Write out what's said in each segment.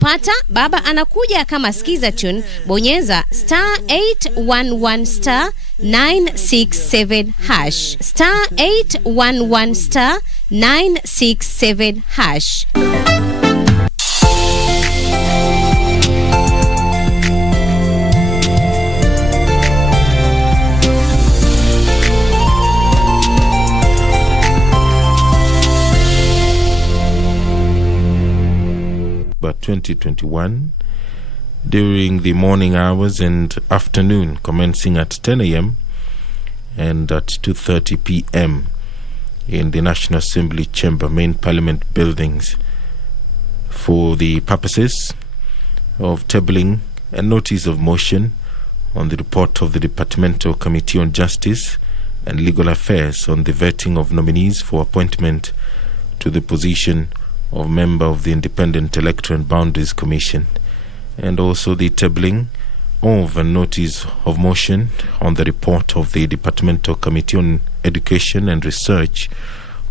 Pata baba anakuja kama skiza tune, bonyeza *811 *967 hash, *811 *967 hash. But 2021 during the morning hours and afternoon, commencing at 10 a.m. and at 2:30 p.m. in the National Assembly Chamber, main Parliament buildings, for the purposes of tabling a notice of motion on the report of the Departmental Committee on Justice and Legal Affairs on the vetting of nominees for appointment to the position of member of the Independent Electoral and Boundaries Commission, and also the tabling of a notice of motion on the report of the Departmental Committee on Education and Research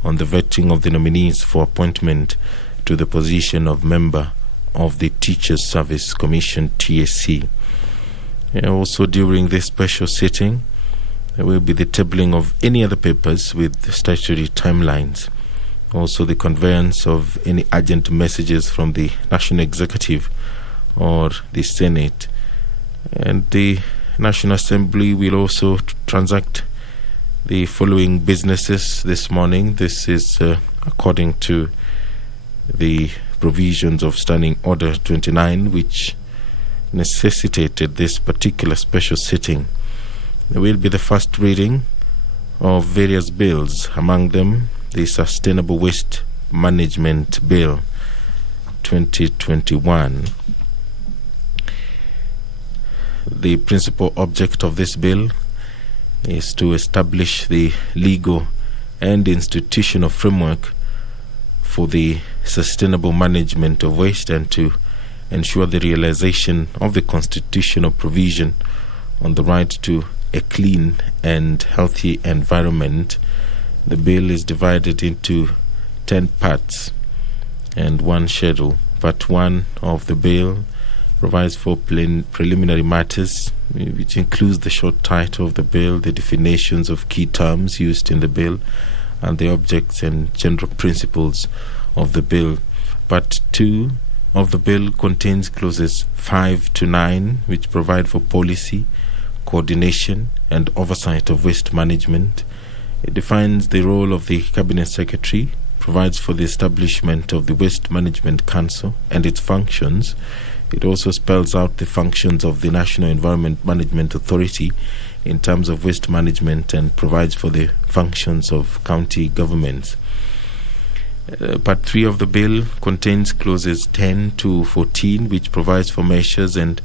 on the vetting of the nominees for appointment to the position of member of the Teachers Service Commission, TSC. And also during this special sitting, there will be the tabling of any other papers with statutory timelines. Also the conveyance of any urgent messages from the National Executive or the Senate. And the National Assembly will also transact the following businesses this morning. This is according to the provisions of Standing Order 29, which necessitated this particular special sitting. There will be the first reading of various bills, among them the Sustainable Waste Management Bill 2021. The principal object of this bill is to establish the legal and institutional framework for the sustainable management of waste and to ensure the realization of the constitutional provision on the right to a clean and healthy environment. The bill is divided into 10 parts and one schedule. Part 1 of the bill provides for preliminary matters, which includes the short title of the bill, the definitions of key terms used in the bill, and the objects and general principles of the bill. Part 2 of the bill contains clauses 5 to 9, which provide for policy, coordination, and oversight of waste management. It defines the role of the Cabinet Secretary, provides for the establishment of the Waste Management Council and its functions. It also spells out the functions of the National Environment Management Authority in terms of waste management and provides for the functions of county governments. Part 3 of the bill contains clauses 10 to 14, which provides for measures and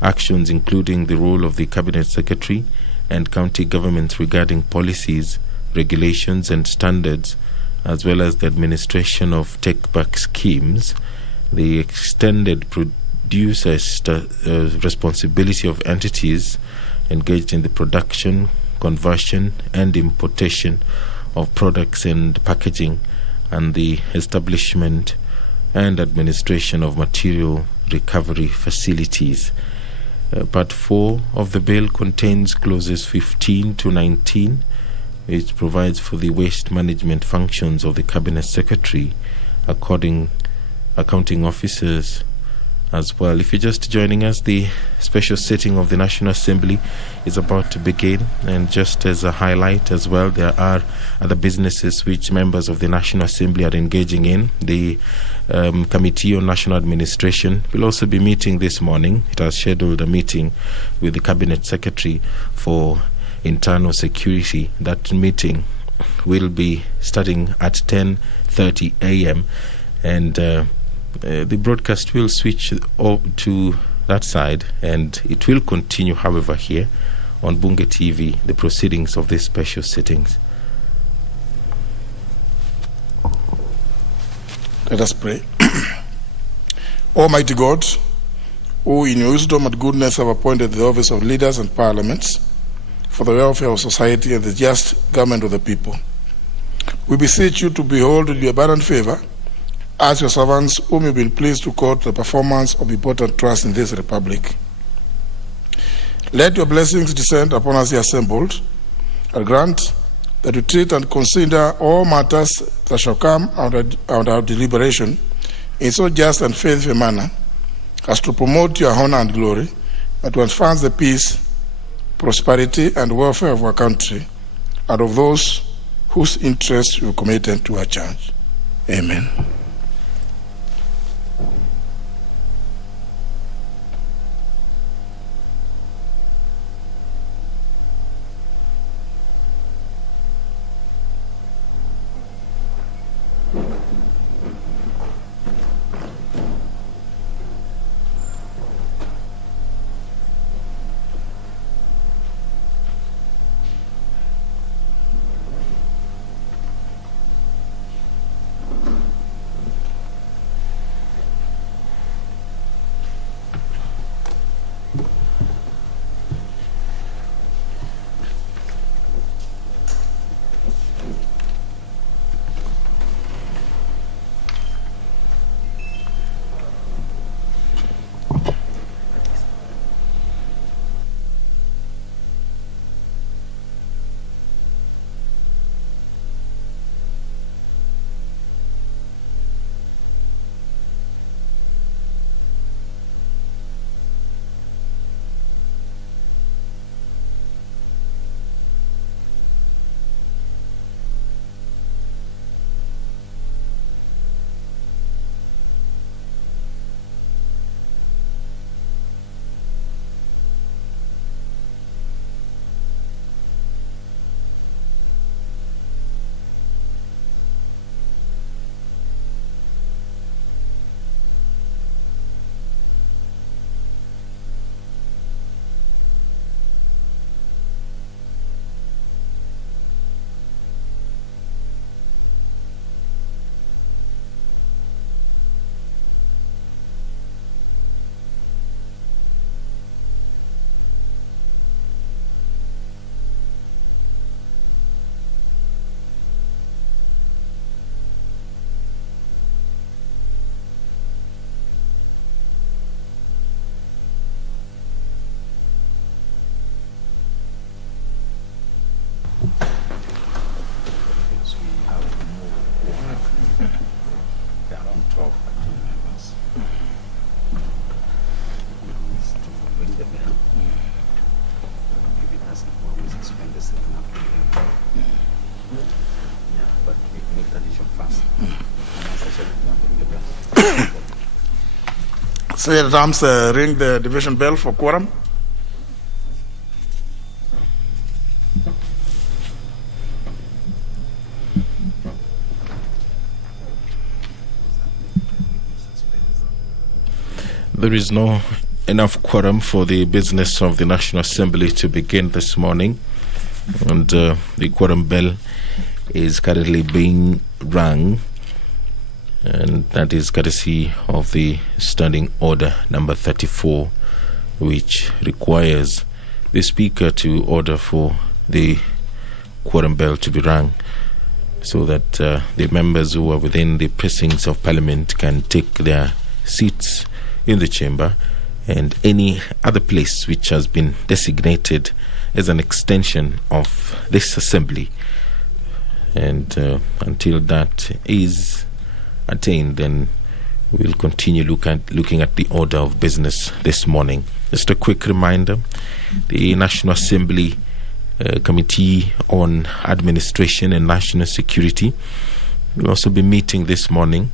actions including the role of the Cabinet Secretary and county governments regarding policies, regulations and standards, as well as the administration of take-back schemes, the extended producer responsibility of entities engaged in the production, conversion and importation of products and packaging, and the establishment and administration of material recovery facilities. Part 4 of the bill contains clauses 15 to 19, which provides for the waste management functions of the Cabinet Secretary, accounting officers as well. If you're just joining us, the special sitting of the National Assembly is about to begin, and just as a highlight as well, there are other businesses which members of the National Assembly are engaging in. The Committee on National Administration will also be meeting this morning. It has scheduled a meeting with the Cabinet Secretary for internal security. That meeting will be starting at 10:30 a.m. and the broadcast will switch to that side, and it will continue, however, here on Bunge TV, the proceedings of these special sittings. Let us pray. Almighty God, who in your wisdom and goodness have appointed the office of leaders and parliaments for the welfare of society and the just government of the people, we beseech you to behold with your abundant favor as your servants, whom you've been pleased to court the performance of important trusts in this republic. Let your blessings descend upon us here assembled, and grant that we treat and consider all matters that shall come out of our deliberation in so just and faithful a manner as to promote your honor and glory, and to advance the peace, prosperity, and welfare of our country, and of those whose interests you committed to our charge. Amen. Say at times, ring the division bell for quorum. There is no enough quorum for the business of the National Assembly to begin this morning, and the quorum bell is currently being rung, and that is courtesy of the Standing Order number 34, which requires the Speaker to order for the quorum bell to be rung so that the members who are within the precincts of Parliament can take their seats in the chamber and any other place which has been designated as an extension of this assembly. And until that is attained, then we'll continue looking at the order of business this morning. Just a quick reminder, the National Assembly Committee on Administration and National Security will also be meeting this morning,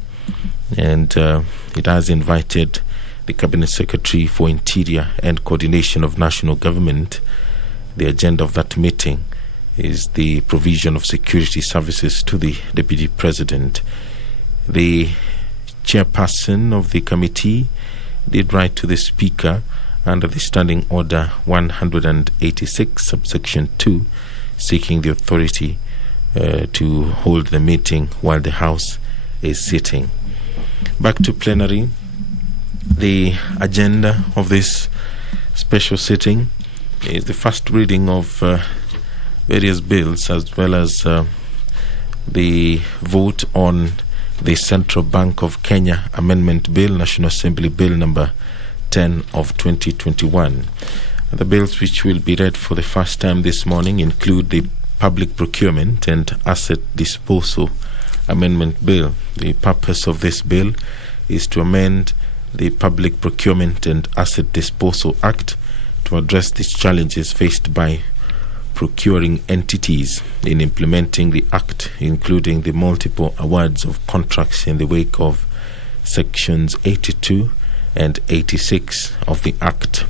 and it has invited the Cabinet Secretary for Interior and Coordination of National Government. The agenda of that meeting is the provision of security services to the Deputy President. The chairperson of the committee did write to the Speaker under the Standing Order 186, subsection 2, seeking the authority to hold the meeting while the House is sitting. Back to plenary. The agenda of this special sitting is the first reading of various bills, as well as the vote on the Central Bank of Kenya Amendment Bill, National Assembly Bill number 10 of 2021. The bills which will be read for the first time this morning include the Public Procurement and Asset Disposal Amendment Bill. The purpose of this bill is to amend the Public Procurement and Asset Disposal Act to address the challenges faced by procuring entities in implementing the Act, including the multiple awards of contracts in the wake of Sections 82 and 86 of the Act.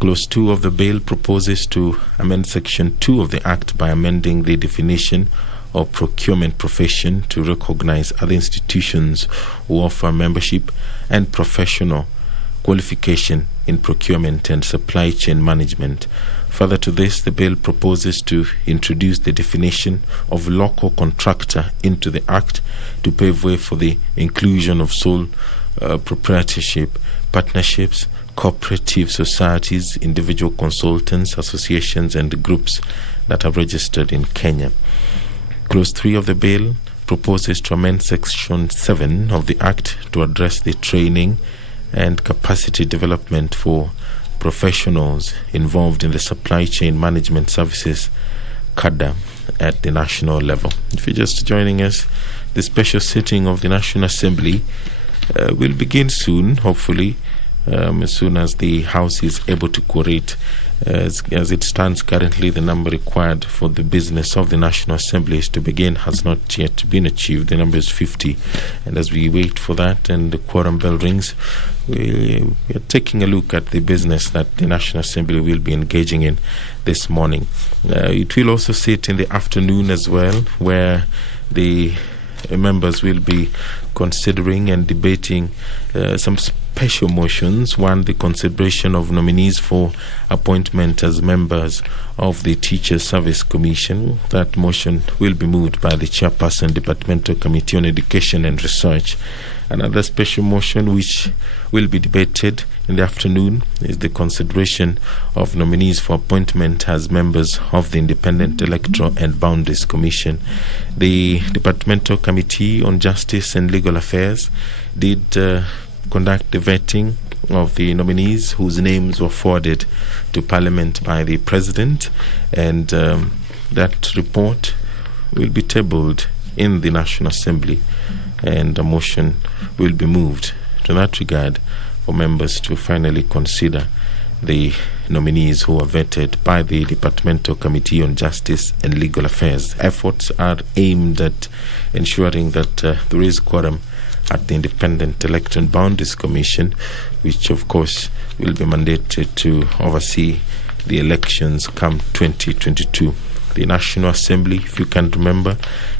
Clause 2 of the bill proposes to amend Section 2 of the Act by amending the definition of procurement profession to recognize other institutions who offer membership and professional qualification in procurement and supply chain management. Further to this, the bill proposes to introduce the definition of local contractor into the Act to pave way for the inclusion of sole proprietorship, partnerships, cooperative societies, individual consultants, associations, and groups that are registered in Kenya. Clause 3 of the bill proposes to amend Section 7 of the Act to address the training and capacity development for professionals involved in the supply chain management services cadre at the national level. If you're just joining us, the special sitting of the National Assembly will begin soon, hopefully, as soon as the House is able to quorate. As it stands currently, the number required for the business of the National Assembly to begin has not yet been achieved. The number is 50. And as we wait for that and the quorum bell rings, we are taking a look at the business that the National Assembly will be engaging in this morning. It will also sit in the afternoon as well, where the members will be considering and debating some special motions. One, the consideration of nominees for appointment as members of the Teacher Service Commission. That motion will be moved by the Chairperson, Departmental Committee on Education and Research. Another special motion which will be debated in the afternoon is the consideration of nominees for appointment as members of the Independent Electoral and Boundaries Commission. The Departmental Committee on Justice and Legal Affairs did conduct the vetting of the nominees whose names were forwarded to Parliament by the President, and that report will be tabled in the National Assembly, and a motion will be moved to that regard for members to finally consider the nominees who are vetted by the Departmental Committee on Justice and Legal Affairs. Efforts are aimed at ensuring that there is quorum at the Independent Electoral and Boundaries Commission, which of course will be mandated to oversee the elections come 2022. The National Assembly, if you can remember,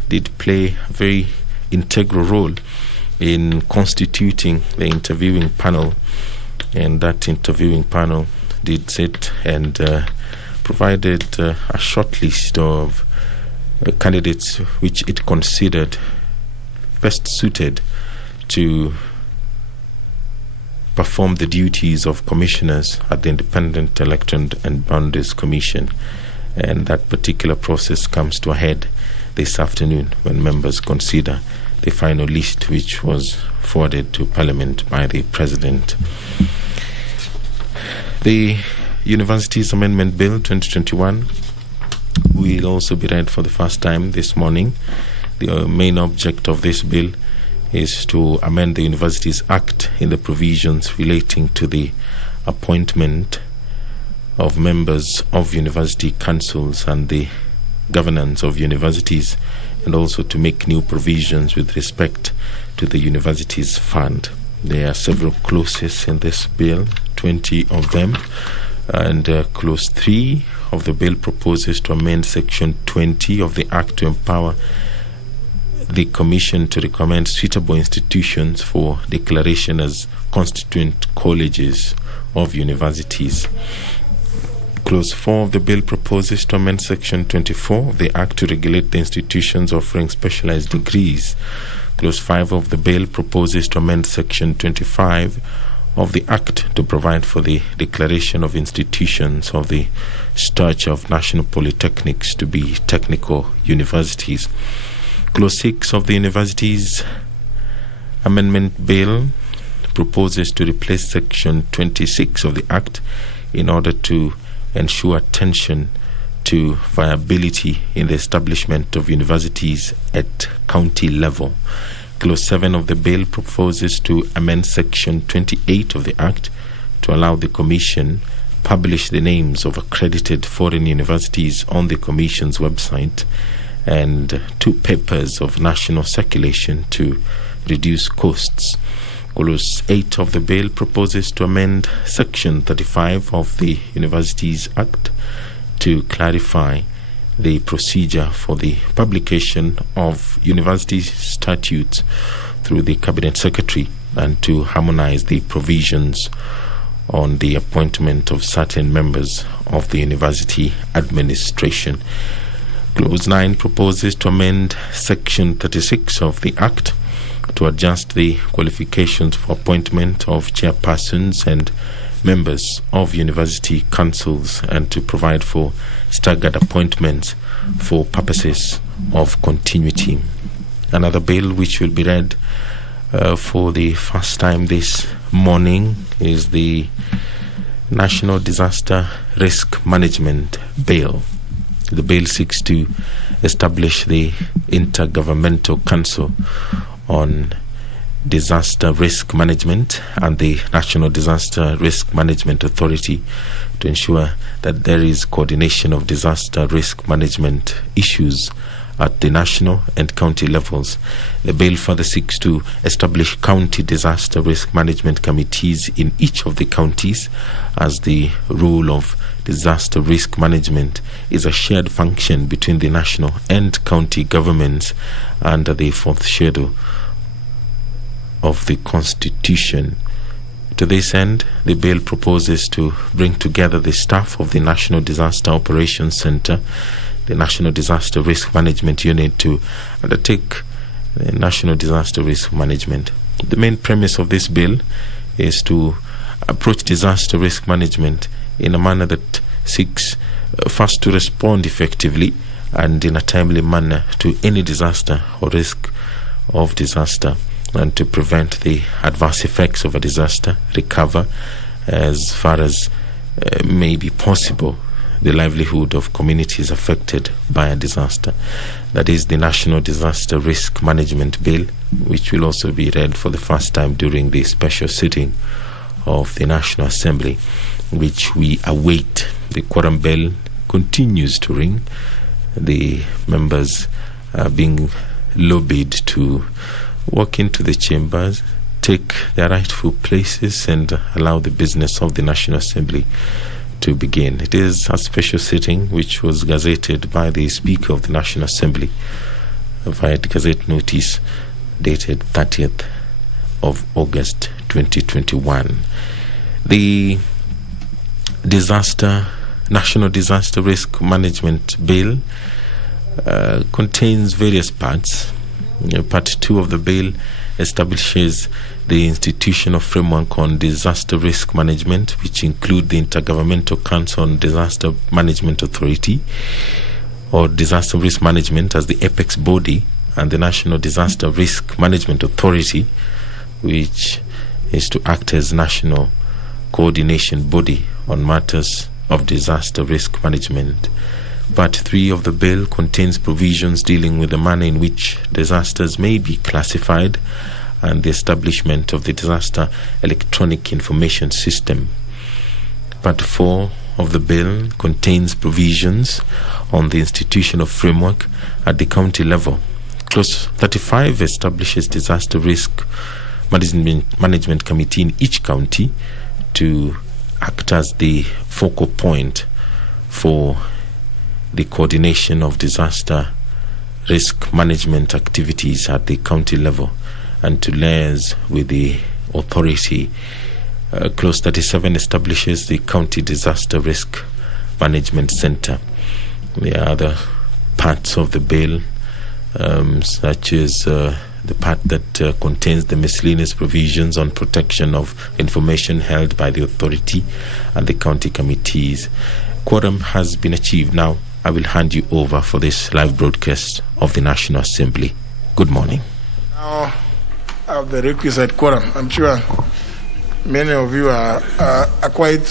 did play a very integral role in constituting the interviewing panel, and that interviewing panel did sit and provided a short list of candidates which it considered best suited to perform the duties of commissioners at the Independent Electoral and Boundaries Commission. And that particular process comes to a head this afternoon when members consider the final list which was forwarded to Parliament by the President. The Universities Amendment Bill 2021 will also be read for the first time this morning. The main object of this bill is to amend the Universities Act in the provisions relating to the appointment of members of university councils and the governance of universities, and also to make new provisions with respect to the Universities Fund. There are several clauses in this bill, 20 of them, and Clause 3 of the bill proposes to amend Section 20 of the Act to empower the Commission to recommend suitable institutions for declaration as constituent colleges of universities. Clause 4 of the bill proposes to amend Section 24 of the Act to regulate the institutions offering specialized degrees. Clause 5 of the bill proposes to amend Section 25 of the Act to provide for the declaration of institutions of the stature of national polytechnics to be technical universities. Clause 6 of the Universities amendment bill proposes to replace Section 26 of the Act in order to ensure attention to viability in the establishment of universities at county level. Clause 7 of the bill proposes to amend Section 28 of the Act to allow the Commission publish the names of accredited foreign universities on the Commission's website and 2 papers of national circulation to reduce costs. Clause 8 of the bill proposes to amend Section 35 of the Universities Act to clarify the procedure for the publication of university statutes through the Cabinet Secretary and to harmonize the provisions on the appointment of certain members of the university administration. Clause 9 proposes to amend Section 36 of the Act to adjust the qualifications for appointment of chairpersons and members of university councils and to provide for staggered appointments for purposes of continuity. Another bill which will be read for the first time this morning is the National Disaster Risk Management Bill. The bill seeks to establish the Intergovernmental Council on Disaster Risk Management and the National Disaster Risk Management Authority to ensure that there is coordination of disaster risk management issues at the national and county levels. The bill further seeks to establish county disaster risk management committees in each of the counties, as the role of disaster risk management is a shared function between the national and county governments under the 4th schedule of the Constitution. To this end, the bill proposes to bring together the staff of the National Disaster Operations Center, the National Disaster Risk Management Unit, to undertake the National Disaster Risk Management. The main premise of this bill is to approach disaster risk management in a manner that seeks first to respond effectively and in a timely manner to any disaster or risk of disaster, and to prevent the adverse effects of a disaster, recover as far as may be possible the livelihood of communities affected by a disaster. That is the National Disaster Risk Management Bill, which will also be read for the first time during the special sitting of the National Assembly, which we await. The quorum bell continues to ring. The members are being lobbied to walk into the chambers, take their rightful places, and allow the business of the National Assembly to begin. It is a special sitting which was gazetted by the Speaker of the National Assembly via Gazette Notice dated 30th of August 2021. The National Disaster Risk Management Bill contains various parts. Part 2 of the bill establishes the institutional framework on disaster risk management, which include the Intergovernmental Council on Disaster Management Authority, or Disaster Risk Management, as the apex body, and the National Disaster Risk Management Authority, which is to act as national coordination body on matters of disaster risk management. Part 3 of the bill contains provisions dealing with the manner in which disasters may be classified and the establishment of the Disaster Electronic Information System. Part 4 of the bill contains provisions on the institutional framework at the county level. Clause 35 establishes Disaster Risk Management Committee in each county to act as the focal point for the coordination of disaster risk management activities at the county level and to liaise with the authority. Clause 37 establishes the County Disaster Risk Management Center. There are other parts of the bill, such as the part that contains the miscellaneous provisions on protection of information held by the authority and the county committees. Quorum has been achieved. Now I will hand you over for this live broadcast of the National Assembly. Good morning. Now I have the requisite quorum. I'm sure many of you are quite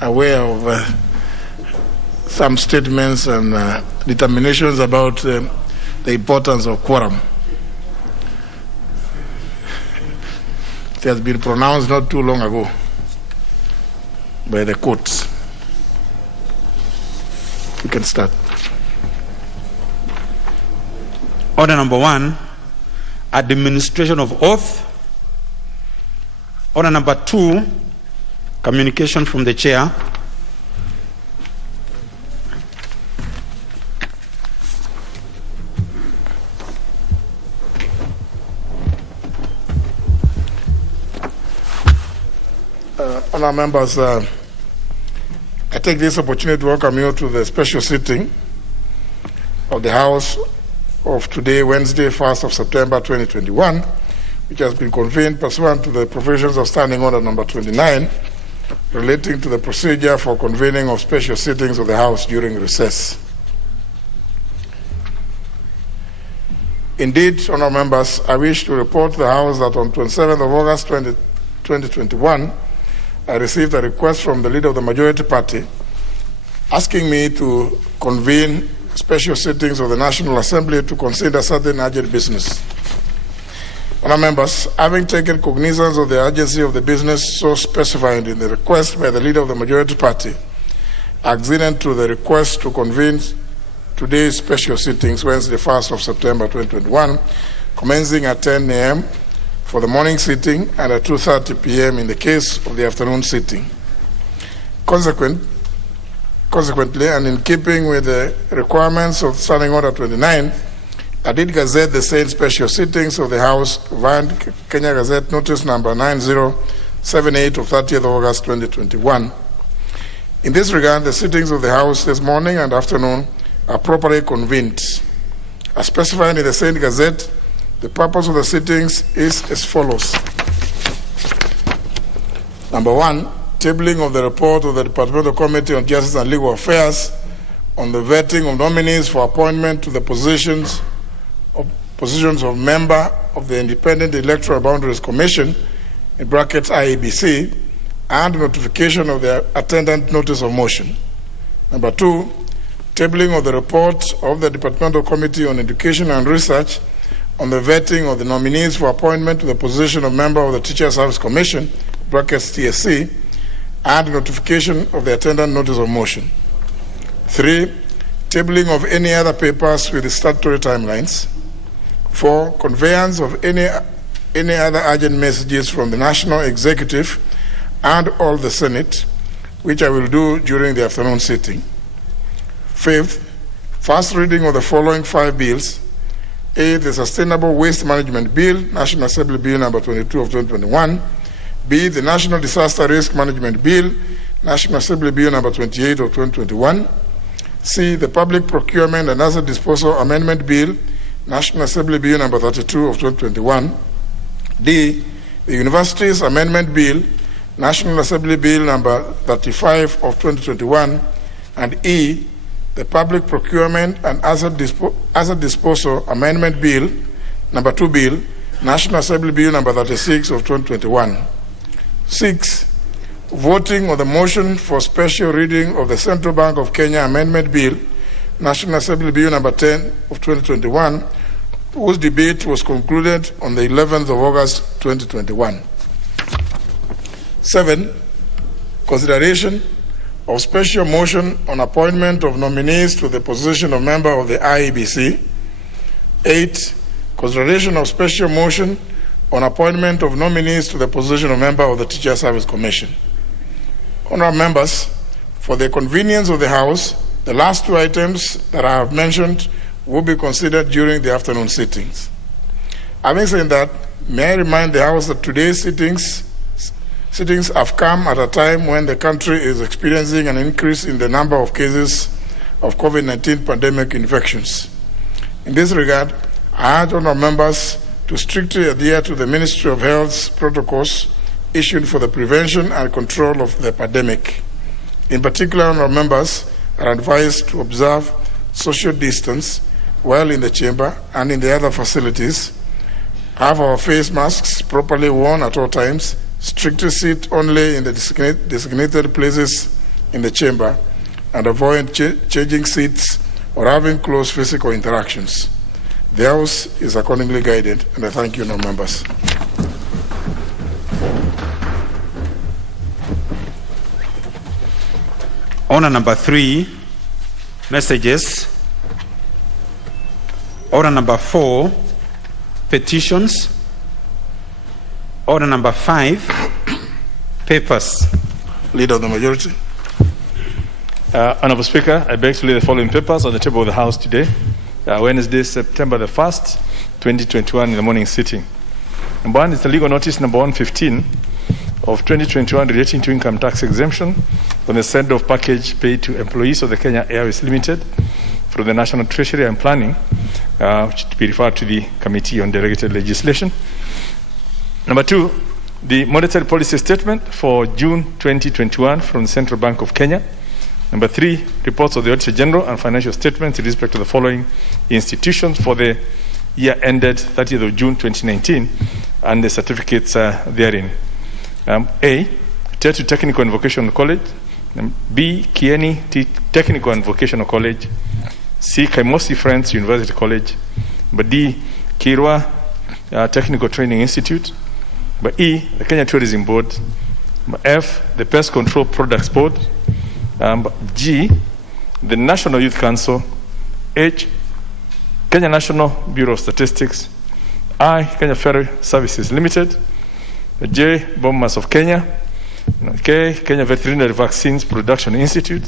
aware of some statements and determinations about the importance of quorum. It has been pronounced not too long ago by the courts. You can start. Order number 1, administration of oath. Order number 2, communication from the chair. Honourable members, I take this opportunity to welcome you to the special sitting of the House of today, Wednesday, 1st of September 2021, which has been convened pursuant to the provisions of Standing Order number 29, relating to the procedure for convening of special sittings of the House during recess. Indeed, honourable members, I wish to report to the House that on 27th of August 2021, I received a request from the leader of the majority party asking me to convene special sittings of the National Assembly to consider certain urgent business. Honourable members, having taken cognizance of the urgency of the business so specified in the request by the leader of the majority party, acceding to the request to convene today's special sittings, Wednesday, 1st of September 2021, commencing at 10 a.m. for the morning sitting and at 2:30 p.m. in the case of the afternoon sitting. Consequently, and in keeping with the requirements of Standing Order 29, I did gazette the said special sittings of the House via Kenya Gazette Notice number 9078 of 30th of August 2021. In this regard, the sittings of the House this morning and afternoon are properly convened. As specified in the said gazette, the purpose of the sittings is as follows. Number 1, tabling of the report of the Departmental Committee on Justice and Legal Affairs on the vetting of nominees for appointment to the positions of member of the Independent Electoral Boundaries Commission, in brackets IEBC, and notification of the attendant notice of motion. Number 2, tabling of the report of the Departmental Committee on Education and Research on the vetting of the nominees for appointment to the position of member of the Teacher Service Commission, brackets TSC, and notification of the attendant notice of motion. 3, tabling of any other papers with the statutory timelines. 4, conveyance of any other urgent messages from the National Executive and all the Senate, which I will do during the afternoon sitting. 5th, first reading of the following 5 bills. A, the Sustainable Waste Management Bill, National Assembly Bill number 22 of 2021. B, the National Disaster Risk Management Bill, National Assembly Bill number 28 of 2021. C, the Public Procurement and Asset Disposal Amendment Bill, National Assembly Bill number 32 of 2021. D, the Universities Amendment Bill, National Assembly Bill number 35 of 2021. And E, the Public Procurement and Asset Disposal Amendment Bill, number 2 Bill, National Assembly Bill number 36 of 2021. 6, voting on the motion for special reading of the Central Bank of Kenya Amendment Bill, National Assembly Bill number 10 of 2021, whose debate was concluded on the 11th of August 2021. 7, consideration of special motion on appointment of nominees to the position of member of the IEBC. 8, consideration of special motion on appointment of nominees to the position of member of the Teacher Service Commission. Honourable members, for the convenience of the House, the last 2 items that I have mentioned will be considered during the afternoon sittings. Having said that, may I remind the House that today's sittings have come at a time when the country is experiencing an increase in the number of cases of COVID-19 pandemic infections. In this regard, I urge honourable members to strictly adhere to the Ministry of Health's protocols issued for the prevention and control of the pandemic. In particular, honourable members are advised to observe social distance while in the chamber and in the other facilities, have our face masks properly worn at all times, strictly sit only in the designated places in the chamber, and avoid changing seats or having close physical interactions. The House is accordingly guided, and I thank you now, members. Order number 3, messages. Order number 4, petitions. Order number 5, papers. Leader of the majority. Honorable Speaker, I beg to lay the following papers on the table of the House today, Wednesday, September the 1st, 2021, in the morning sitting. Number 1 is the legal notice number 115 of 2021 relating to income tax exemption on the send-off package paid to employees of the Kenya Airways Limited from the National Treasury and Planning, which to be referred to the Committee on Delegated Legislation. Number 2, the monetary policy statement for June 2021 from the Central Bank of Kenya. Number 3, reports of the Auditor General and financial statements in respect to the following institutions for the year ended 30th of June 2019 and the certificates therein. A, Tetu Technical and Vocational College. B, Kieni Technical and Vocational College. C, Kaimosi Friends University College. But D, Kirwa Technical Training Institute. But E, the Kenya Tourism Board. But F, the Pest Control Products Board. G, the National Youth Council. H, Kenya National Bureau of Statistics. I, Kenya Ferry Services Limited. J, Bombers of Kenya. K, Kenya Veterinary Vaccines Production Institute.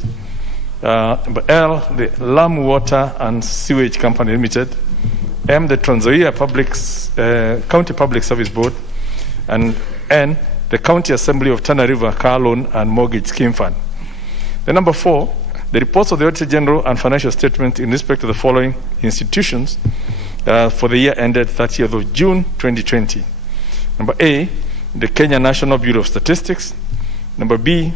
L, the Lamu Water and Sewage Company Limited. M, the Trans Nzoia County Public Service Board. And N, the County Assembly of Tana River Car Loan and Mortgage Scheme Fund. The number 4, the reports of the Auditor General and financial statement in respect to the following institutions for the year ended 30th of June 2020. Number A, the Kenya National Bureau of Statistics. Number B,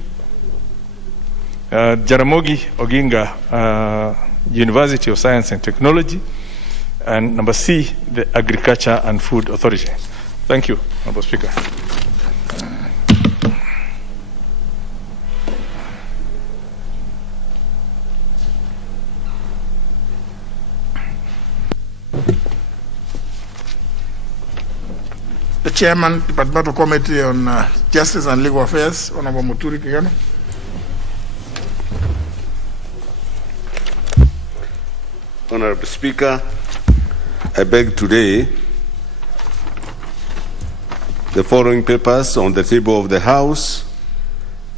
Jaramogi Oginga University of Science and Technology. And number C, the Agriculture and Food Authority. Thank you, Honorable Speaker. The Chairman, Departmental Committee on Justice and Legal Affairs, Honorable Muturi Kigano. Honorable Speaker, I beg today the following papers on the table of the House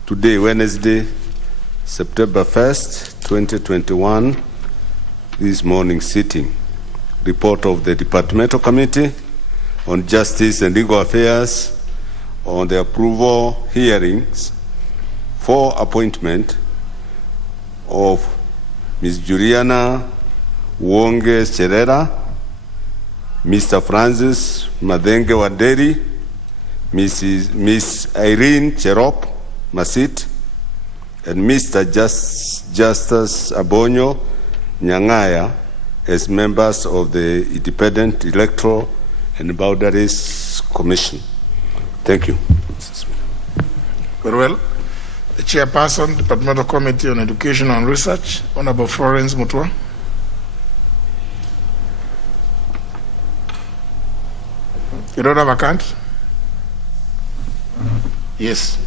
today, Wednesday, September 1st, 2021, this morning sitting. Report of the Departmental Committee on Justice and Legal Affairs on the approval hearings for appointment of Ms. Juliana Wonge Cherera, Mr. Francis Madenge Waderi, Miss Irene Cherop Masit, and Mr. Justus Abonyo Nyangaya as members of the Independent Electoral and Boundaries Commission. Thank you. Very well. The Chairperson, Departmental Committee on Education and Research, Honorable Florence Mutua. You don't have a card? Yes.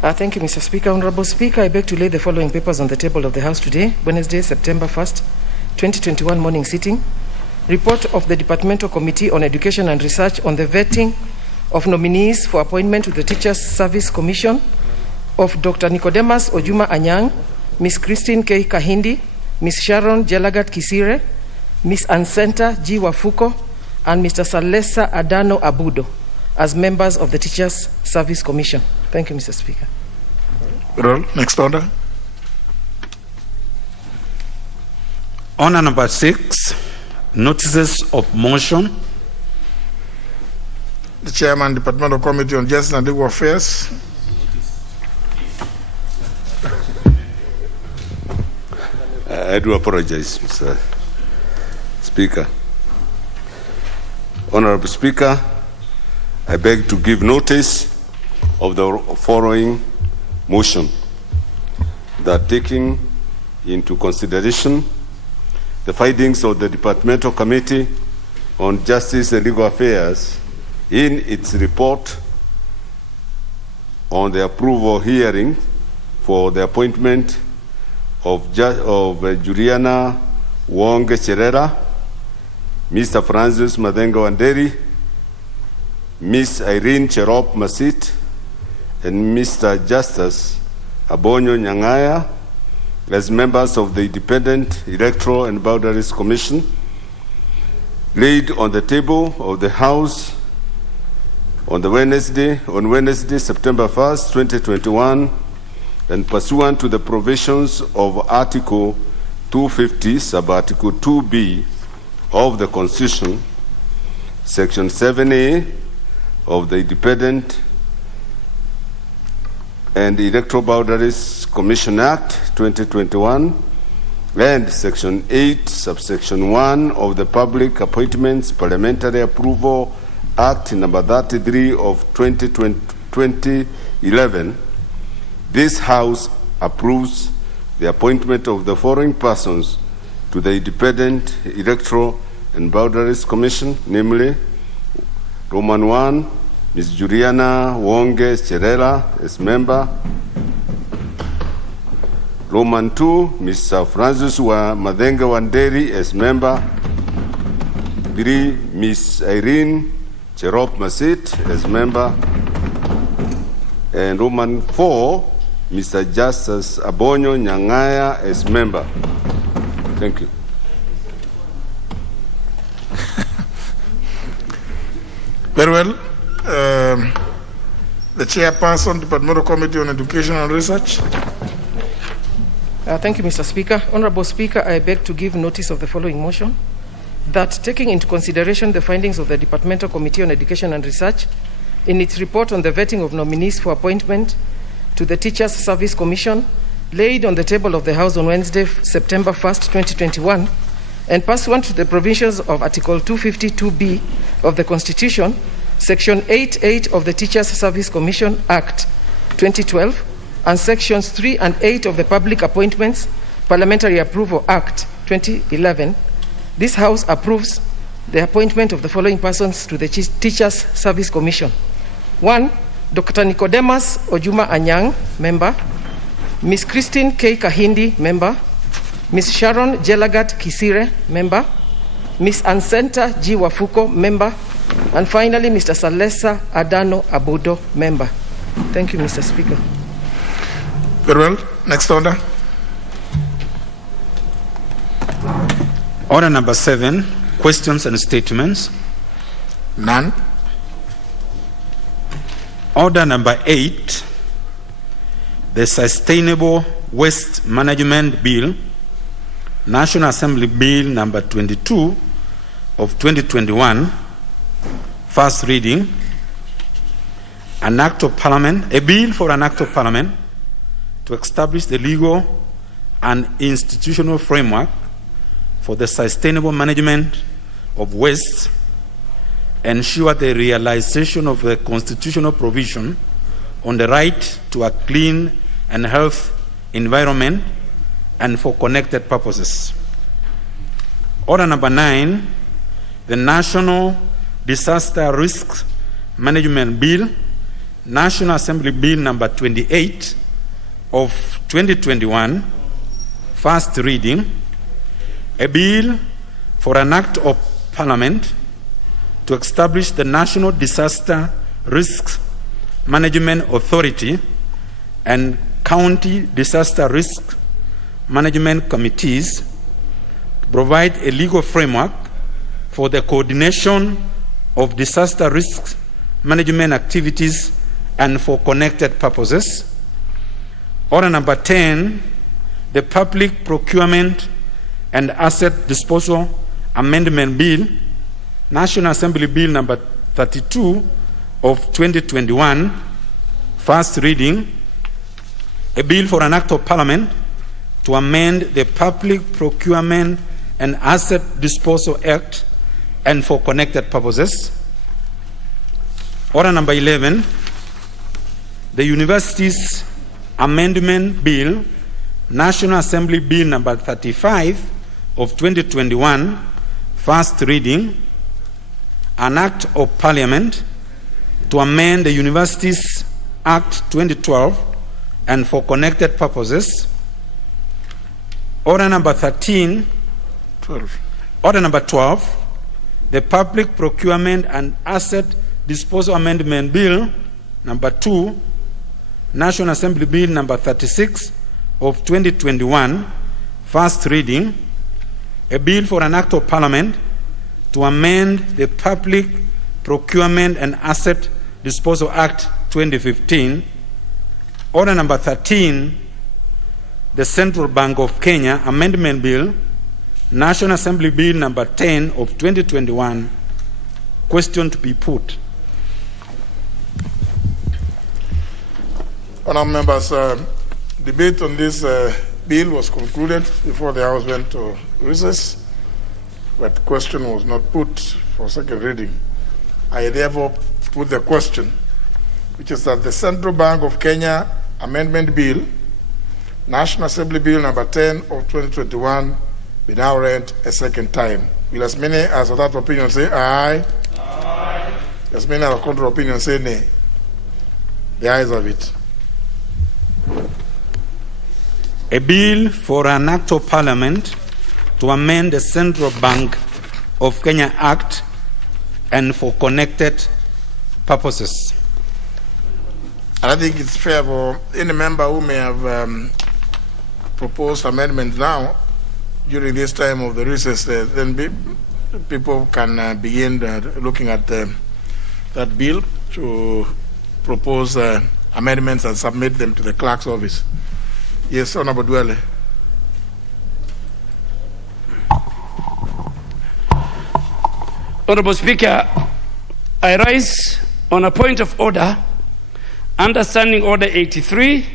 Thank you, Mr. Speaker. Honorable Speaker, I beg to lay the following papers on the table of the House today, Wednesday, September 1st, 2021, morning sitting. Report of the Departmental Committee on Education and Research on the vetting of nominees for appointment to the Teachers Service Commission of Dr. Nicodemus Ojuma Anyang, Ms. Christine K. Kahindi, Ms. Sharon Jelagat Kisire, Ms. Ansenta G. Wafuko, and Mr. Salesa Adano Abudo as members of the Teachers Service Commission. Thank you, Mr. Speaker. Well, next order. Order number 6, notices of motion. The Chairman, Departmental Committee on Justice and Legal Affairs. I do apologize, Mr. Speaker. Honorable Speaker, I beg to give notice of the following motion: that taking into consideration the findings of the Departmental Committee on Justice and Legal Affairs in its report on the approval hearing for the appointment of Juliana Wong Cherera, Mr. Francis Madenga Wanderi, Ms. Irene Cherop Masit, and Mr. Justice Abonyo Nyangaya as members of the Independent Electoral and Boundaries Commission, laid on the table of the House on Wednesday, September 1st, 2021, and pursuant to the provisions of Article 250, Sub-Article 2B of the Constitution, Section 7A of the Independent and Electoral Boundaries Commission Act 2021, and Section 8, Subsection 1 of the Public Appointments Parliamentary Approval Act number 33 of 2011, this House approves the appointment of the following persons to the Independent Electoral and Boundaries Commission, namely Roman 1, Ms. Juliana Wonge Cherera as member; Roman 2, Mr. Francis Madenga Wanderi as member; 3, Ms. Irene Cherop Masit as member; and Roman 4, Mr. Justice Abonyo Nyangaya as member. Thank you. Very well. The Chairperson, Departmental Committee on Education and Research. Thank you, Mr. Speaker. Honorable Speaker, I beg to give notice of the following motion: that taking into consideration the findings of the Departmental Committee on Education and Research in its report on the vetting of nominees for appointment to the Teachers Service Commission, laid on the table of the House on Wednesday, September 1st, 2021, and pursuant to the provisions of Article 252B of the Constitution, Section 8.8 of the Teachers Service Commission Act 2012, and Sections 3 and 8 of the Public Appointments Parliamentary Approval Act 2011, this House approves the appointment of the following persons to the Teachers Service Commission: 1, Dr. Nicodemus Ojuma Anyang, member; Ms. Christine K. Kahindi, member; Ms. Sharon Jelagat Kisire, member; Ms. Ansenta G. Wafuko, member; and finally, Mr. Salesa Adano Abudo, member. Thank you, Mr. Speaker. Very well. Next order. Order number 7, questions and statements. None. Order number 8, the Sustainable Waste Management Bill, National Assembly Bill number 22 of 2021, first reading. An act of parliament, a bill for an act of parliament to establish the legal and institutional framework for the sustainable management of waste, ensure the realization of the constitutional provision on the right to a clean and healthy environment, and for connected purposes. Order number 9, the National Disaster Risk Management Bill, National Assembly Bill number 28 of 2021, first reading. A bill for an act of parliament to establish the National Disaster Risk Management Authority and County Disaster Risk Management Committees to provide a legal framework for the coordination of disaster risk management activities and for connected purposes. Order number 10, the Public Procurement and Asset Disposal Amendment Bill, National Assembly Bill number 32 of 2021, first reading. A bill for an act of parliament to amend the Public Procurement and Asset Disposal Act and for connected purposes. Order number 11, the Universities Amendment Bill, National Assembly Bill number 35 of 2021, first reading, an act of Parliament to amend the Universities Act 2012 and for connected purposes. Order number 12, the Public Procurement and Asset Disposal Amendment Bill number 2, National Assembly Bill number 36 of 2021, first reading, a bill for an act of Parliament to amend the Public Procurement and Asset Disposal Act 2015. Order number 13, the Central Bank of Kenya Amendment Bill, National Assembly Bill number 10 of 2021. Question to be put. Honourable members, debate on this bill was concluded before the House went to recess, but the question was not put for second reading. I therefore put the question, which is that the Central Bank of Kenya Amendment Bill, National Assembly Bill number 10 of 2021, be now read a second time. Will as many as of that opinion say aye? Aye. As many as of contrary opinion say nay? The ayes of it. A bill for an act of Parliament to amend the Central Bank of Kenya Act and for connected purposes. And I think it's fair for any member who may have proposed amendments now during this time of the recess, then people can begin looking at that bill to propose amendments and submit them to the clerk's office. Yes, Honorable Dwele. Honorable Speaker, I rise on a point of order under Standing Order 83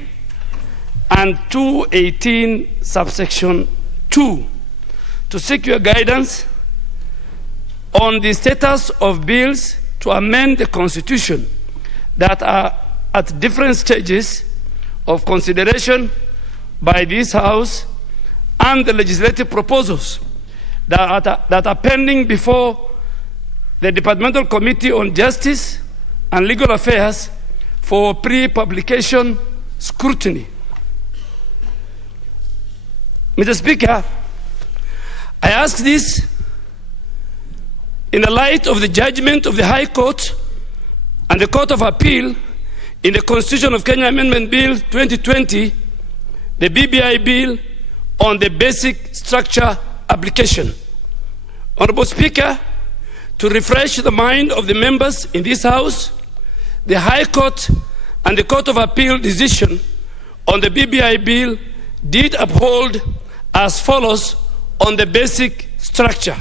and 218 subsection 2 to seek your guidance on the status of bills to amend the Constitution that are at different stages of consideration by this House and the legislative proposals that are pending before the Departmental Committee on Justice and Legal Affairs for pre-publication scrutiny. Mr. Speaker, I ask this in the light of the judgment of the High Court and the Court of Appeal in the Constitution of Kenya Amendment Bill 2020, the BBI Bill on the Basic Structure Application. Honorable Speaker, to refresh the mind of the members in this House, the High Court and the Court of Appeal decision on the BBI Bill did uphold as follows on the basic structure.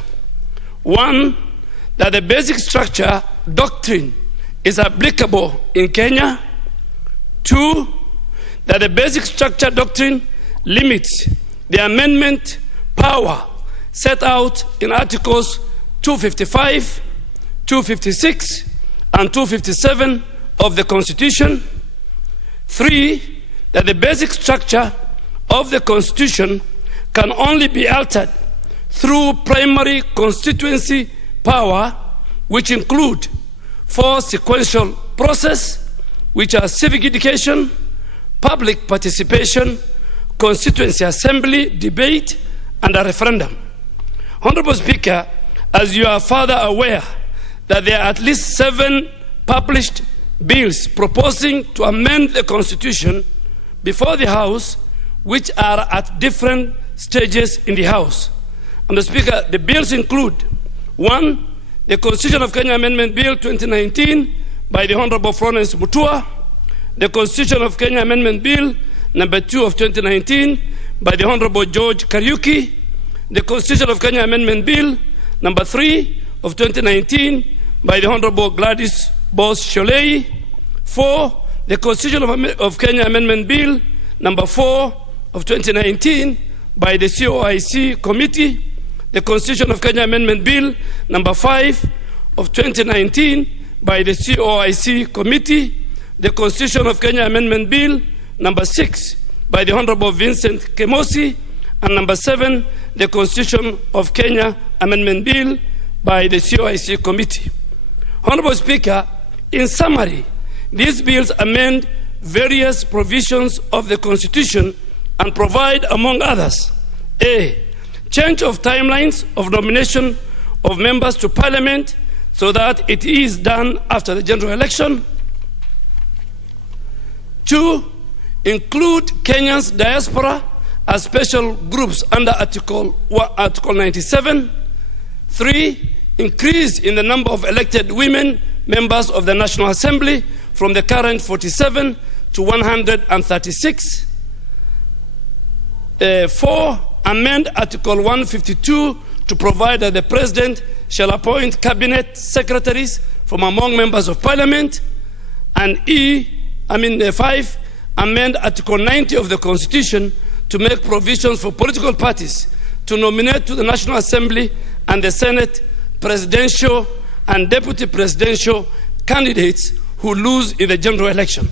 1, that the basic structure doctrine is applicable in Kenya. 2, that the basic structure doctrine limits the amendment power set out in Articles 255, 256, and 257 of the Constitution. 3, that the basic structure of the Constitution can only be altered through primary constituency power, which include 4 sequential processes, which are civic education, public participation, constituency assembly, debate, and a referendum. Honorable Speaker, as you are further aware that there are at least 7 published bills proposing to amend the Constitution before the House, which are at different stages in the House. Mr. Speaker, the bills include 1, the Constitution of Kenya Amendment Bill 2019 by the Honorable Florence Mutua, the Constitution of Kenya Amendment Bill number 2 of 2019 by the Honorable George Kariuki, the Constitution of Kenya Amendment Bill number 3 of 2019 by the Honorable Gladys Boss Sholei. 4, the Constitution of Kenya Amendment Bill number 4 of 2019 by the COIC Committee. the Constitution of Kenya Amendment Bill number 5 of 2019 by the COIC Committee, the Constitution of Kenya Amendment Bill number 6 by the Honorable Vincent Kemosi, and number 7, the Constitution of Kenya Amendment Bill by the COIC Committee. Honorable Speaker, in summary, these bills amend various provisions of the Constitution and provide, among others, A, change of timelines of nomination of members to Parliament so that it is done after the general election. 2, include Kenya's diaspora as special groups under Article 97. 3, increase in the number of elected women members of the National Assembly from the current 47 to 136. 4, amend Article 152 to provide that the President shall appoint cabinet secretaries from among members of Parliament. And 5, amend Article 90 of the Constitution to make provisions for political parties to nominate to the National Assembly and the Senate presidential and deputy presidential candidates who lose in the general election.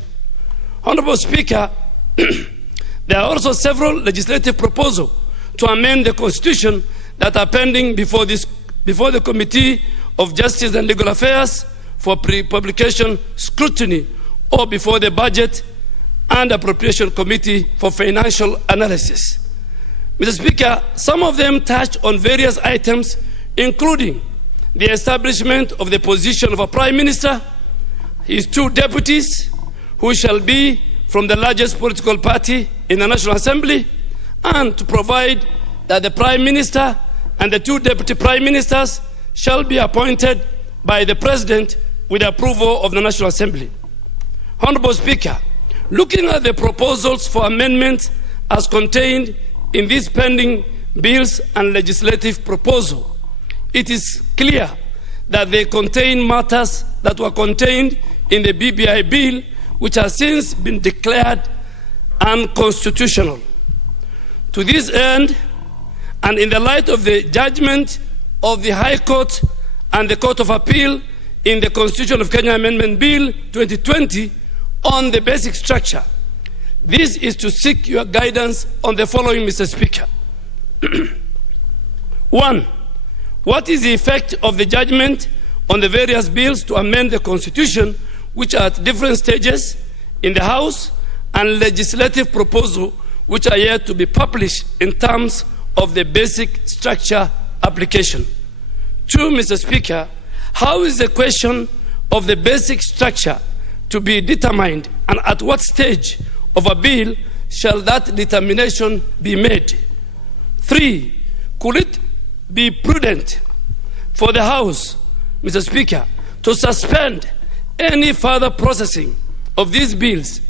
Honorable Speaker, there are also several legislative proposals to amend the Constitution that are pending before the Committee of Justice and Legal Affairs for pre-publication scrutiny, or before the Budget and Appropriation Committee for financial analysis. Mr. Speaker, some of them touch on various items, including the establishment of the position of a Prime Minister, his 2 deputies, who shall be from the largest political party in the National Assembly, and to provide that the Prime Minister and the 2 deputy Prime Ministers shall be appointed by the President with approval of the National Assembly. Honorable Speaker, looking at the proposals for amendments as contained in these pending bills and legislative proposals, it is clear that they contain matters that were contained in the BBI bill, which has since been declared unconstitutional. To this end, and in the light of the judgment of the High Court and the Court of Appeal in the Constitution of Kenya Amendment Bill 2020 on the basic structure, this is to seek your guidance on the following, Mr. Speaker. 1, what is the effect of the judgment on the various bills to amend the Constitution, which are at different stages in the House, and legislative proposals which are yet to be published in terms of the basic structure application? 2, Mr. Speaker, how is the question of the basic structure to be determined, and at what stage of a bill shall that determination be made? 3, could it be prudent for the House, Mr. Speaker, to suspend any further processing of these bills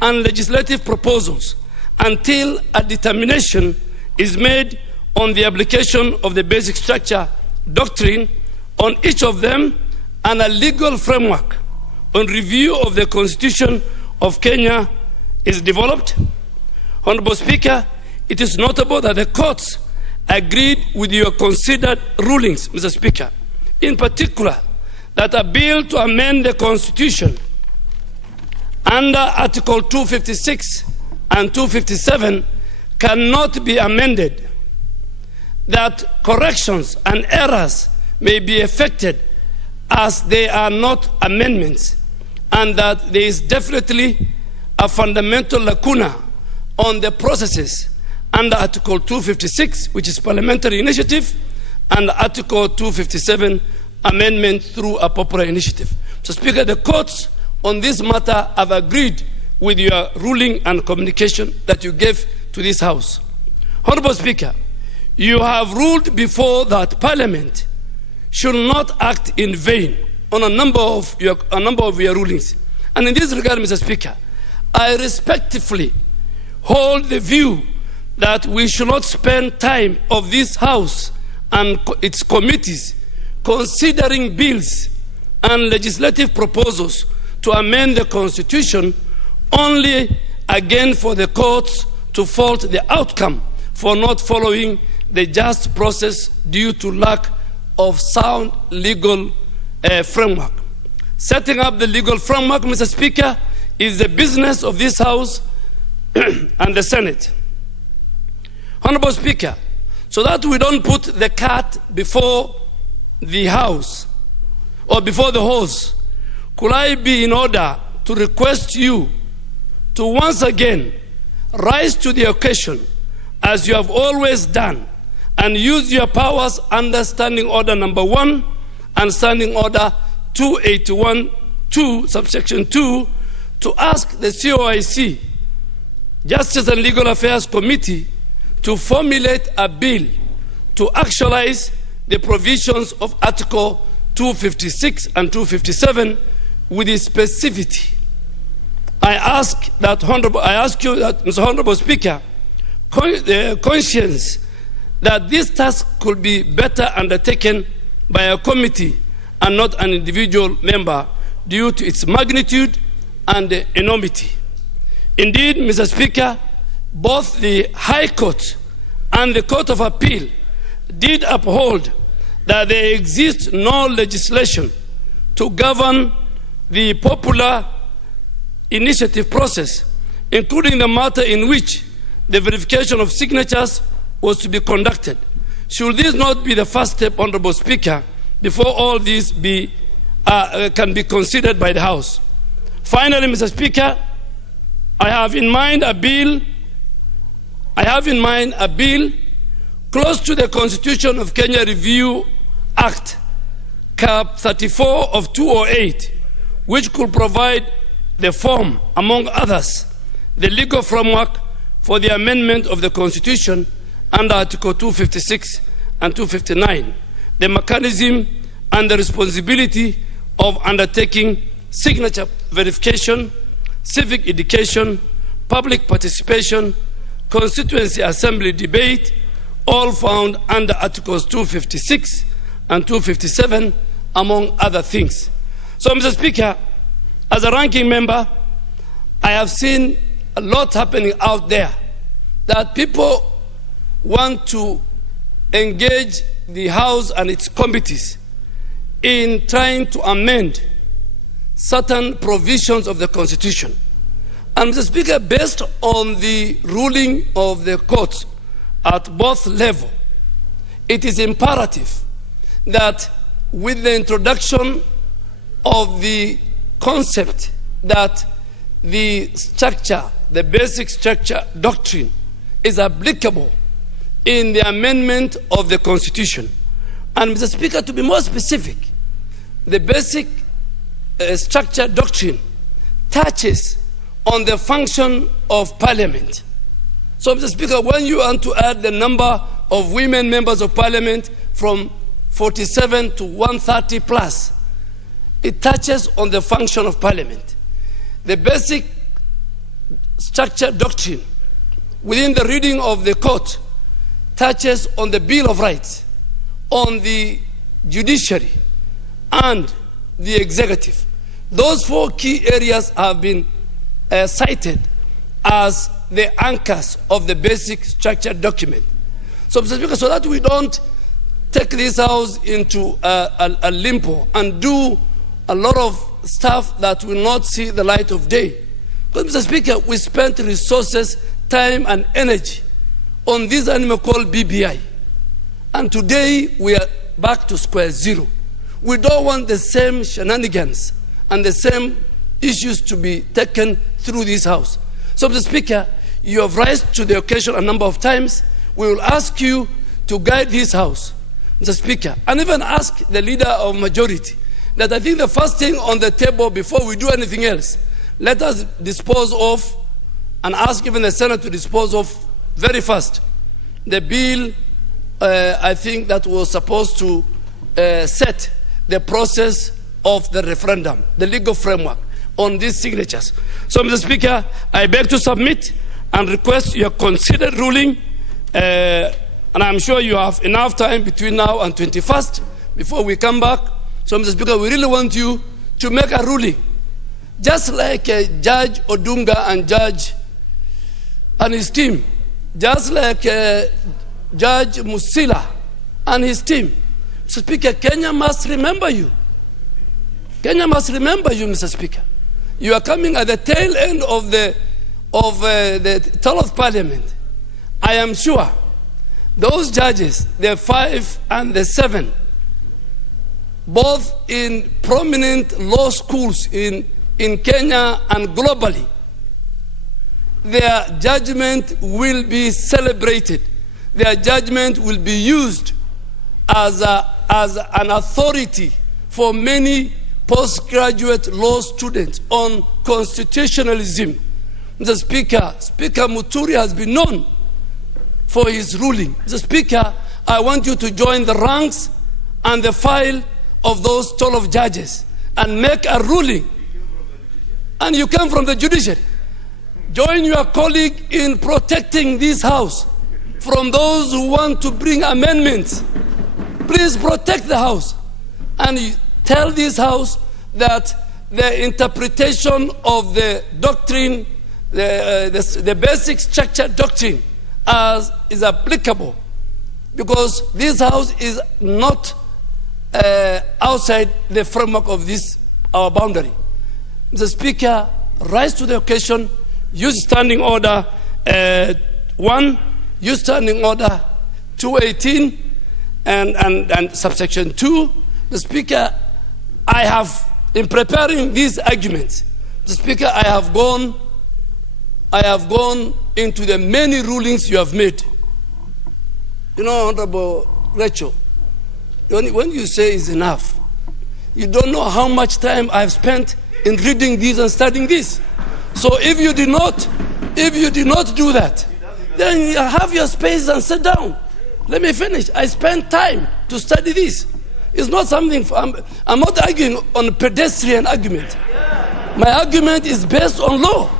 and legislative proposals until a determination is made on the application of the basic structure doctrine on each of them, and a legal framework on review of the Constitution of Kenya is developed? Honorable Speaker, it is notable that the courts agreed with your considered rulings, Mr. Speaker, in particular that a bill to amend the Constitution under Article 256 and 257 cannot be amended, that corrections and errors may be effected as they are not amendments, and that there is definitely a fundamental lacuna on the processes under Article 256, which is parliamentary initiative, and Article 257, amendment through a popular initiative. So, Speaker, the courts on this matter have agreed with your ruling and communication that you gave to this House. Honorable Speaker, you have ruled before that Parliament should not act in vain on a number of your rulings. And in this regard, Mr. Speaker, I respectfully hold the view that we should not spend time of this House and its committees considering bills and legislative proposals to amend the Constitution only again for the courts to fault the outcome for not following the just process due to lack of sound legal framework. Setting up the legal framework, Mr. Speaker, is the business of this House and the Senate. Honorable Speaker, so that we don't put the cart before the House or before the horse, could I be in order to request you to once again rise to the occasion as you have always done and use your powers under Standing Order number 1 and Standing Order 281-2, subsection 2, to ask the COIC, Justice and Legal Affairs Committee, to formulate a bill to actualize the provisions of Article 256 and 257 with its specificity. I ask you that, Mr. Honorable Speaker, conscious that this task could be better undertaken by a committee and not an individual member due to its magnitude and enormity. Indeed, Mr. Speaker, both the High Court and the Court of Appeal did uphold that there exists no legislation to govern the popular initiative process, including the matter in which the verification of signatures was to be conducted. Should this not be the first step, Honorable Speaker, before all this can be considered by the House? Finally, Mr. Speaker, I have in mind a bill close to the Constitution of Kenya Review Act, Cap 34 of 208, which could provide the form, among others, the legal framework for the amendment of the Constitution under Article 256 and 259, the mechanism and the responsibility of undertaking signature verification, civic education, public participation, constituency assembly debate, all found under Articles 256 and 257, among other things. So, Mr. Speaker, as a ranking member, I have seen a lot happening out there that people want to engage the House and its committees in trying to amend certain provisions of the Constitution. And Mr. Speaker, based on the ruling of the courts at both levels, it is imperative that with the introduction of the concept that the structure, the basic structure doctrine, is applicable in the amendment of the Constitution. And Mr. Speaker, to be more specific, the basic structure doctrine touches on the function of Parliament. So, Mr. Speaker, when you want to add the number of women members of Parliament from 47 to 130 plus, it touches on the function of Parliament. The basic structure doctrine within the reading of the court touches on the Bill of Rights, on the judiciary, and the executive. Those four key areas have been cited as the anchors of the basic structure document. So, Mr. Speaker, so that we don't take this House into a limbo and do a lot of stuff that will not see the light of day. Because, Mr. Speaker, we spent resources, time, and energy on this animal called BBI. And today, we are back to square zero. We don't want the same shenanigans and the same issues to be taken through this House. So, Mr. Speaker, you have risen to the occasion a number of times. We will ask you to guide this House, Mr. Speaker, and even ask the leader of majority that I think the first thing on the table before we do anything else, let us dispose of and ask even the Senate to dispose of very fast the bill, I think, that was supposed to set the process of the referendum, the legal framework on these signatures. So, Mr. Speaker, I beg to submit and request your considered ruling, and I'm sure you have enough time between now and 21st before we come back. So, Mr. Speaker, we really want you to make a ruling, just like Judge Odunga and Judge and his team, just like Judge Musila and his team. Mr. Speaker, Kenya must remember you. Kenya must remember you, Mr. Speaker. You are coming at the tail end of the term of Parliament. I am sure those judges, the 5 and the 7, both in prominent law schools in Kenya and globally, their judgment will be celebrated. Their judgment will be used as an authority for many postgraduate law students on constitutionalism. Mr. Speaker, Speaker Muturi has been known for his ruling. Mr. Speaker, I want you to join the ranks and the file of those 12 judges and make a ruling. And you come from the judiciary. Join your colleague in protecting this house from those who want to bring amendments. Please protect the house and tell this house that the interpretation of the doctrine, the basic structure doctrine is applicable, because this house is not outside the framework of this our boundary. Mr. Speaker, rise to the occasion. Use standing order 1, use standing order 218 and subsection 2. The Speaker, I have, in preparing these arguments, the Speaker, I have gone into the many rulings you have made. You know, Honorable Rachel, when you say it's enough, you don't know how much time I've spent in reading this and studying this. So if you did not do that, then you have your space and sit down. Let me finish. I spent time to study this. It's not something, I'm not arguing on a pedestrian argument. My argument is based on law.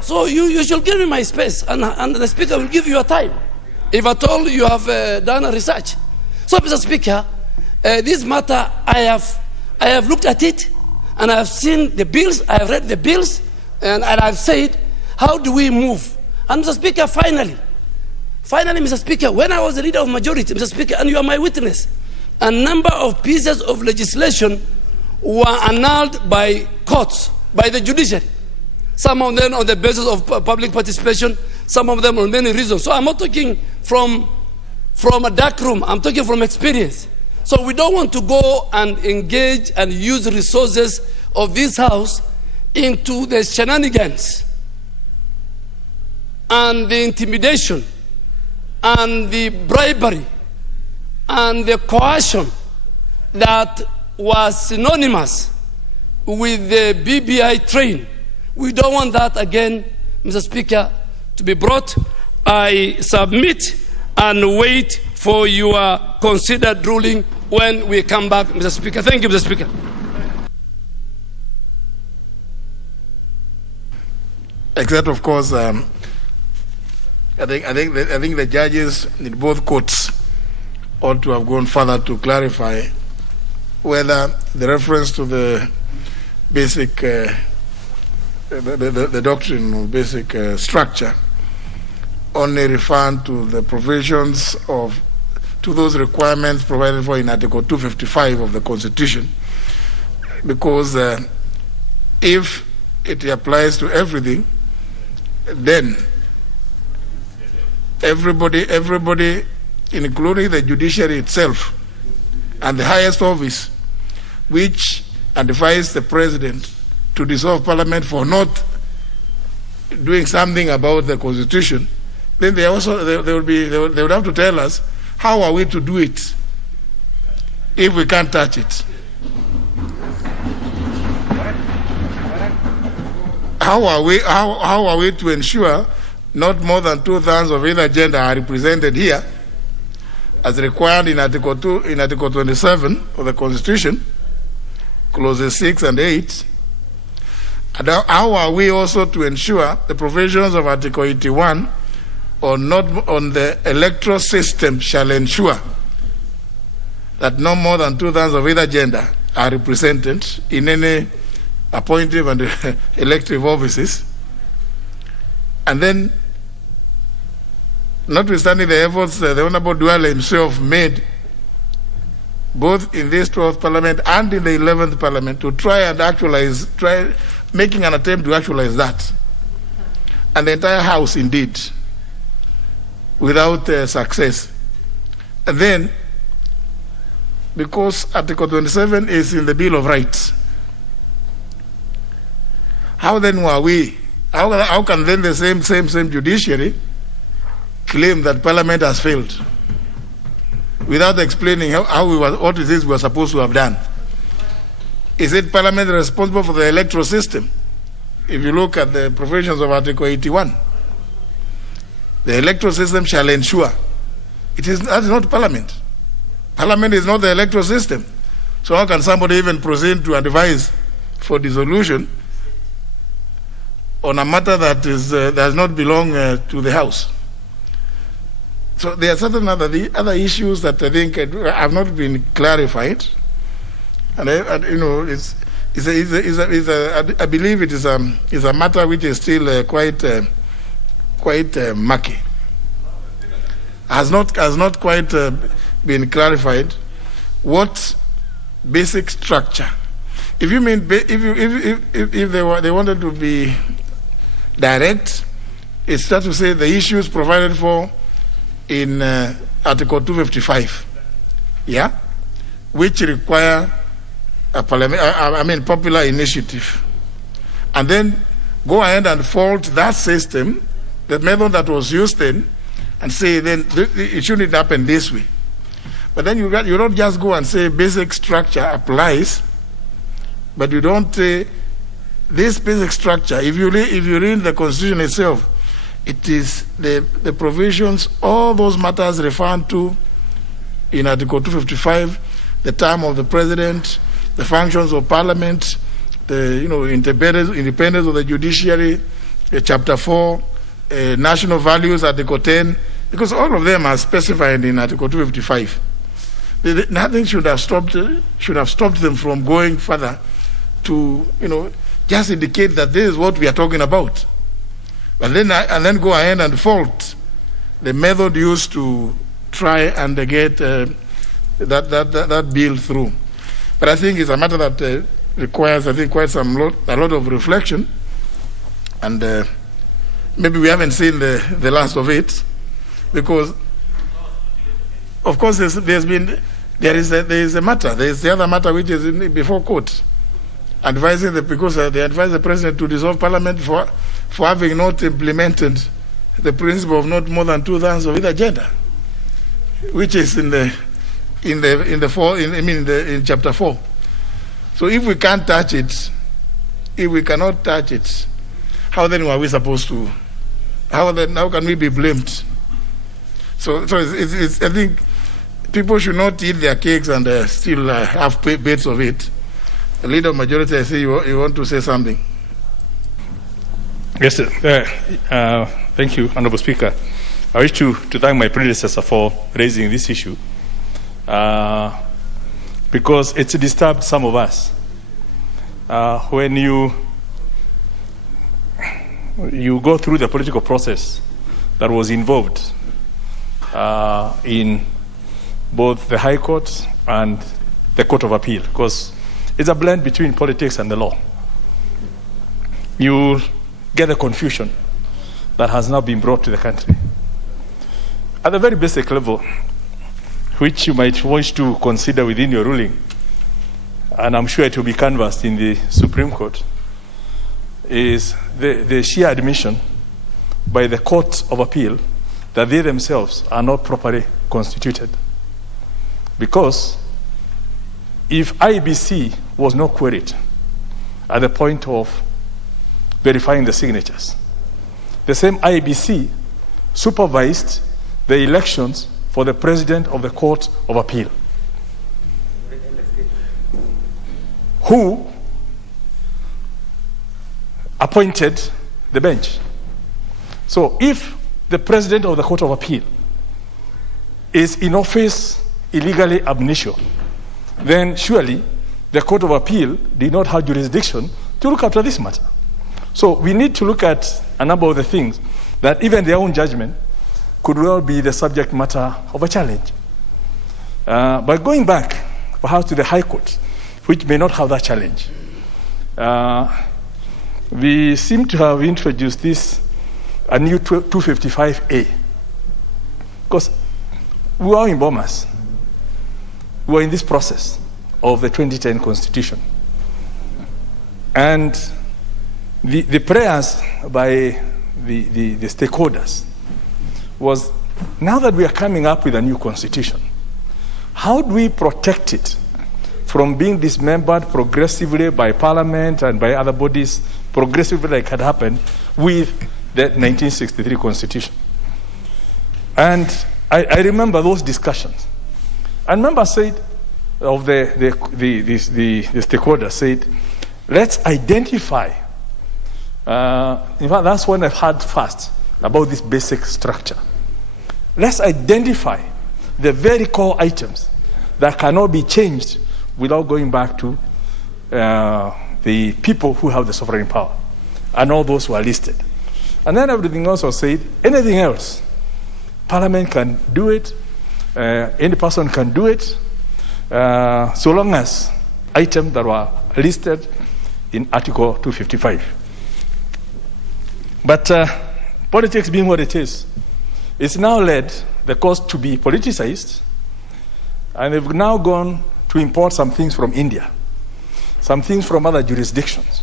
So you should give me my space, and the Speaker will give you a time, if at all you have done a research. So, Mr. Speaker, this matter, I have looked at it, and I have seen the bills, I have read the bills, and I have said, how do we move? And Mr. Speaker, finally, Mr. Speaker, when I was the leader of majority, Mr. Speaker, and you are my witness, a number of pieces of legislation were annulled by courts, by the judiciary. Some of them on the basis of public participation, some of them on many reasons. So I'm not talking from a dark room, I'm talking from experience. So we don't want to go and engage and use resources of this house into the shenanigans and the intimidation and the bribery and the coercion that was synonymous with the BBI train. We don't want that again, Mr. Speaker, to be brought. I submit and wait for your considered ruling when we come back, Mr. Speaker. Thank you, Mr. Speaker. Except, of course, I think the judges in both courts ought to have gone further to clarify whether the reference to the basic, the doctrine of basic structure only referred to the provisions to those requirements provided for in Article 255 of the Constitution, because if it applies to everything, then everybody, including the judiciary itself and the highest office, which advised the president to dissolve Parliament for not doing something about the Constitution, then they would have to tell us, how are we to do it if we can't touch it? How are we to ensure not more than 2/3 of either gender are represented here, as required in Article 27 of the Constitution, clauses 6 and 8? And how are we also to ensure the provisions of Article 81 on the electoral system shall ensure that no more than 2/3 of either gender are represented in any appointive and elective offices? And then notwithstanding the efforts the Honorable Duale himself made, both in this 12th Parliament and in the 11th Parliament, to try and making an attempt to actualize that. And the entire House, indeed, without success. And then, because Article 27 is in the Bill of Rights, how then were we? How can then the same judiciary claim that Parliament has failed without explaining what it is we were supposed to have done? Is it Parliament responsible for the electoral system? If you look at the provisions of Article 81, the electoral system shall ensure. That is not Parliament. Parliament is not the electoral system. So how can somebody even proceed to advise for dissolution on a matter that does not belong to the House? So there are certain other issues that I think have not been clarified, and I believe it is a matter which is still quite murky. Has not quite been clarified. What basic structure? If you mean if they wanted to be direct, it's that to say the issues provided for in Article 255, yeah, which require a popular initiative, and then go ahead and fault that system, the method that was used then, and say then it shouldn't happen this way. But then you don't just go and say basic structure applies, but you don't this basic structure. If you read the Constitution itself, it is the provisions, all those matters referred to in Article 255, the term of the President, the functions of Parliament, the independence of the Judiciary, Chapter 4, national values, Article 10, because all of them are specified in Article 255. Nothing should have stopped them from going further to just indicate that this is what we are talking about. And then go ahead and fault the method used to try and get that bill through. But I think it's a matter that requires, I think, a lot of reflection, and maybe we haven't seen the last of it, because, of course, there is a matter. There is the other matter which is before court, advising because they advise the President to dissolve Parliament for having not implemented the principle of not more than 2/3 of the agenda, which is in Chapter 4. So if we can't touch it, if we cannot touch it, how then are we supposed to? How can we be blamed? So it's I think people should not eat their cakes and still have bits of it. The leader of majority, I see you want to say something. Yes, sir. Thank you, Honorable Speaker. I wish to thank my predecessor for raising this issue, because it's disturbed some of us. When you go through the political process that was involved in both the High Court and the Court of Appeal, because it's a blend between politics and the law, you get a confusion that has now been brought to the country. At the very basic level, which you might wish to consider within your ruling, and I'm sure it will be canvassed in the Supreme Court, is the sheer admission by the Court of Appeal that they themselves are not properly constituted. Because if IBC was not queried at the point of verifying the signatures, the same IBC supervised the elections for the President of the Court of Appeal, who appointed the bench. So if the President of the Court of Appeal is in office illegally ab initio, then surely the Court of Appeal did not have jurisdiction to look after this matter. So we need to look at a number of the things that even their own judgment could well be the subject matter of a challenge. But going back, perhaps to the High Court, which may not have that challenge, we seem to have introduced a new 255A. Because we are in Bomas. We are in this process of the 2010 Constitution. And the prayers by the stakeholders was, now that we are coming up with a new Constitution, how do we protect it from being dismembered progressively by Parliament and by other bodies, progressively like had happened with the 1963 Constitution? And I remember those discussions. And members said, of the stakeholders said, let's identify. In fact, that's when I've heard first about this basic structure. Let's identify the very core items that cannot be changed without going back to the people who have the sovereign power and all those who are listed. And then everything else was said, anything else, Parliament can do it, any person can do it, so long as items that were listed in Article 255. But politics being what it is, it's now led the cause to be politicized, and they've now gone to import some things from India, some things from other jurisdictions,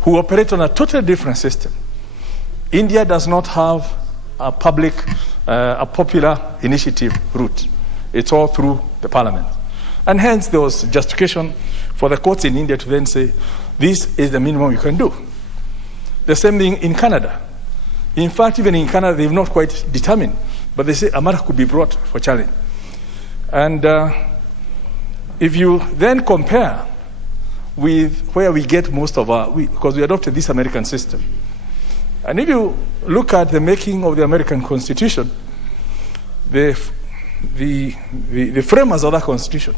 who operate on a totally different system. India does not have a popular initiative route. It's all through the Parliament. And hence there was justification for the courts in India to then say, this is the minimum you can do. The same thing in Canada. In fact, even in Canada, they've not quite determined, but they say a matter could be brought for challenge. And if you then compare with where we get most of our, because we adopted this American system, and if you look at the making of the American Constitution, the framers of that Constitution,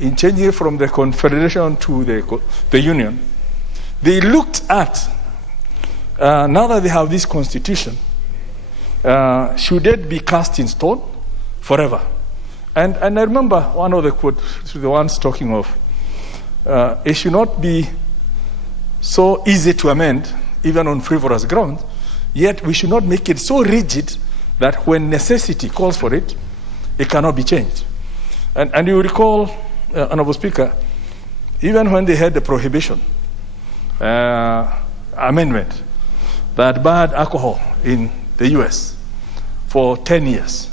in changing it from the Confederation to the Union, they looked at, now that they have this Constitution, should it be cast in stone forever? And I remember one of the quotes, the ones talking of, it should not be so easy to amend, even on frivolous grounds, yet we should not make it so rigid that when necessity calls for it, it cannot be changed. And you recall, Honorable Speaker, even when they had the prohibition amendment that barred alcohol in the US for 10 years,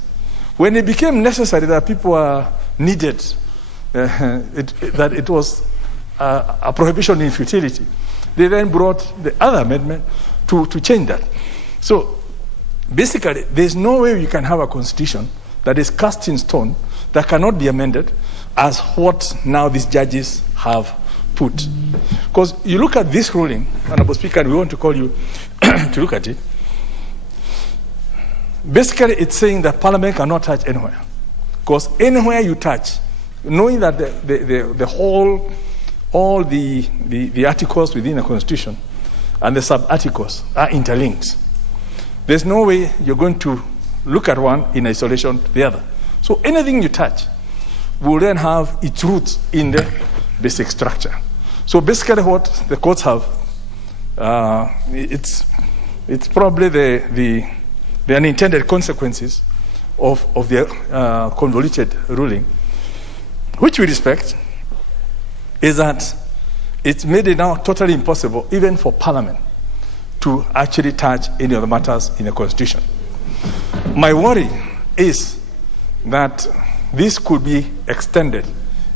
when it became necessary that people were needed, that it was a prohibition in futility, they then brought the other amendment to change that. So basically, there's no way you can have a constitution that is cast in stone, that cannot be amended, as what now these judges have put. Because you look at this ruling, Honorable Speaker, and we want to call you to look at it. Basically, it's saying that Parliament cannot touch anywhere. Because anywhere you touch, knowing that the whole, all the articles within the Constitution and the sub-articles are interlinked, there's no way you're going to look at one in isolation to the other. So anything you touch will then have its roots in the basic structure. So basically what the courts have, it's probably the unintended consequences of their convoluted ruling, which we respect, is that it's made it now totally impossible even for Parliament to actually touch any of the matters in the Constitution. My worry is that this could be extended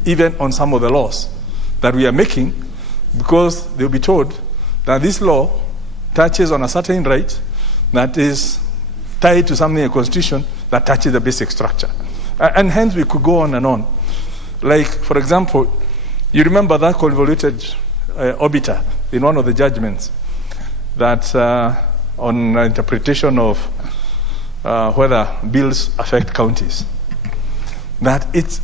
even on some of the laws that we are making, because they'll be told that this law touches on a certain right that is tied to something in the Constitution that touches the basic structure. And hence we could go on and on. Like, for example, you remember that convoluted obiter in one of the judgments that on interpretation of whether bills affect counties, that it's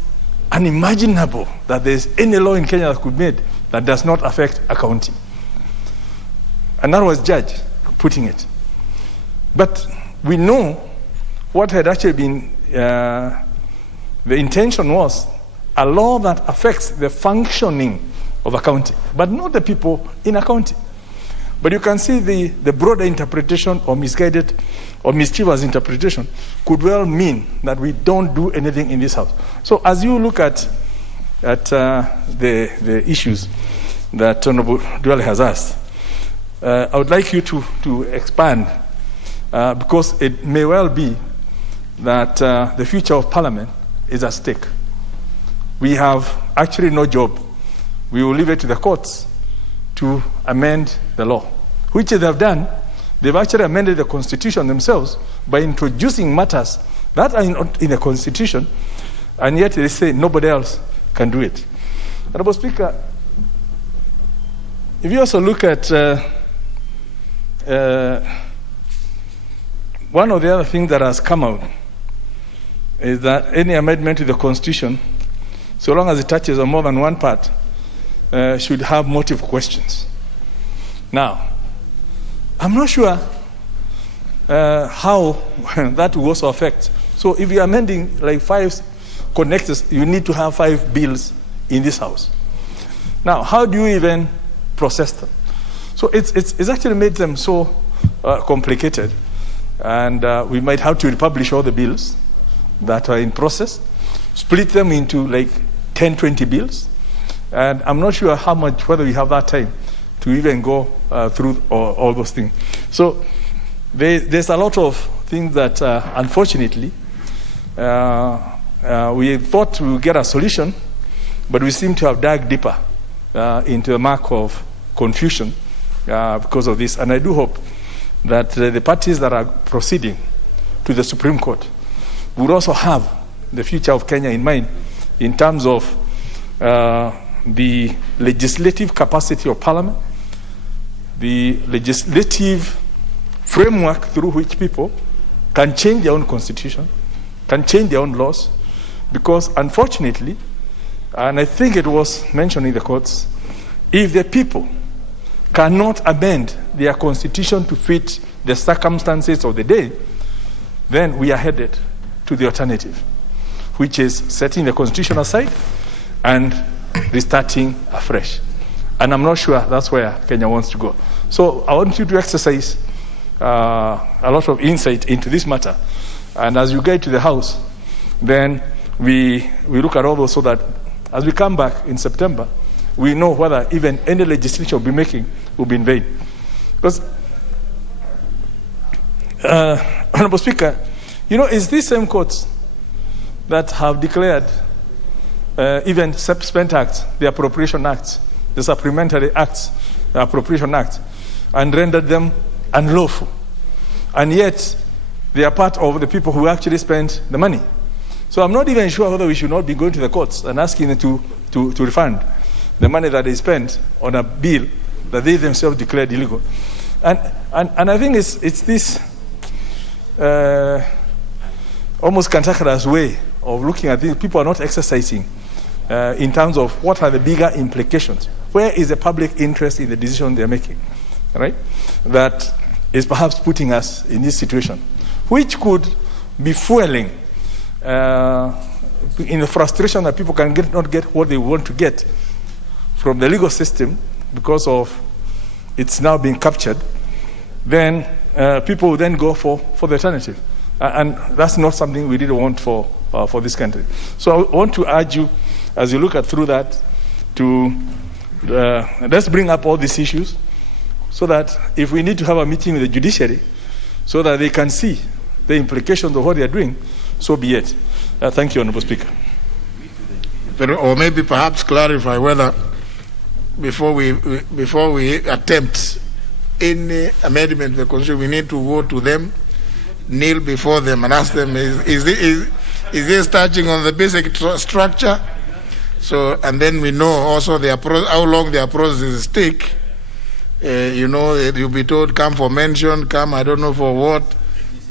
unimaginable that there's any law in Kenya that could be made that does not affect a county. And that was judge putting it. But we know what had actually been, the intention was a law that affects the functioning of a county, but not the people in a county. But you can see the broader interpretation or misguided or mischievous interpretation could well mean that we don't do anything in this house. So as you look at the issues that Honorable Duale has asked, I would like you to expand, because it may well be that the future of Parliament is at stake. We have actually no job. We will leave it to the courts to amend the law, which they have done. They've actually amended the Constitution themselves by introducing matters that are in the Constitution, and yet they say nobody else can do it. Honorable Speaker, if you also look at one of the other things that has come out is that any amendment to the Constitution, so long as it touches on more than one part, should have motive questions. Now, I'm not sure how that will also affect. So if you're amending like 5 connectors, you need to have 5 bills in this house. Now, how do you even process them? So it's actually made them so complicated, and we might have to republish all the bills that are in process, split them into like 10, 20 bills, and I'm not sure how much, whether we have that time to even go through all those things. So there's a lot of things that unfortunately we thought we would get a solution, but we seem to have dug deeper into the mark of confusion because of this. And I do hope that the parties that are proceeding to the Supreme Court would also have the future of Kenya in mind in terms of the legislative capacity of Parliament, the legislative framework through which people can change their own constitution, can change their own laws, because unfortunately, and I think it was mentioned in the courts, if the people cannot amend their constitution to fit the circumstances of the day, then we are headed to the alternative, which is setting the constitution aside and restarting afresh. And I'm not sure that's where Kenya wants to go. So I want you to exercise a lot of insight into this matter. And as you get to the House, then we look at all those so that as we come back in September, we know whether even any legislation we'll be making will be in vain. Because, Honorable Speaker, you know, it's these same courts that have declared even spent acts, the appropriation acts, the supplementary acts, the appropriation acts, and rendered them unlawful. And yet, they are part of the people who actually spent the money. So I'm not even sure whether we should not be going to the courts and asking them to refund the money that they spent on a bill that they themselves declared illegal. And I think it's this almost cantankerous way of looking at things. People are not exercising in terms of what are the bigger implications. Where is the public interest in the decision they're making, right? That is perhaps putting us in this situation, which could be fueling in the frustration that people can not get what they want to get from the legal system because of it's now being captured. Then people will then go for the alternative. And that's not something we really want for this country. So I want to urge you, as you look at through that, to let's bring up all these issues so that if we need to have a meeting with the judiciary so that they can see the implications of what they are doing, so be it. Thank you, Honorable Speaker. Or maybe perhaps clarify whether before we attempt any amendment to the Constitution, we need to go to them, kneel before them and ask them, is this touching on the basic structure? So, and then we know also how long their processes take. You know, you'll be told, come for mention, come, I don't know for what,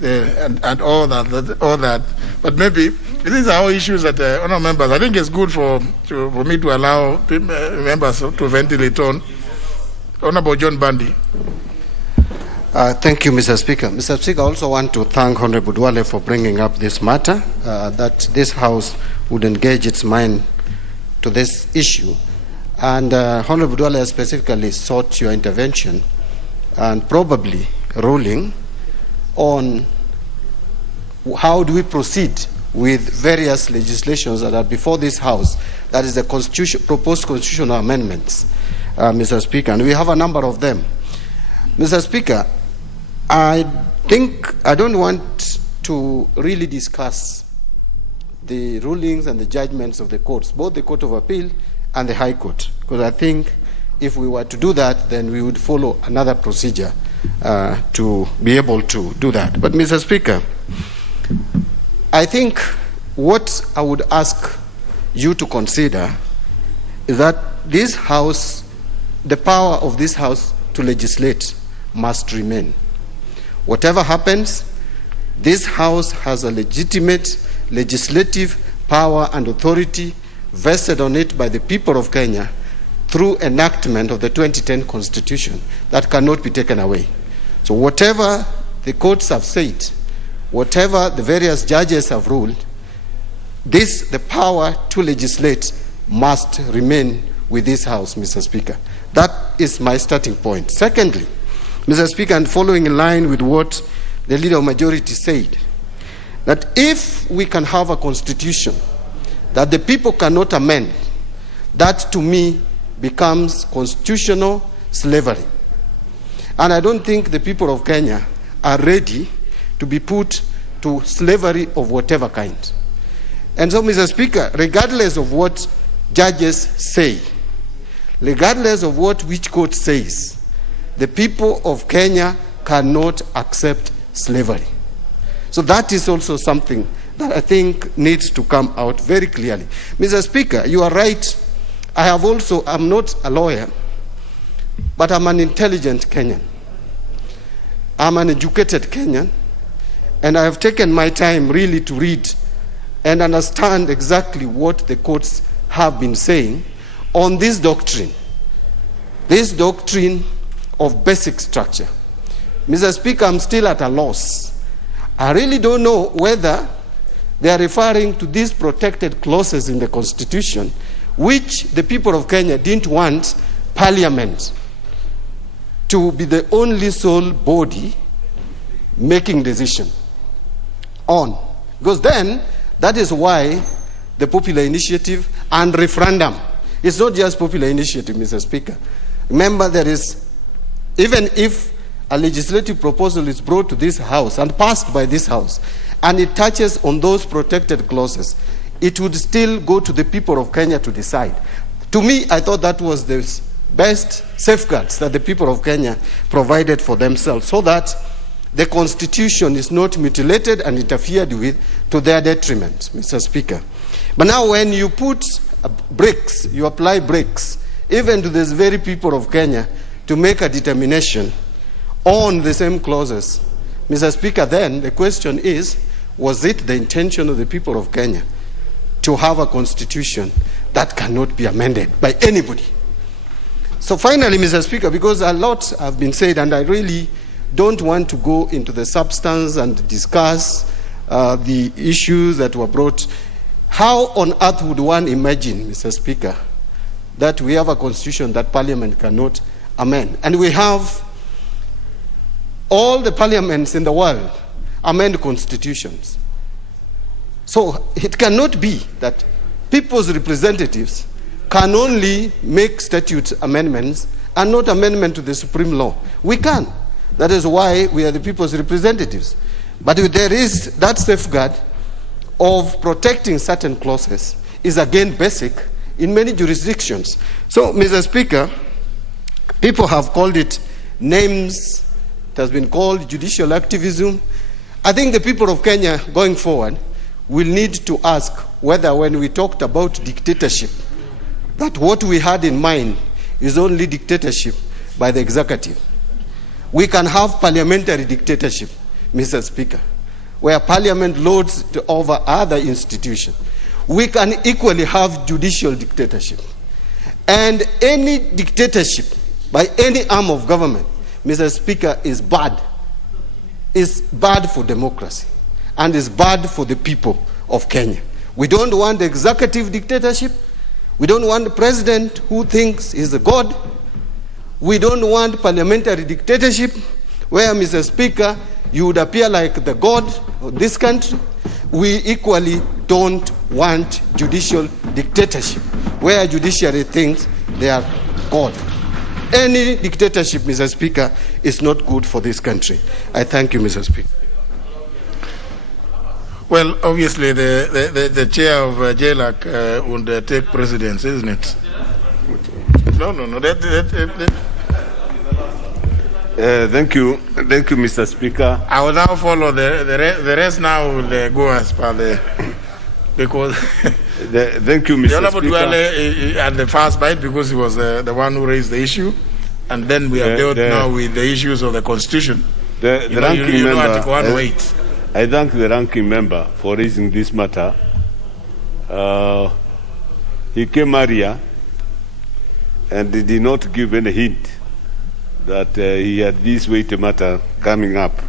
and all that. But maybe these are all issues that honourable members, I think it's good for me to allow members to ventilate on. Honourable John Bundy. Thank you, Mr. Speaker. Mr. Speaker, I also want to thank Honorable Duale for bringing up this matter, that this House would engage its mind to this issue. And Honorable Duale specifically sought your intervention and probably ruling on how do we proceed with various legislations that are before this House, that is the proposed constitutional amendments, Mr. Speaker, and we have a number of them. Mr. Speaker, I think I don't want to really discuss the rulings and the judgments of the courts, both the Court of Appeal and the High Court, because I think if we were to do that, then we would follow another procedure to be able to do that. But, Mr. Speaker, I think what I would ask you to consider is that this House, the power of this House to legislate must remain. Whatever happens, this House has a legitimate legislative power and authority vested on it by the people of Kenya through enactment of the 2010 Constitution that cannot be taken away. So whatever the courts have said, whatever the various judges have ruled, the power to legislate must remain with this House, Mr. Speaker. That is my starting point. Secondly, Mr. Speaker, and following in line with what the Leader of Majority said, that if we can have a constitution that the people cannot amend, that to me becomes constitutional slavery. And I don't think the people of Kenya are ready to be put to slavery of whatever kind. And so, Mr. Speaker, regardless of what judges say, regardless of what which court says, the people of Kenya cannot accept slavery. So that is also something that I think needs to come out very clearly. Mr. Speaker, you are right. I'm not a lawyer, but I'm an intelligent Kenyan. I'm an educated Kenyan, and I have taken my time really to read and understand exactly what the courts have been saying on this doctrine of basic structure. Mr. Speaker, I'm still at a loss. I really don't know whether they are referring to these protected clauses in the Constitution, which the people of Kenya didn't want Parliament to be the only sole body making decision on. Because then, that is why the popular initiative and referendum, it's not just popular initiative, Mr. Speaker. Remember, even if a legislative proposal is brought to this House and passed by this House, and it touches on those protected clauses, it would still go to the people of Kenya to decide. To me, I thought that was the best safeguards that the people of Kenya provided for themselves, so that the Constitution is not mutilated and interfered with to their detriment, Mr. Speaker. But now when you put brakes, you apply brakes, even to these very people of Kenya, to make a determination on the same clauses, Mr. Speaker, then the question is, was it the intention of the people of Kenya to have a constitution that cannot be amended by anybody? So finally, Mr. Speaker, because a lot have been said, and I really don't want to go into the substance and discuss the issues that were brought, how on earth would one imagine, Mr. Speaker, that we have a constitution that Parliament cannot amend? And we have all the parliaments in the world amend constitutions. So it cannot be that people's representatives can only make statute amendments and not amendment to the supreme law. We can. That is why we are the people's representatives. But if there is that safeguard of protecting certain clauses is again basic in many jurisdictions. So, Mr. Speaker, people have called it names. It has been called judicial activism. I think the people of Kenya going forward will need to ask whether when we talked about dictatorship, that what we had in mind is only dictatorship by the executive. We can have parliamentary dictatorship, Mr. Speaker, where Parliament lords over other institutions. We can equally have judicial dictatorship. And any dictatorship by any arm of government Mr. Speaker, is bad. It's bad for democracy and is bad for the people of Kenya. We don't want executive dictatorship. We don't want a president who thinks he's a god. We don't want parliamentary dictatorship where, Mr. Speaker, you would appear like the god of this country. We equally don't want judicial dictatorship where judiciary thinks they are god. Any dictatorship, Mr. Speaker, is not good for this country. I thank you, Mr. Speaker. Well, obviously, the chair of JLAC would take precedence, isn't it? No. Thank you, Mr. Speaker. I will now follow the rest. Now will go as per the because. Thank you, Mr. The Honorable Speaker. Duale had the first bite because he was the one who raised the issue, and then we have dealt now with the issues of the Constitution. The ranking member. Article 108. I thank the ranking member for raising this matter. He came earlier and he did not give any hint that he had this weighty matter coming up.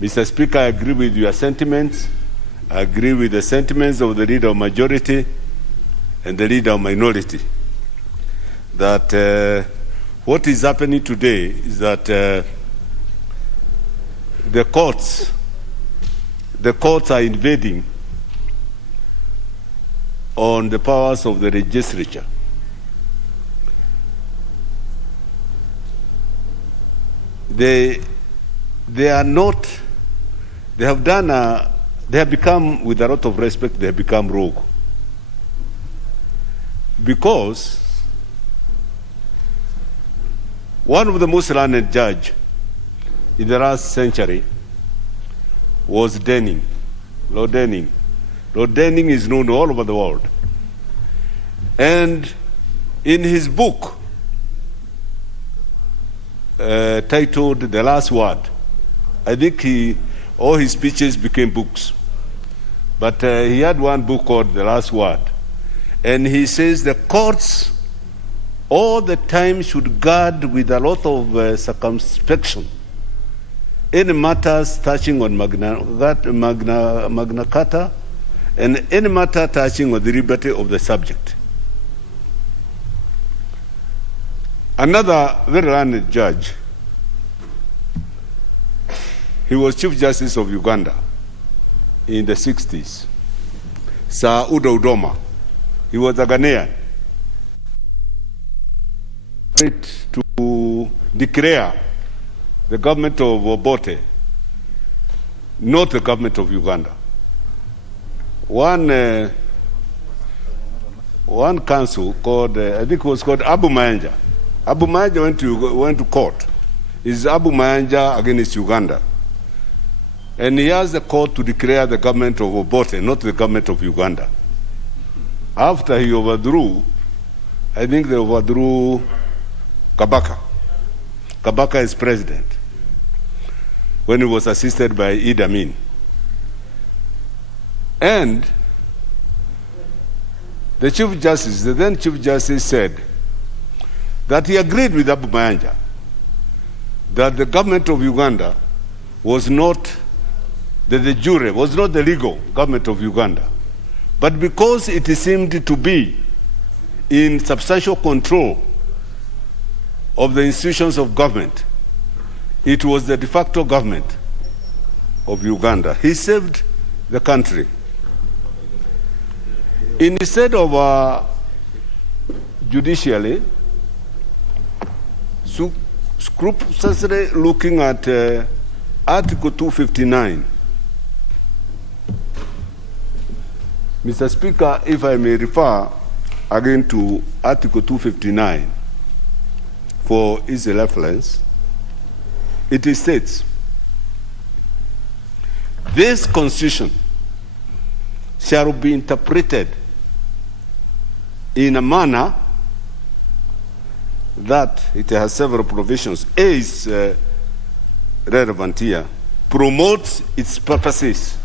Mr. Speaker, I agree with your sentiments. I agree with the sentiments of the leader of majority and the leader of minority. That what is happening today is that the courts are invading on the powers of the legislature. They are not. They have done. They have become, with a lot of respect, they have become rogue. Because one of the most learned judge in the last century was Denning, Lord Denning. Lord Denning is known all over the world. And in his book titled The Last Word, I think all his speeches became books. But he had one book called The Last Word. And he says the courts all the time should guard with a lot of circumspection any matters touching on Magna Carta and any matter touching on the liberty of the subject. Another very learned judge, he was Chief Justice of Uganda in the 60s, Sir Udo Udoma. He was a Ghanaian. To declare the government of Obote, not the government of Uganda. One council called, I think it was called Abu Mayanja. Abu Mayanja went to court. It's Abu Mayanja against Uganda. And he asked the court to declare the government of Obote, not the government of Uganda. After he overthrew, I think they overthrew Kabaka. Kabaka is president, when he was assisted by Idi Amin. And the Chief Justice, the then Chief Justice, said that he agreed with Abu Mayanja that the government of Uganda was not the jure, was not the legal government of Uganda. But because it seemed to be in substantial control of the institutions of government, it was the de facto government of Uganda. He saved the country. Instead of judicially scrupulously looking at Article 259, Mr. Speaker, if I may refer again to Article 259 for easy reference, it states, this Constitution shall be interpreted in a manner that it has several provisions. A is relevant here, promotes its purposes.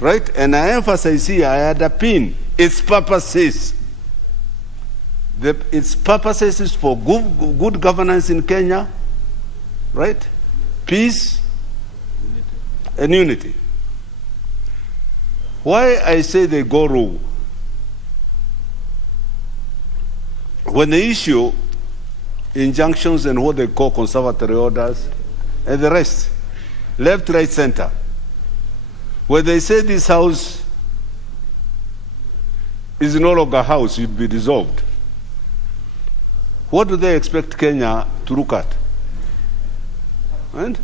Right? And I emphasize here, I had a pin, its purposes. its purposes is for good governance in Kenya, right? Peace and unity. Why I say they go wrong? When they issue injunctions and what they call conservatory orders and the rest, left, right, center, when they say this house is no longer a house, it will be dissolved, what do they expect Kenya to look at? And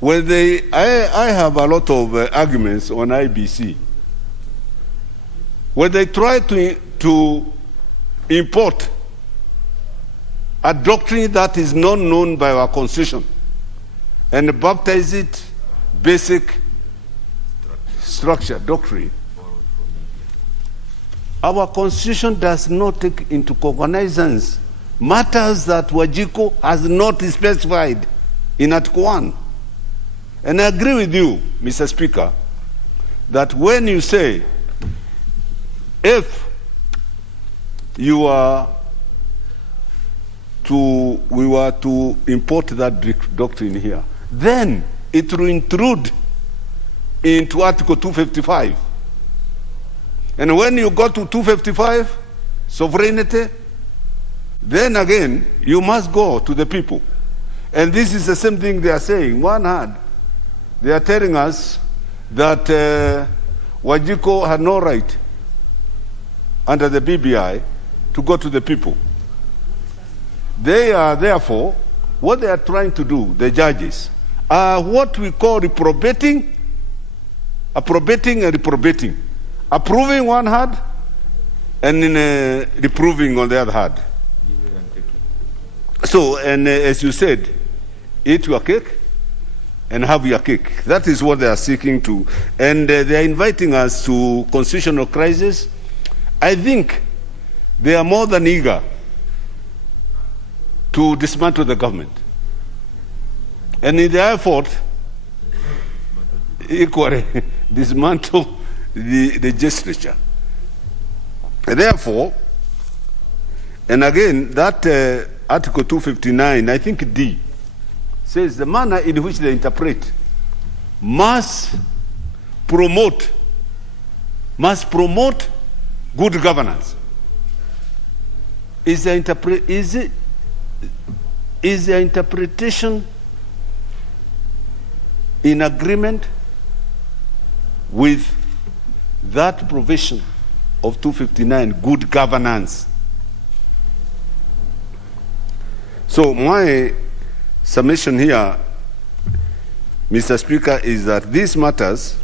when I have a lot of arguments on IBC. When they try to import a doctrine that is not known by our constitution and baptize it basic structure, doctrine, our constitution does not take into cognizance matters that Wajiko has not specified in Article 1. And I agree with you, Mr. Speaker, that when you say if we were to import that doctrine here, then it will intrude into Article 255. And when you go to 255, sovereignty, then again, you must go to the people. And this is the same thing they are saying. One hand, they are telling us that Wajiko had no right under the BBI to go to the people. They are therefore, what they are trying to do, the judges, are what we call approbating and reprobating. Approving one hand and reproving on the other hand. So, and as you said, eat your cake and have your cake. That is what they are seeking to. And they are inviting us to constitutional crisis. I think they are more than eager to dismantle the government. And in their effort, equally dismantle the legislature. Therefore, and again, that Article 259, I think D, says the manner in which they interpret must promote good governance. Is the interpretation in agreement with that provision of 259, good governance? So my submission here, Mr. Speaker, is that these matters,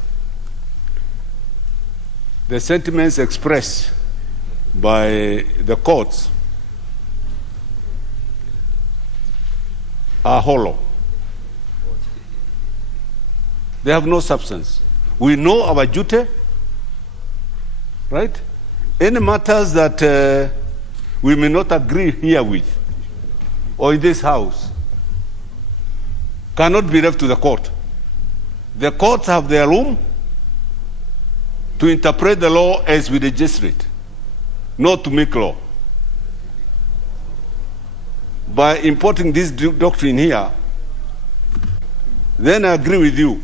the sentiments expressed by the courts, are hollow. They have no substance. We know our duty, right? Any matters that we may not agree here with or in this house cannot be left to the court. The courts have their room to interpret the law as we legislate, not to make law. By importing this doctrine here, then I agree with you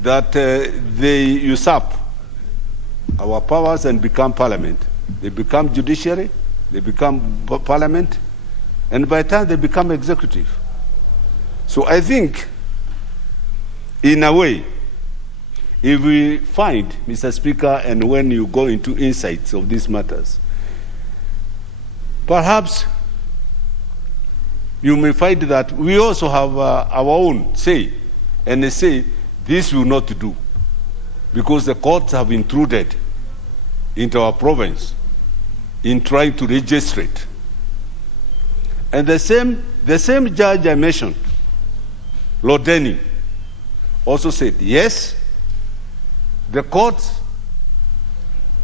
that they usurp our powers and become parliament. They become judiciary, they become parliament, and by the time they become executive. So I think, in a way, if we find, Mr. Speaker, and when you go into insights of these matters, perhaps you may find that we also have our own say, and they say, this will not do, because the courts have intruded into our province in trying to legislate. And the same judge I mentioned, Lord Denny, also said, yes, the courts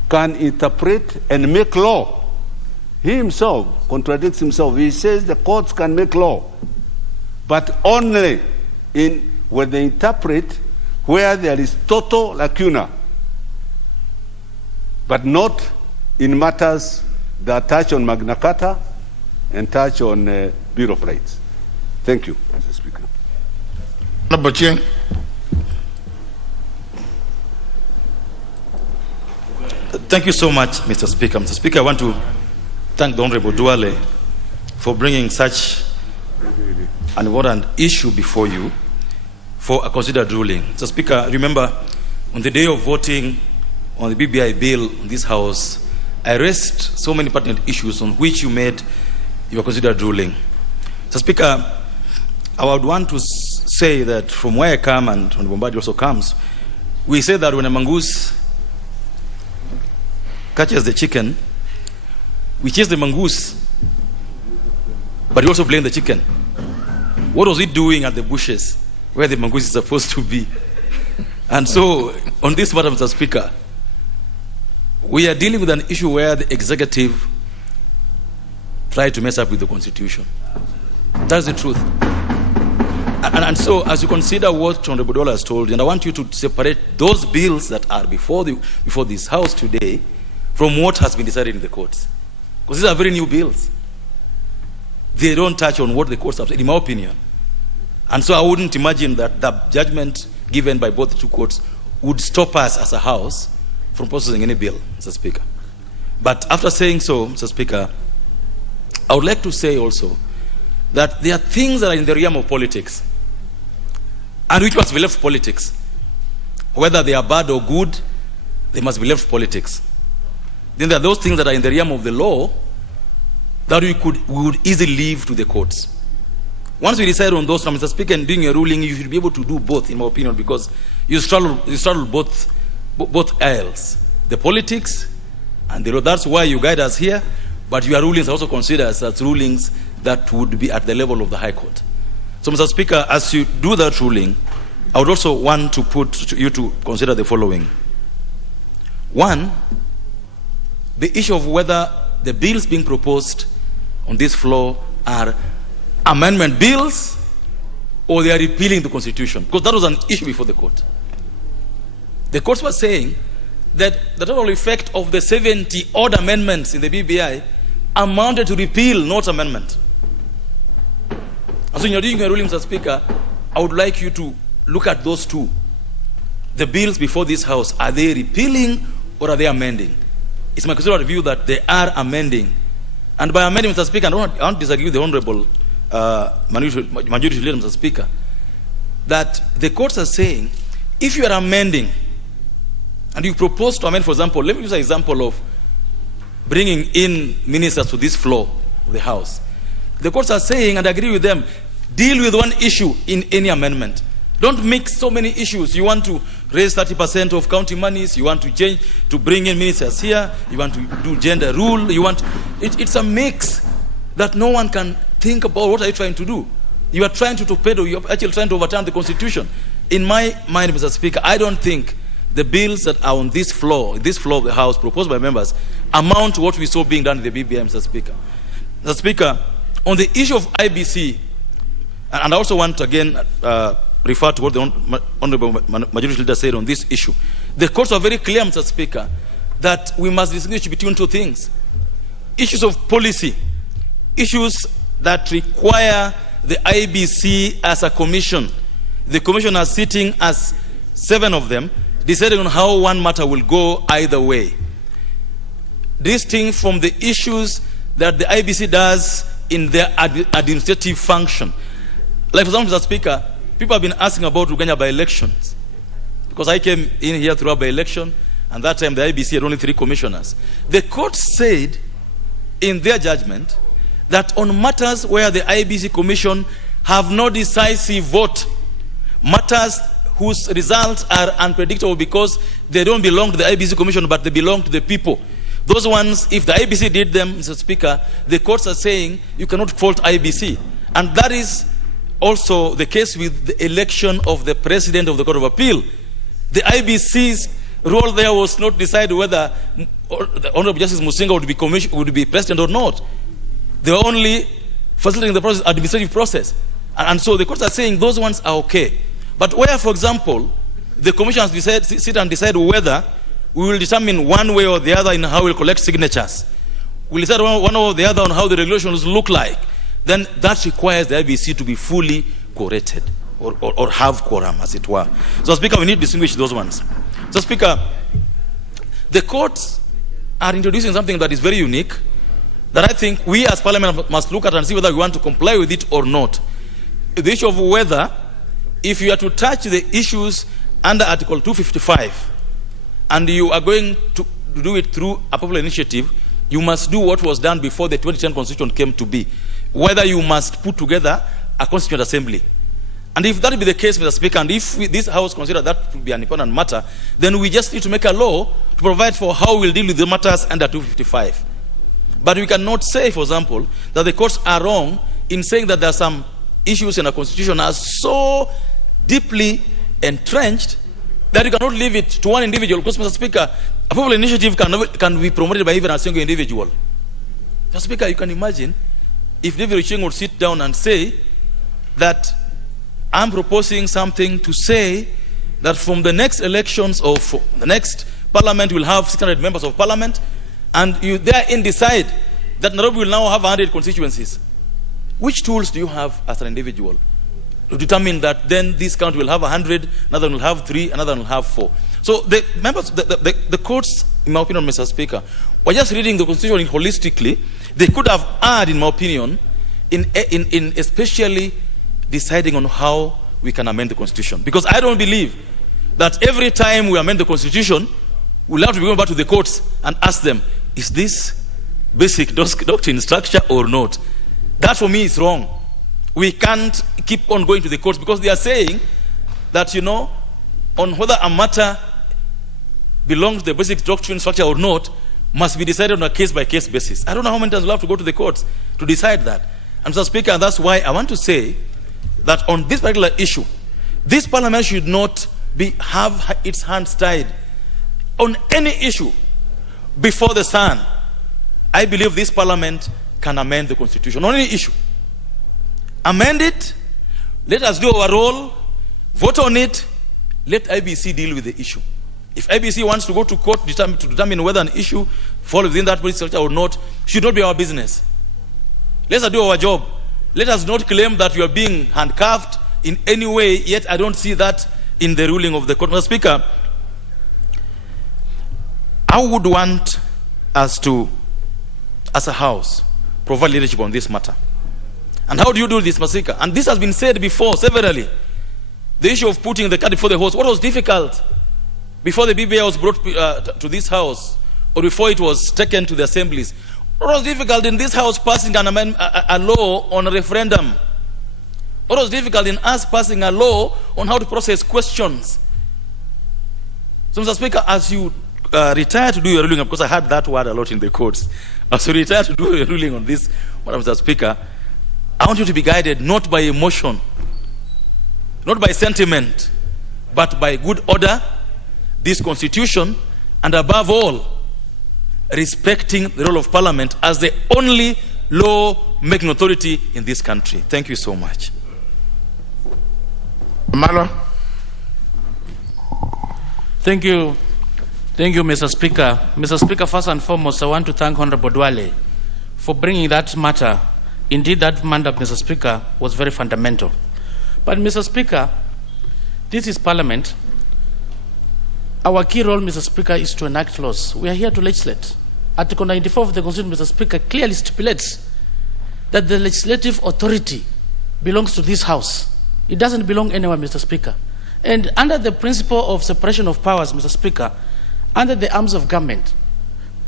can interpret and make law. He himself contradicts himself. He says the courts can make law, but only when they interpret where there is total lacuna, but not in matters that touch on Magna Carta and touch on Bill of Rights. Thank you, Mr. Speaker. Honorable Chieng. Thank you so much, Mr. Speaker. Mr. Speaker, I want to thank the Honorable Duale for bringing such an important issue before you for a considered ruling. Mr. Speaker, remember, on the day of voting on the BBI bill in this House, I raised so many pertinent issues on which you made your considered ruling. Mr. Speaker, I would want to say that from where I come, and when Bombadi also comes, we say that when a mongoose catches the chicken, we chase the mongoose, but we also blame the chicken. What was it doing at the bushes where the mongoose is supposed to be? And so, on this matter, Mr. Speaker, we are dealing with an issue where the executive tried to mess up with the Constitution. That's the truth. And so, as you consider what Honorable Dola has told you, and I want you to separate those bills that are before this House today from what has been decided in the courts. Because these are very new bills. They don't touch on what the courts have said, in my opinion. And so I wouldn't imagine that the judgment given by both the two courts would stop us as a House from processing any bill, Mr. Speaker. But after saying so, Mr. Speaker, I would like to say also that there are things that are in the realm of politics and which must be left politics. Whether they are bad or good, they must be left politics. Then there are those things that are in the realm of the law that we would easily leave to the courts. Once we decide on those, Mr. Speaker, and doing a ruling, you should be able to do both, in my opinion, because you straddle both aisles, the politics and the law. That's why you guide us here, but your rulings are also considered as rulings that would be at the level of the High Court. So, Mr. Speaker, as you do that ruling, I would also want to put you to consider the following. One, the issue of whether the bills being proposed on this floor are amendment bills or they are repealing the Constitution, because that was an issue before the court. The courts were saying that the total effect of the 70 odd amendments in the BBI amounted to repeal, not amendment. And so when you're doing your ruling, Mr. Speaker, I would like you to look at those two. The bills before this House, are they repealing or are they amending? It's my considered view that they are amending. And by amending, Mr. Speaker, I don't disagree with the Honorable Majority Leader, Mr. Speaker, that the courts are saying, if you are amending, and you propose to amend, for example, let me use an example of bringing in ministers to this floor of the House. The courts are saying, and I agree with them, deal with one issue in any amendment. Don't mix so many issues. You want to raise 30% of county monies, you want to change, to bring in ministers here, you want to do gender rule, it's a mix that no one can think about. What are you trying to do? You are trying to torpedo, you're actually trying to overturn the Constitution. In my mind, Mr. Speaker, I don't think the bills that are on this floor of the House, proposed by members, amount to what we saw being done in the BBI, Mr. Speaker. Mr. Speaker, on the issue of IBC, and I also want to again refer to what the Honorable Majority Leader said on this issue. The courts are very clear, Mr. Speaker, that we must distinguish between two things. Issues of policy, issues that require the IBC as a commission. The commissioners sitting as 7 of them, deciding on how one matter will go either way. Distinct from the issues that the IBC does in their administrative function. Like, for example, Mr. Speaker, people have been asking about Uganda by-elections. Because I came in here through a by-election, and that time the IBC had only 3 commissioners. The court said in their judgment that on matters where the IBC commission have no decisive vote, matters whose results are unpredictable because they don't belong to the IBC commission but they belong to the people, those ones, if the IBC did them, Mr. Speaker, the courts are saying you cannot fault IBC. And that is also the case with the election of the President of the Court of Appeal. The IBC's role there was not decide whether the Honorable Justice Musinga would be President or not. They were only facilitating the process, administrative process. And so the courts are saying those ones are okay. But where, for example, the commissioners sit and decide whether we will determine one way or the other in how we'll collect signatures, will decide one or the other on how the regulations look like, then that requires the IBC to be fully corrected or have quorum, as it were. So, Speaker, we need to distinguish those ones. So, Speaker, the courts are introducing something that is very unique, that I think we as Parliament must look at and see whether we want to comply with it or not. The issue of whether, if you are to touch the issues under Article 255, and you are going to do it through a popular initiative, you must do what was done before the 2010 Constitution came to be. Whether you must put together a Constituent Assembly. And if that be the case, Mr. Speaker, and if this House consider that to be an important matter, then we just need to make a law to provide for how we'll deal with the matters under 255. But we cannot say, for example, that the courts are wrong in saying that there are some issues in our Constitution are so deeply entrenched that you cannot leave it to one individual. Because, Mr. Speaker, a popular initiative can be promoted by even a single individual. Mr. Speaker, you can imagine if David Ochieng would sit down and say that I'm proposing something to say that from the next elections of the next parliament will have 600 members of parliament, and you therein decide that Nairobi will now have 100 constituencies. Which tools do you have as an individual to determine that then this county will have 100, another will have 3, another will have 4? So the members, the courts, in my opinion, Mr. Speaker, were just reading the Constitution holistically. They could have added, in my opinion, in especially deciding on how we can amend the Constitution. Because I don't believe that every time we amend the Constitution, we'll have to be going back to the courts and ask them, is this basic doctrine structure or not? That for me is wrong. We can't keep on going to the courts because they are saying that, you know, on whether a matter belongs to the basic doctrine structure or not must be decided on a case-by-case basis. I don't know how many times we'll have to go to the courts to decide that. And Mr. Speaker, that's why I want to say that on this particular issue, this parliament should not have its hands tied on any issue before the sun. I believe this parliament can amend the Constitution on any issue. Amend it, let us do our role, vote on it, let IBC deal with the issue. If IBC wants to go to court to determine whether an issue falls within that policy structure or not, should not be our business. Let us do our job. Let us not claim that we are being handcuffed in any way, yet I don't see that in the ruling of the court. Mr. Speaker, I would want us to, as a House, provide leadership on this matter. And how do you do this, Mr. Speaker? And this has been said before, severally. The issue of putting the cart before the horse. What was difficult before the BBI was brought to this House, or before it was taken to the assemblies? What was difficult in this House passing a law on a referendum? What was difficult in us passing a law on how to process questions? So, Mr. Speaker, as you retire to do your ruling, because I heard that word a lot in the courts, as you retire to do your ruling on this, Mr. Speaker, I want you to be guided not by emotion, not by sentiment, but by good order, this Constitution, and above all, respecting the role of Parliament as the only law-making authority in this country. Thank you so much. Malo. Thank you. Thank you, Mr. Speaker. Mr. Speaker, first and foremost, I want to thank Honorable Dwale for bringing that matter. Indeed, that matter, Mr. Speaker, was very fundamental. But, Mr. Speaker, this is Parliament. Our key role, Mr. Speaker, is to enact laws. We are here to legislate. Article 94 of the Constitution, Mr. Speaker, clearly stipulates that the legislative authority belongs to this House. It doesn't belong anywhere, Mr. Speaker. And under the principle of separation of powers, Mr. Speaker, under the arms of government,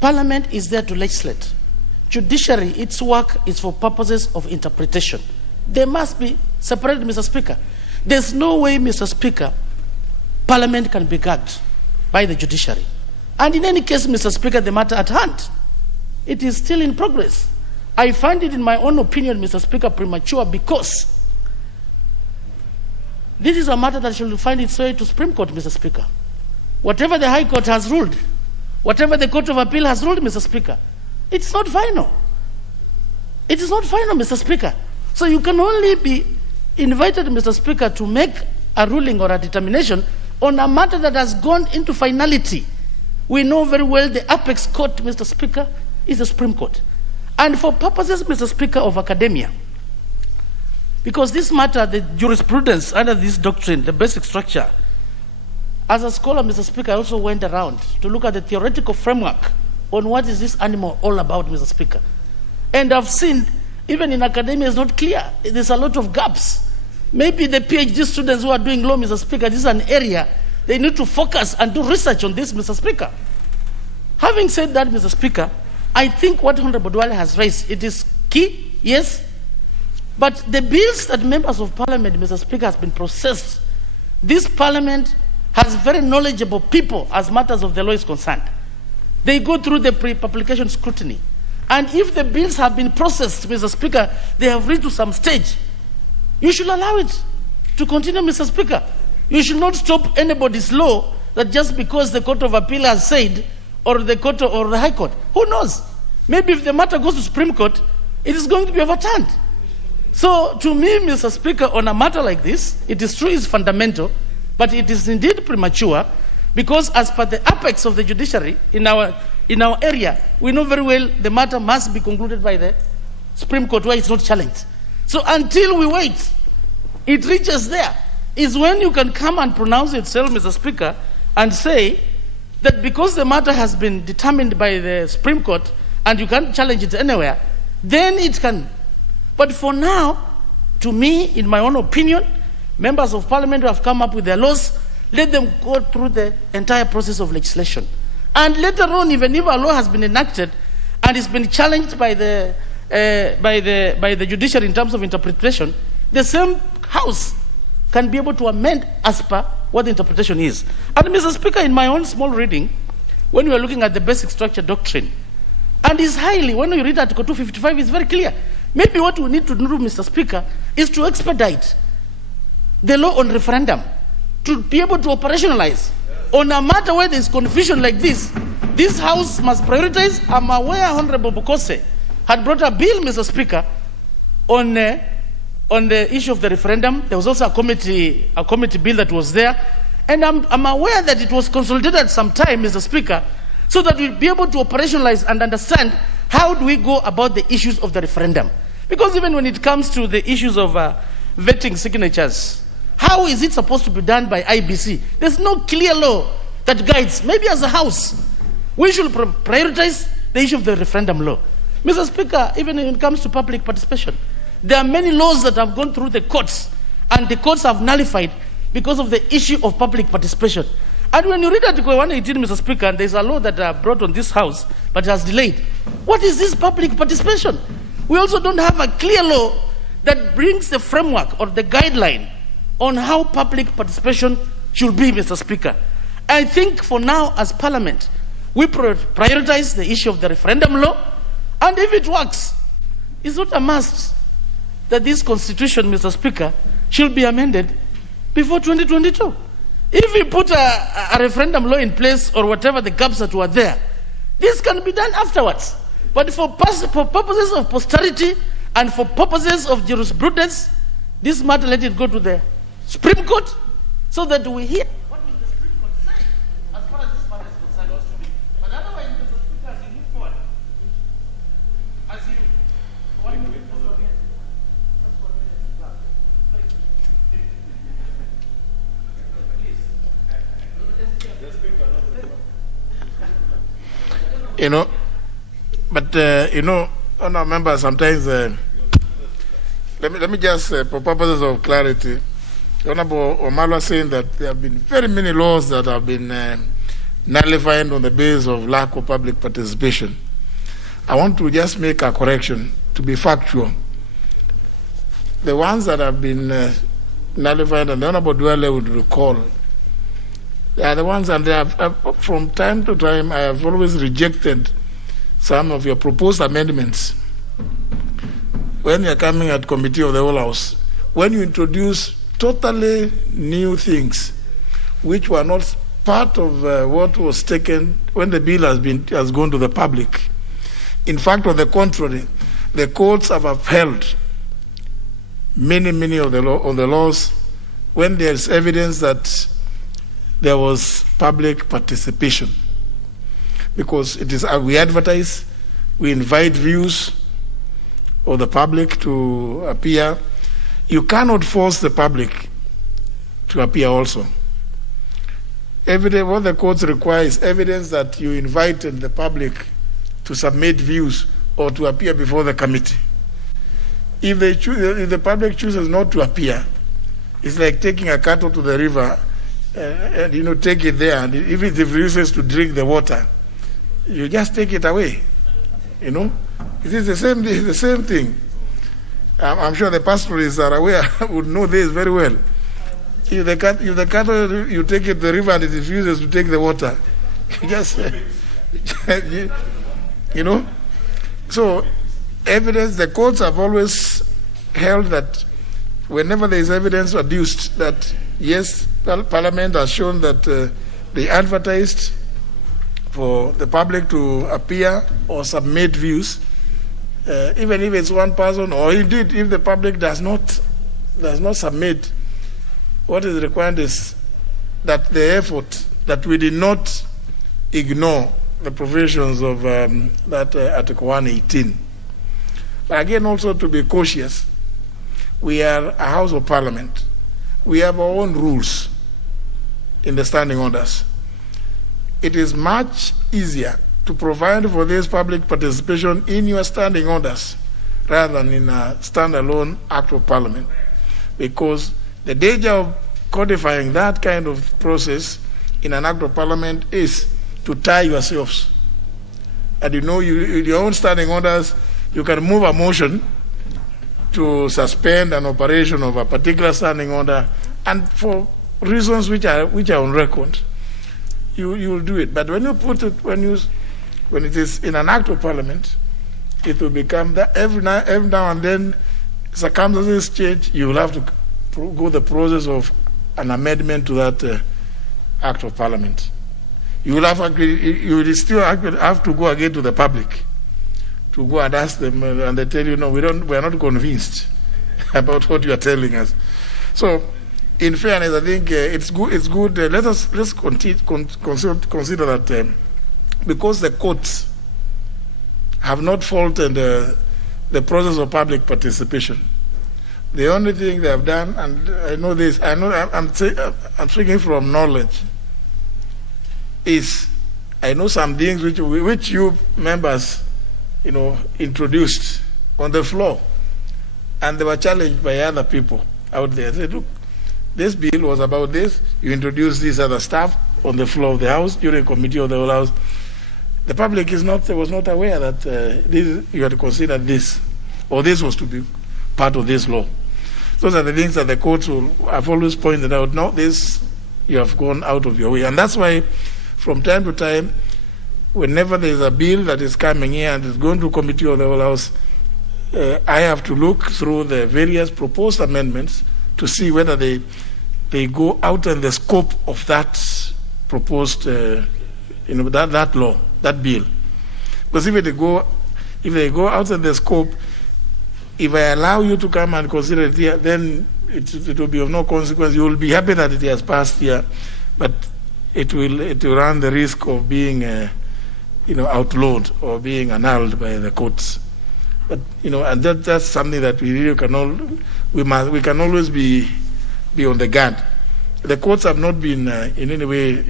Parliament is there to legislate. Judiciary, its work is for purposes of interpretation. They must be separated, Mr. Speaker. There's no way, Mr. Speaker, Parliament can be gagged by the judiciary. And in any case, Mr. Speaker, the matter at hand, it is still in progress. I find it, in my own opinion, Mr. Speaker, premature because this is a matter that should find its way to Supreme Court, Mr. Speaker. Whatever the High Court has ruled, whatever the Court of Appeal has ruled, Mr. Speaker, it's not final. It is not final, Mr. Speaker. So you can only be invited, Mr. Speaker, to make a ruling or a determination on a matter that has gone into finality. We know very well the apex court, Mr. Speaker, is the Supreme Court. And for purposes, Mr. Speaker, of academia, because this matter, the jurisprudence under this doctrine, the basic structure, as a scholar, Mr. Speaker, I also went around to look at the theoretical framework on what is this animal all about, Mr. Speaker. And I've seen, even in academia, it's not clear. There's a lot of gaps. Maybe the PhD students who are doing law, Mr. Speaker, this is an area they need to focus and do research on this, Mr. Speaker. Having said that, Mr. Speaker, I think what Honorable Dwale has raised, it is key, yes, but the bills that members of parliament, Mr. Speaker, has been processed, this parliament has very knowledgeable people as matters of the law is concerned. They go through the pre-publication scrutiny. And if the bills have been processed, Mr. Speaker, they have reached to some stage, you should allow it to continue, Mr. Speaker. You should not stop anybody's law that just because the Court of Appeal has said, or the Court or the High Court. Who knows? Maybe if the matter goes to Supreme Court, it is going to be overturned. So to me, Mr. Speaker, on a matter like this, it is true, it's fundamental, but it is indeed premature, because as per the apex of the judiciary in our area, we know very well the matter must be concluded by the Supreme Court where it's not challenged. So until we wait, it reaches there, is when you can come and pronounce itself, Mr. Speaker, and say that because the matter has been determined by the Supreme Court and you can't challenge it anywhere, then it can. But for now, to me, in my own opinion, members of parliament who have come up with their laws, let them go through the entire process of legislation. And later on, even if a law has been enacted and it's been challenged by the judiciary in terms of interpretation, the same house can be able to amend as per what the interpretation is. And Mr. Speaker, in my own small reading, when we are looking at the basic structure doctrine, and it's highly, when you read Article 255, it's very clear. Maybe what we need to do, Mr. Speaker, is to expedite the law on referendum, to be able to operationalize. On a matter where there's confusion like this House must prioritize. I'm aware Honorable Bokose had brought a bill, Mr. Speaker, on the issue of the referendum. There was also a committee bill that was there. And I'm aware that it was consolidated at some time, Mr. Speaker, so that we'll be able to operationalize and understand how do we go about the issues of the referendum. Because even when it comes to the issues of vetting signatures, how is it supposed to be done by IBC? There's no clear law that guides. Maybe as a House, we should prioritize the issue of the referendum law. Mr. Speaker, even when it comes to public participation, there are many laws that have gone through the courts, and the courts have nullified because of the issue of public participation. And when you read Article 118, Mr. Speaker, there's a law that brought on this House, but it has delayed. What is this public participation? We also don't have a clear law that brings the framework or the guideline on how public participation should be, Mr. Speaker. I think for now, as Parliament, we prioritize the issue of the referendum law, and if it works, it's not a must that this Constitution, Mr. Speaker, should be amended before 2022. If we put a referendum law in place, or whatever the gaps that were there, this can be done afterwards. But for purposes of posterity and for purposes of jurisprudence, this matter, let it go to the Supreme Court, so that we hear what will the Supreme Court say as far as this matter is concerned. But otherwise, Mr. Speaker, as you move forward, you know, but you know, honour members, sometimes let me just, for purposes of clarity, Honourable Omalo saying that there have been very many laws that have been nullified on the basis of lack of public participation. I want to just make a correction to be factual. The ones that have been nullified, and the Honourable Dwale would recall, they are the ones, and they have, from time to time, I have always rejected some of your proposed amendments. When you're coming at committee of the whole House, when you introduce totally new things which were not part of what was taken when the bill has gone to the public. In fact, on the contrary, the courts have upheld many of the laws when there is evidence that there was public participation, because it is we advertise, we invite views, or the public to appear. You cannot force the public to appear also. What the courts require is evidence that you invited the public to submit views or to appear before the committee. If the public chooses not to appear, it's like taking a cattle to the river and take it there. And if it refuses to drink the water, you just take it away. It is the same thing. I'm sure the pastoralists are aware, would know this very well. If the cattle, you take it to the river and it refuses to take the water, you just, So, evidence, the courts have always held that whenever there is evidence adduced that, yes, Parliament has shown that they advertised for the public to appear or submit views, even if it's one person, or indeed if the public does not submit, what is required is that the effort, that we did not ignore the provisions of that Article 118. But again, also to be cautious, we are a House of Parliament. We have our own rules in the standing orders. It is much easier to provide for this public participation in your standing orders rather than in a standalone Act of Parliament, because the danger of codifying that kind of process in an Act of Parliament is to tie yourselves. And your own standing orders, you can move a motion to suspend an operation of a particular standing order, and for reasons which are on record, you will do it. But when you put it, when it is in an Act of Parliament, it will become that every now and then circumstances change. You will have to go the process of an amendment to that Act of Parliament. You will still have to go again to the public to go and ask them, and they tell you, no, we are not convinced about what you are telling us. So, in fairness, I think it's good. Let's consider that because the courts have not faulted the process of public participation. The only thing they have done, and I know this, I'm speaking from knowledge, is I know some things which you members, introduced on the floor, and they were challenged by other people out there. They said, look, this bill was about this. You introduced this other stuff on the floor of the House during committee of the whole House. The public was not aware that you had to consider this, or this was to be part of this law. Those are the things that the courts have always pointed out. No, this you have gone out of your way, and that's why, from time to time, whenever there is a bill that is coming here and is going to committee of the whole House, I have to look through the various proposed amendments to see whether they go out in the scope of that proposed, that law, that bill. Because if they go out in the scope, if I allow you to come and consider it here, then it will be of no consequence. You will be happy that it has passed here, but it will run the risk of being outlawed or being annulled by the courts. But and that's something that we really we can always be on the guard. The courts have not been in any way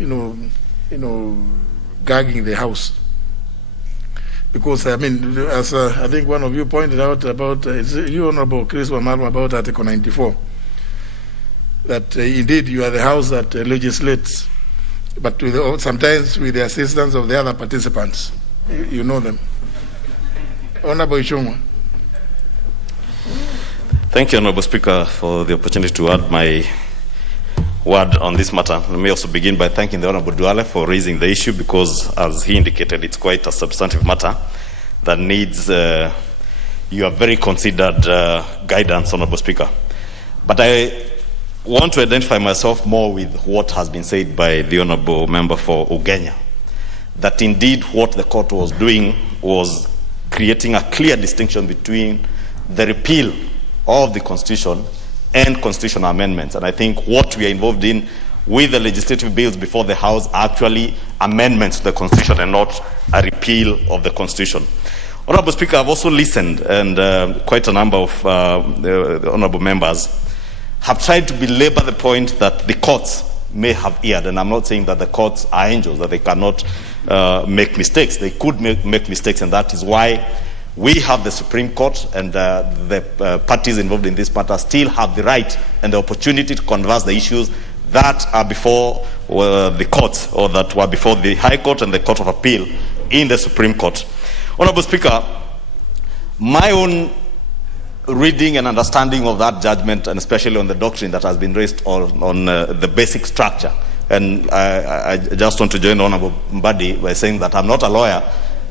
gagging the House, because as I think one of you pointed out about you, Honorable Chris Wamalwa, about Article 94, that indeed you are the House that legislates, but sometimes with the assistance of the other participants. You know them. Honorable Ishungwa. Thank you, Honorable Speaker, for the opportunity to add my word on this matter. Let me also begin by thanking the Honorable Duale for raising the issue, because, as he indicated, it's quite a substantive matter that needs your very considered guidance, Honorable Speaker. But I want to identify myself more with what has been said by the Honorable Member for Ugenya, that indeed what the court was doing was creating a clear distinction between the repeal of the Constitution and constitutional amendments. And I think what we are involved in with the legislative bills before the House are actually amendments to the Constitution and not a repeal of the Constitution. Honorable Speaker, I've also listened, and quite a number of the honorable members have tried to belabor the point that the courts may have erred, and I'm not saying that the courts are angels, that they cannot make mistakes. They could make mistakes, and that is why we have the Supreme Court, and the parties involved in this matter still have the right and the opportunity to converse the issues that are before the courts, or that were before the High Court and the Court of Appeal in the Supreme Court. Honorable Speaker, my own reading and understanding of that judgment, and especially on the doctrine that has been raised on the basic structure, and I just want to join Honorable Mbadi by saying that I'm not a lawyer,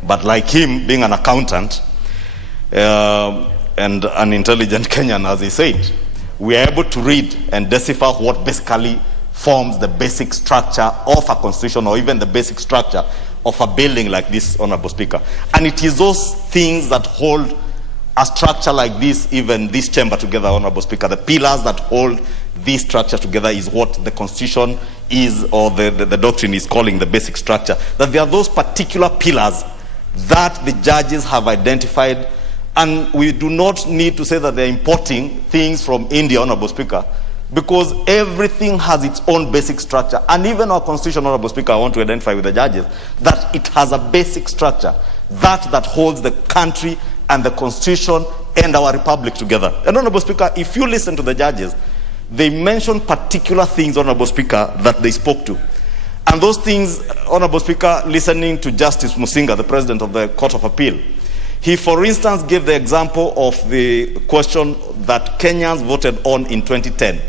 but like him, being an accountant and an intelligent Kenyan, as he said, we are able to read and decipher what basically forms the basic structure of a constitution, or even the basic structure of a building like this, Honorable Speaker. And it is those things that hold a structure like this, even this chamber together, Honorable Speaker. The pillars that hold this structure together is what the Constitution is, or the doctrine is calling the basic structure. That there are those particular pillars that the judges have identified, and we do not need to say that they're importing things from India, Honorable Speaker, because everything has its own basic structure. And even our Constitution, Honorable Speaker, I want to identify with the judges that it has a basic structure that holds the country and the Constitution and our republic together. And Honorable Speaker, if you listen to the judges, they mention particular things, Honorable Speaker, that they spoke to. And those things, Honorable Speaker, listening to Justice Musinga, the President of the Court of Appeal, he, for instance, gave the example of the question that Kenyans voted on in 2010.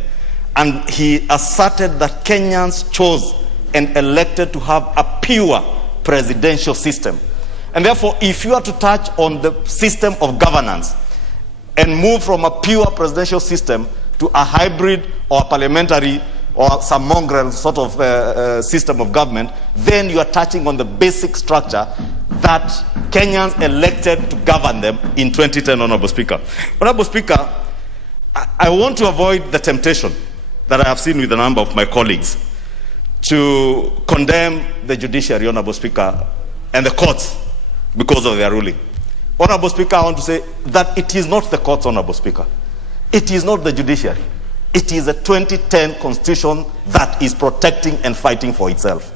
And he asserted that Kenyans chose and elected to have a pure presidential system. And therefore, if you are to touch on the system of governance and move from a pure presidential system to a hybrid or a parliamentary or some mongrel sort of system of government, then you are touching on the basic structure that Kenyans elected to govern them in 2010, Honorable Speaker. Honorable Speaker, I want to avoid the temptation that I have seen with a number of my colleagues to condemn the judiciary, Honorable Speaker, and the courts because of their ruling. Honorable Speaker, I want to say that it is not the courts, Honorable Speaker. It is not the judiciary. It is a 2010 constitution that is protecting and fighting for itself.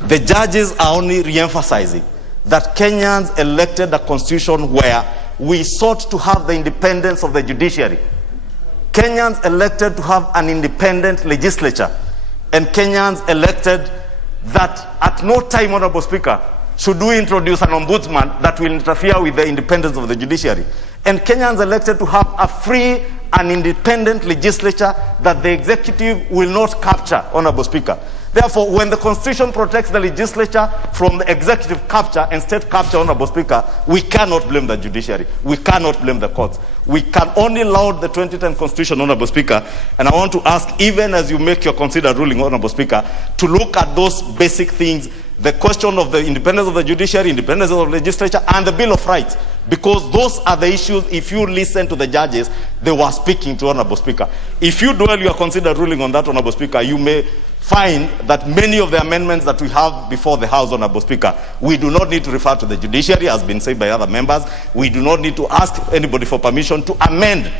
The judges are only re-emphasizing that Kenyans elected a constitution where we sought to have the independence of the judiciary. Kenyans elected to have an independent legislature. And Kenyans elected that at no time, Honorable Speaker, should we introduce an ombudsman that will interfere with the independence of the judiciary. And Kenyans elected to have a free and independent legislature that the executive will not capture, Honorable Speaker. Therefore, when the Constitution protects the legislature from the executive capture and state capture, Honorable Speaker, we cannot blame the judiciary. We cannot blame the courts. We can only laud the 2010 Constitution, Honorable Speaker. And I want to ask, even as you make your considered ruling, Honorable Speaker, to look at those basic things, the question of the independence of the judiciary, independence of the legislature, and the Bill of Rights. Because those are the issues, if you listen to the judges, they were speaking to, Honorable Speaker. If you dwell your considered ruling on that, Honorable Speaker, you may find that many of the amendments that we have before the House, Honorable Speaker, we do not need to refer to the judiciary, as been said by other members. We do not need to ask anybody for permission to amend.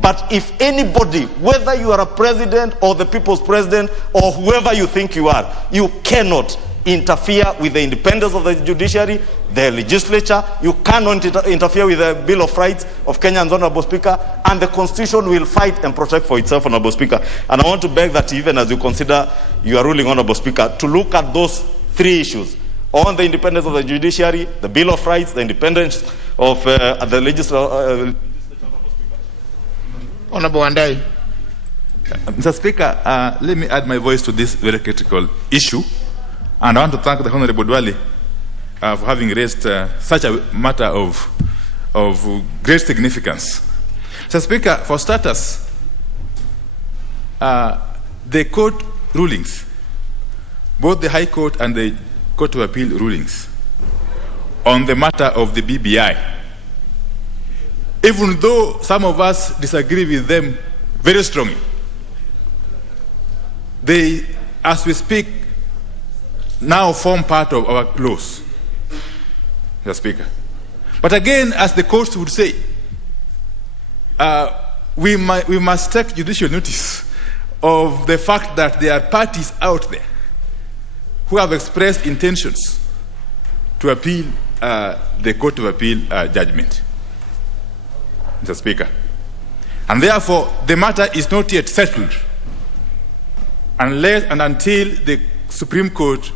But if anybody, whether you are a president or the people's president or whoever you think you are, you cannot interfere with the independence of the judiciary, the legislature. You cannot interfere with the Bill of Rights of Kenyans, Honorable Speaker, and the Constitution will fight and protect for itself, Honorable Speaker. And I want to beg that even as you consider your ruling, Honorable Speaker, to look at those three issues on the independence of the judiciary, the Bill of Rights, the independence of the legislature. Honorable Wandai. Mr. Speaker, let me add my voice to this very critical issue. And I want to thank the Honorable Dwale for having raised such a matter of great significance. Mr. Speaker, for starters, the court rulings, both the High Court and the Court of Appeal rulings on the matter of the BBI, even though some of us disagree with them very strongly, they, as we speak, now form part of our laws, Mr. Speaker. But again, as the courts would say, we must take judicial notice of the fact that there are parties out there who have expressed intentions to appeal the Court of Appeal judgment, Mr. Speaker. And therefore, the matter is not yet settled unless and until the Supreme Court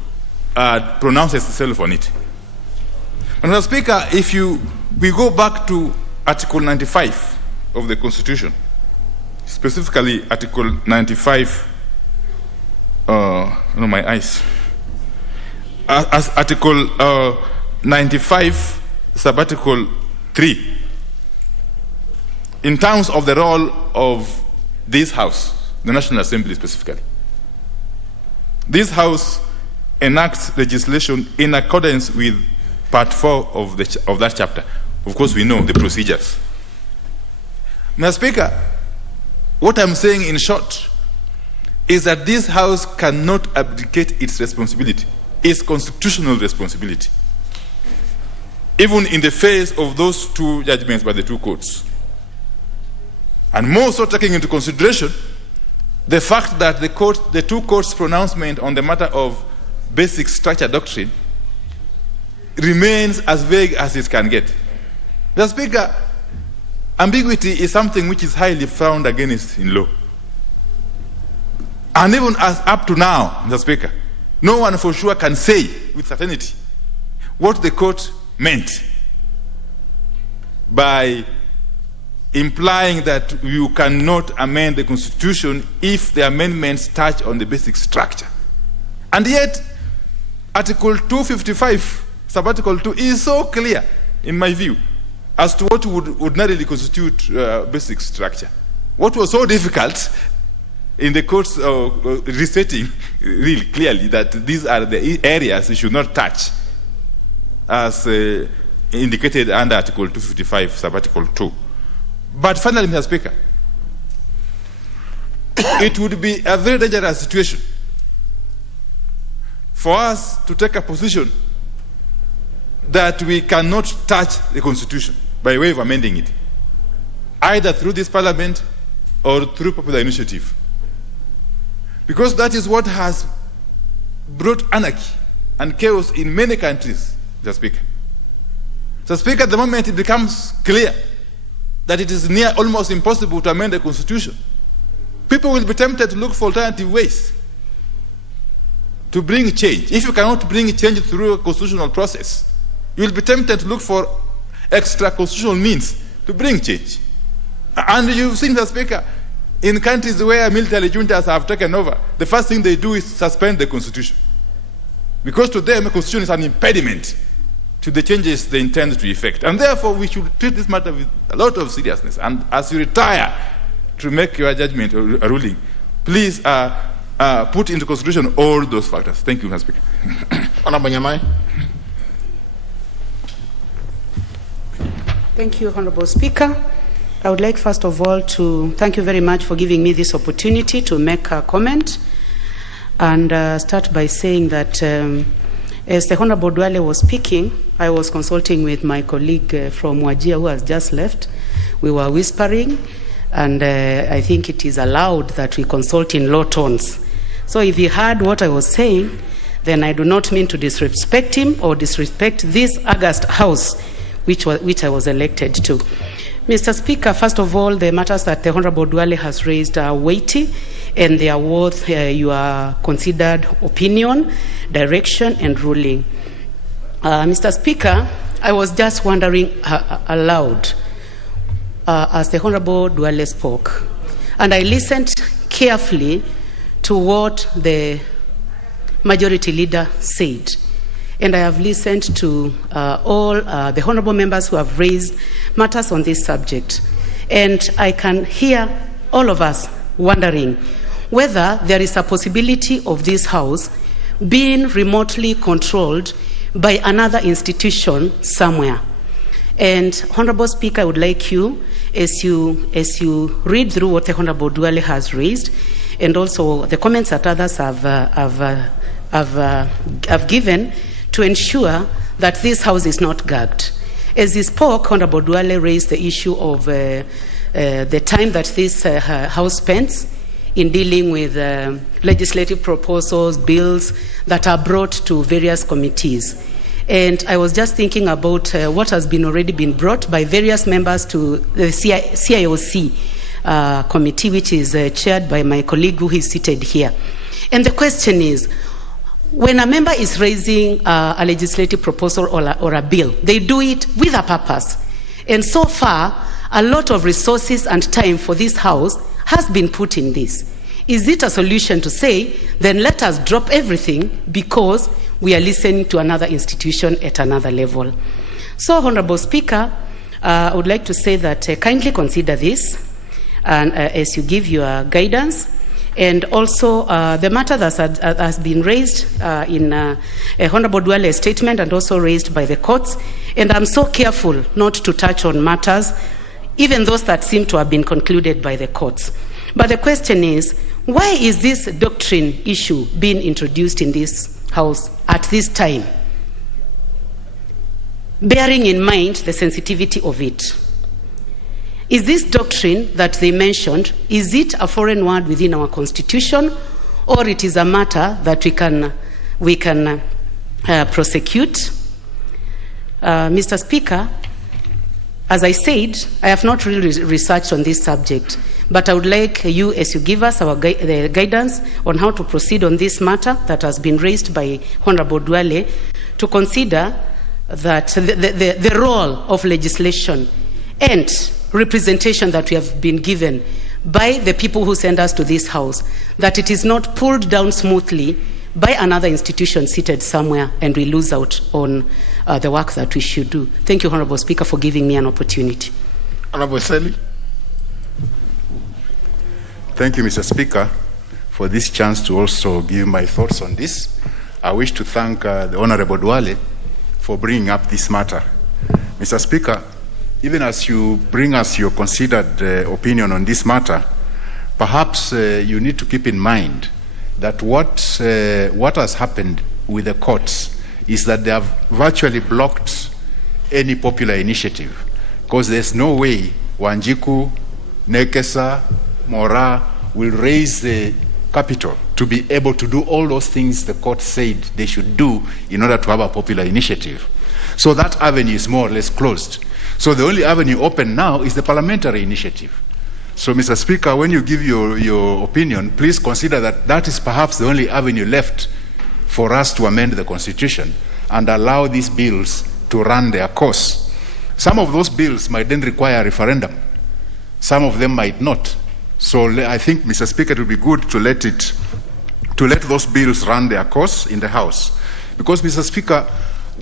pronounces itself on it. And Mr. Speaker, if we go back to Article 95 of the Constitution, specifically Article 95, my eyes, as Article 95, Subarticle 3, in terms of the role of this House, the National Assembly specifically. This House enacts legislation in accordance with Part 4 of that chapter. Of course, we know the procedures. Mr. Speaker, what I'm saying in short is that this House cannot abdicate its responsibility, its constitutional responsibility, even in the face of those two judgments by the two courts. And more so taking into consideration the fact that the two courts' pronouncement on the matter of basic structure doctrine remains as vague as it can get. Mr. Speaker, ambiguity is something which is highly frowned against in law. And even as up to now, Mr. Speaker, no one for sure can say with certainty what the court meant by implying that you cannot amend the Constitution if the amendments touch on the basic structure. And yet, Article 255, Subarticle 2, is so clear, in my view, as to what would ordinarily constitute basic structure. What was so difficult in the courts restating really clearly that these are the areas you should not touch, as indicated under Article 255, Subarticle 2. But finally, Mr. Speaker, it would be a very dangerous situation for us to take a position that we cannot touch the Constitution by way of amending it, either through this Parliament or through popular initiative. Because that is what has brought anarchy and chaos in many countries, Mr. Speaker. Mr. Speaker, at the moment it becomes clear that it is near almost impossible to amend the Constitution, people will be tempted to look for alternative ways to bring change. If you cannot bring change through a constitutional process, you will be tempted to look for extra constitutional means to bring change. And you've seen, Mr. Speaker, in countries where military juntas have taken over, the first thing they do is suspend the Constitution. Because to them, the Constitution is an impediment to the changes they intend to effect. And therefore, we should treat this matter with a lot of seriousness. And as you retire to make your judgment or a ruling, please put into consideration all those factors. Thank you, Mr. Speaker. Honorable Nyamai. Thank you, Honorable Speaker. I would like first of all to thank you very much for giving me this opportunity to make a comment and start by saying that as the Honorable Duale was speaking, I was consulting with my colleague from Wajir who has just left. We were whispering, and I think it is allowed that we consult in low tones. So if he heard what I was saying, then I do not mean to disrespect him or disrespect this august house which I was elected to. Mr. Speaker, first of all, the matters that the Honorable Duale has raised are weighty and they are worth your considered opinion, direction, and ruling. Mr. Speaker, I was just wondering aloud as the Honorable Duale spoke, and I listened carefully to what the Majority Leader said. And I have listened to all the honorable members who have raised matters on this subject. And I can hear all of us wondering whether there is a possibility of this House being remotely controlled by another institution somewhere. And Honorable Speaker, I would like you, as you read through what the Honorable Duale has raised, and also the comments that others have given, to ensure that this House is not gagged As he spoke, Honorable Duale raised the issue of the time that this House spends in dealing with legislative proposals, bills that are brought to various committees. And I was just thinking about what has already been brought by various members to the CIOC committee, which is chaired by my colleague who is seated here. And the question is, when a member is raising a legislative proposal or a bill, they do it with a purpose. And so far, a lot of resources and time for this House has been put in this. Is it a solution to say, then let us drop everything because we are listening to another institution at another level? So, Honorable Speaker, I would like to say that kindly consider this and as you give your guidance. And also the matter that has been raised in Honorable Duale's statement and also raised by the courts. And I'm so careful not to touch on matters, even those that seem to have been concluded by the courts. But the question is, why is this doctrine issue being introduced in this House at this time? Bearing in mind the sensitivity of it. Is this doctrine that they mentioned, is it a foreign word within our constitution, or it is a matter that we can prosecute? Mr. Speaker, as I said, I have not really researched on this subject, but I would like you, as you give us the guidance on how to proceed on this matter that has been raised by Honorable Duale, to consider that the role of legislation and representation that we have been given by the people who send us to this House, that it is not pulled down smoothly by another institution seated somewhere and we lose out on the work that we should do. Thank you, Honorable Speaker, for giving me an opportunity. Honorable Seli. Thank you, Mr. Speaker, for this chance to also give my thoughts on this. I wish to thank the Honorable Duale for bringing up this matter. Mr. Speaker, even as you bring us your considered opinion on this matter, perhaps you need to keep in mind that what has happened with the courts is that they have virtually blocked any popular initiative, because there's no way Wanjiku, Nekesa, Mora will raise the capital to be able to do all those things the court said they should do in order to have a popular initiative. So that avenue is more or less closed. So the only avenue open now is the parliamentary initiative. So, Mr. Speaker, when you give your opinion, please consider that that is perhaps the only avenue left for us to amend the Constitution and allow these bills to run their course. Some of those bills might then require a referendum. Some of them might not. So I think, Mr. Speaker, it would be good to let those bills run their course in the House. Because, Mr. Speaker,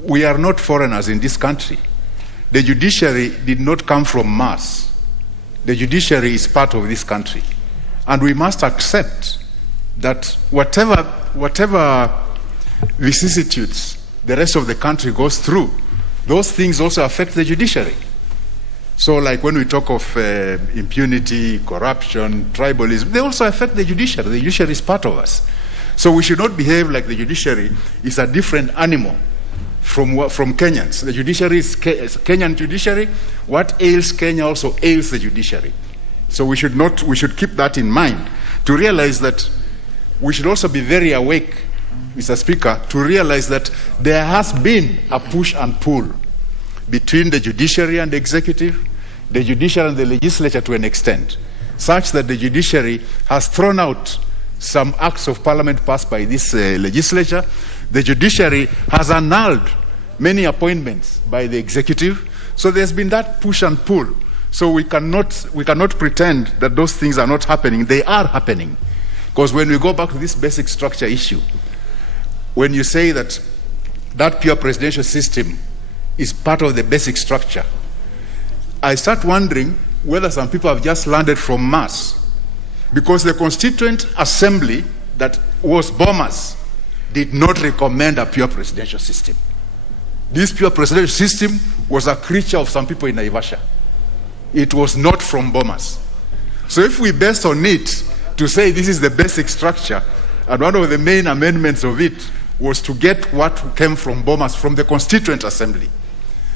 we are not foreigners in this country. The judiciary did not come from Mars. The judiciary is part of this country. And we must accept that whatever vicissitudes the rest of the country goes through, those things also affect the judiciary. So like when we talk of impunity, corruption, tribalism, they also affect the judiciary. The judiciary is part of us. So we should not behave like the judiciary is a different animal from Kenyans. The judiciary is Kenyan judiciary. What ails Kenya also ails the judiciary. So we should keep that in mind, to realize that we should also be very awake, Mr. Speaker, to realize that there has been a push and pull between the judiciary and the executive, the judiciary and the legislature to an extent, such that the judiciary has thrown out some acts of parliament passed by this legislature. The judiciary has annulled many appointments by the executive. So there's been that push and pull. So we cannot pretend that those things are not happening. They are happening. Because when we go back to this basic structure issue, when you say that pure presidential system is part of the basic structure, I start wondering whether some people have just landed from Mars. Because the Constituent Assembly that was bombers did not recommend a pure presidential system. This pure presidential system was a creature of some people in Naivasha. It was not from bombers. So if we base on it to say this is the basic structure, and one of the main amendments of it was to get what came from bombers from the Constituent Assembly.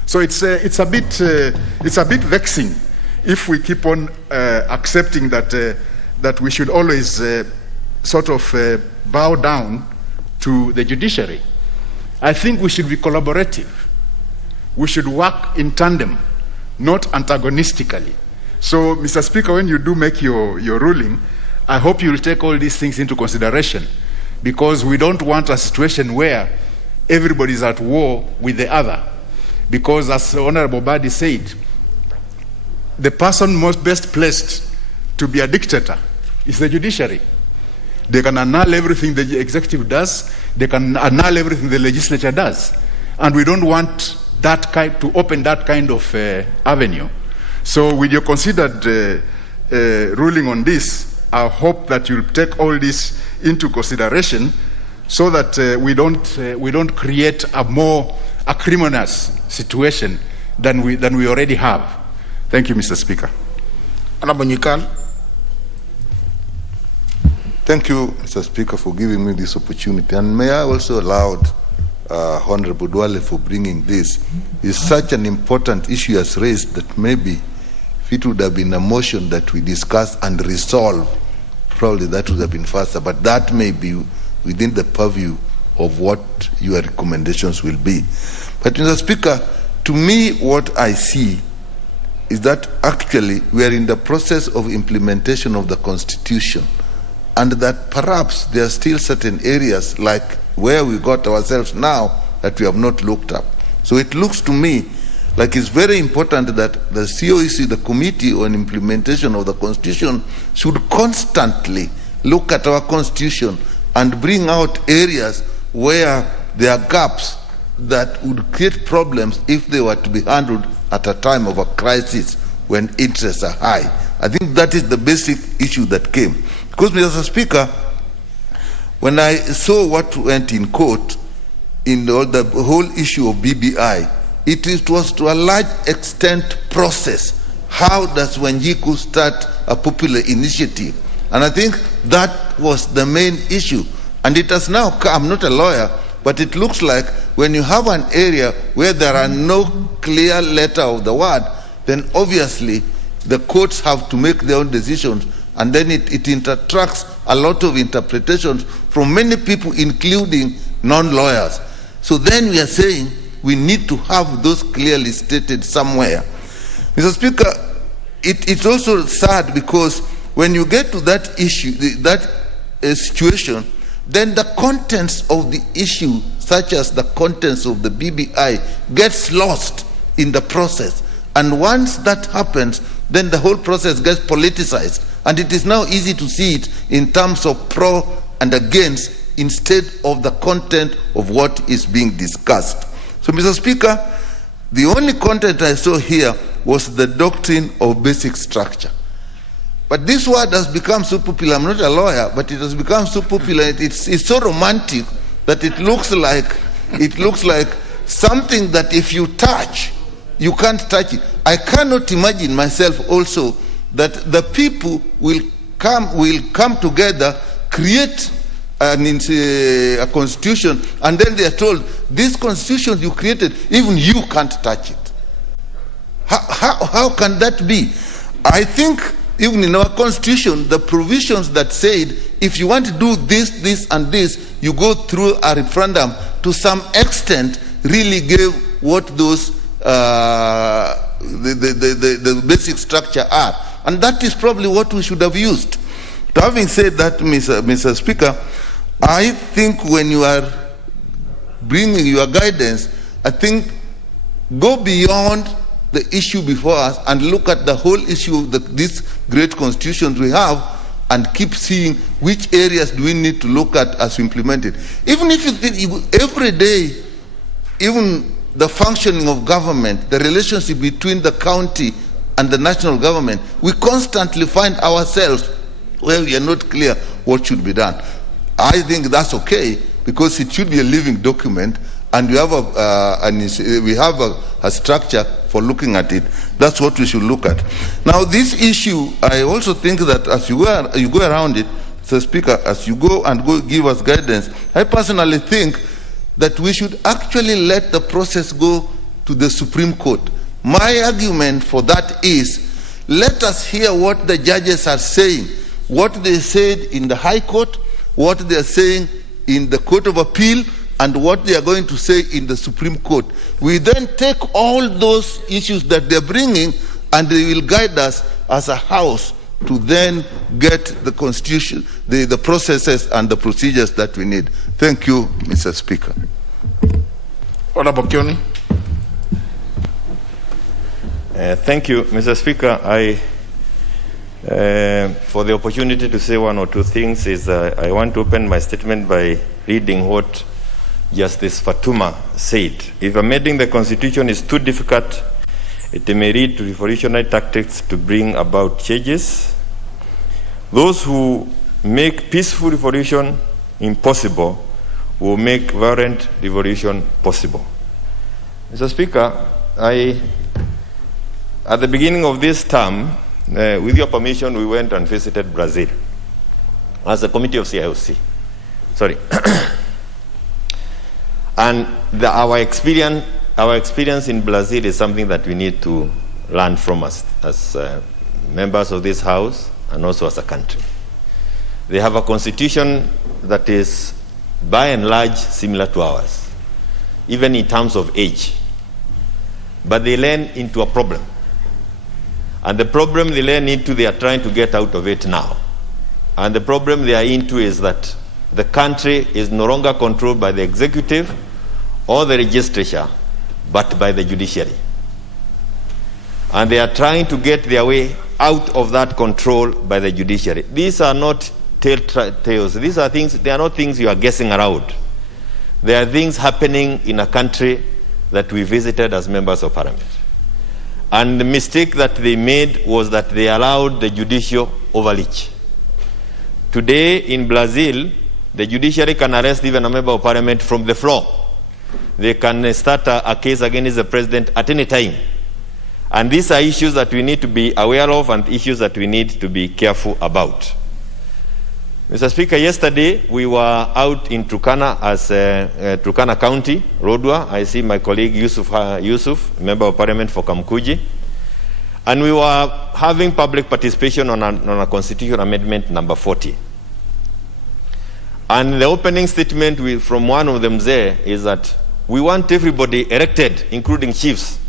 So it's a bit vexing if we keep on accepting that we should always sort of bow down to the judiciary. I think we should be collaborative. We should work in tandem, not antagonistically. So, Mr. Speaker, when you do make your ruling, I hope you'll take all these things into consideration, because we don't want a situation where everybody's at war with the other. Because as Honorable Badi said, the person most best placed to be a dictator is the judiciary. They can annul everything the executive does. They can annul everything the legislature does. And we don't want that to open that kind of avenue. So with your considered ruling on this, I hope that you'll take all this into consideration so that we don't create a more acrimonious situation than we already have. Thank you, Mr. Speaker. Honorable Nyikal. Thank you, Mr. Speaker, for giving me this opportunity. And may I also allow Honorable Duale for bringing this. It's such an important issue as raised that maybe if it would have been a motion that we discuss and resolve, probably that would have been faster. But that may be within the purview of what your recommendations will be. But Mr. Speaker, to me what I see is that actually we are in the process of implementation of the Constitution, and that perhaps there are still certain areas like where we got ourselves now that we have not looked up. So it looks to me like it's very important that the COEC, the Committee on Implementation of the Constitution, should constantly look at our Constitution and bring out areas where there are gaps that would create problems if they were to be handled at a time of a crisis when interests are high. I think that is the basic issue that came. Because, Mr. Speaker, when I saw what went in court in the whole issue of BBI, it was to a large extent process. How does Wanjiku start a popular initiative? And I think that was the main issue. And it has now come, I'm not a lawyer, but it looks like when you have an area where there are no clear letter of the word, then obviously the courts have to make their own decisions, and then it attracts a lot of interpretations from many people, including non-lawyers. So then we are saying we need to have those clearly stated somewhere. Mr. Speaker, it's also sad because when you get to that issue, that situation, then the contents of the issue, such as the contents of the BBI, gets lost in the process. And once that happens, then the whole process gets politicized. And it is now easy to see it in terms of pro and against instead of the content of what is being discussed. So, Mr. Speaker, the only content I saw here was the doctrine of basic structure. But this word has become so popular. I'm not a lawyer, but it has become so popular. It's so romantic that it looks like something that if you touch, you can't touch it. I cannot imagine myself also that the people will come together, create a constitution, and then they are told, this constitution you created, even you can't touch it. How can that be? I think even in our constitution, the provisions that said, if you want to do this, this, and this, you go through a referendum, to some extent really gave what those the basic structure are. And that is probably what we should have used. So having said that, Mr. Speaker, I think when you are bringing your guidance, I think go beyond the issue before us and look at the whole issue of these great constitutions we have, and keep seeing which areas do we need to look at as we implement it. Even if you think every day, even the functioning of government, the relationship between the county and the national government, we constantly find ourselves where we are not clear what should be done. I think that's okay, because it should be a living document, and we have a structure for looking at it. That's what we should look at. Now, this issue, I also think that as you go around it, Mr. Speaker, as you go give us guidance, I personally think that we should actually let the process go to the Supreme Court. My argument for that is, let us hear what the judges are saying, what they said in the High Court, what they are saying in the Court of Appeal, and what they are going to say in the Supreme Court. We then take all those issues that they're bringing, and they will guide us as a house to then get the constitution, the processes and the procedures that we need. Thank you, Mr. Speaker. Honorable Kioni. Thank you, Mr. Speaker. For the opportunity to say one or two things, I want to open my statement by reading what Justice Fatuma said. If amending the Constitution is too difficult, it may lead to revolutionary tactics to bring about changes. Those who make peaceful revolution impossible will make violent revolution possible. Mr. Speaker, at the beginning of this term, with your permission, we went and visited Brazil as a committee of CIOC. Sorry. And our experience in Brazil is something that we need to learn from us as members of this House and also as a country. They have a constitution that is by and large similar to ours, even in terms of age. But they ran into a problem. And the problem they ran into, they are trying to get out of it now. And the problem they are into is that the country is no longer controlled by the executive or the legislature, but by the judiciary. And they are trying to get their way out of that control by the judiciary. These are not tales. These are things, they are not things you are guessing around. They are things happening in a country that we visited as members of parliament. And the mistake that they made was that they allowed the judicial overreach. Today in Brazil, the judiciary can arrest even a member of parliament from the floor. They can start a case against the president at any time. And these are issues that we need to be aware of and issues that we need to be careful about. Mr. Speaker, yesterday we were out in Turkana as Turkana County, Rodwa. I see my colleague Yusuf, Member of Parliament for Kamkuji. And we were having public participation on a Constitution Amendment number 40. And the opening statement from one of them there is that we want everybody elected, including chiefs.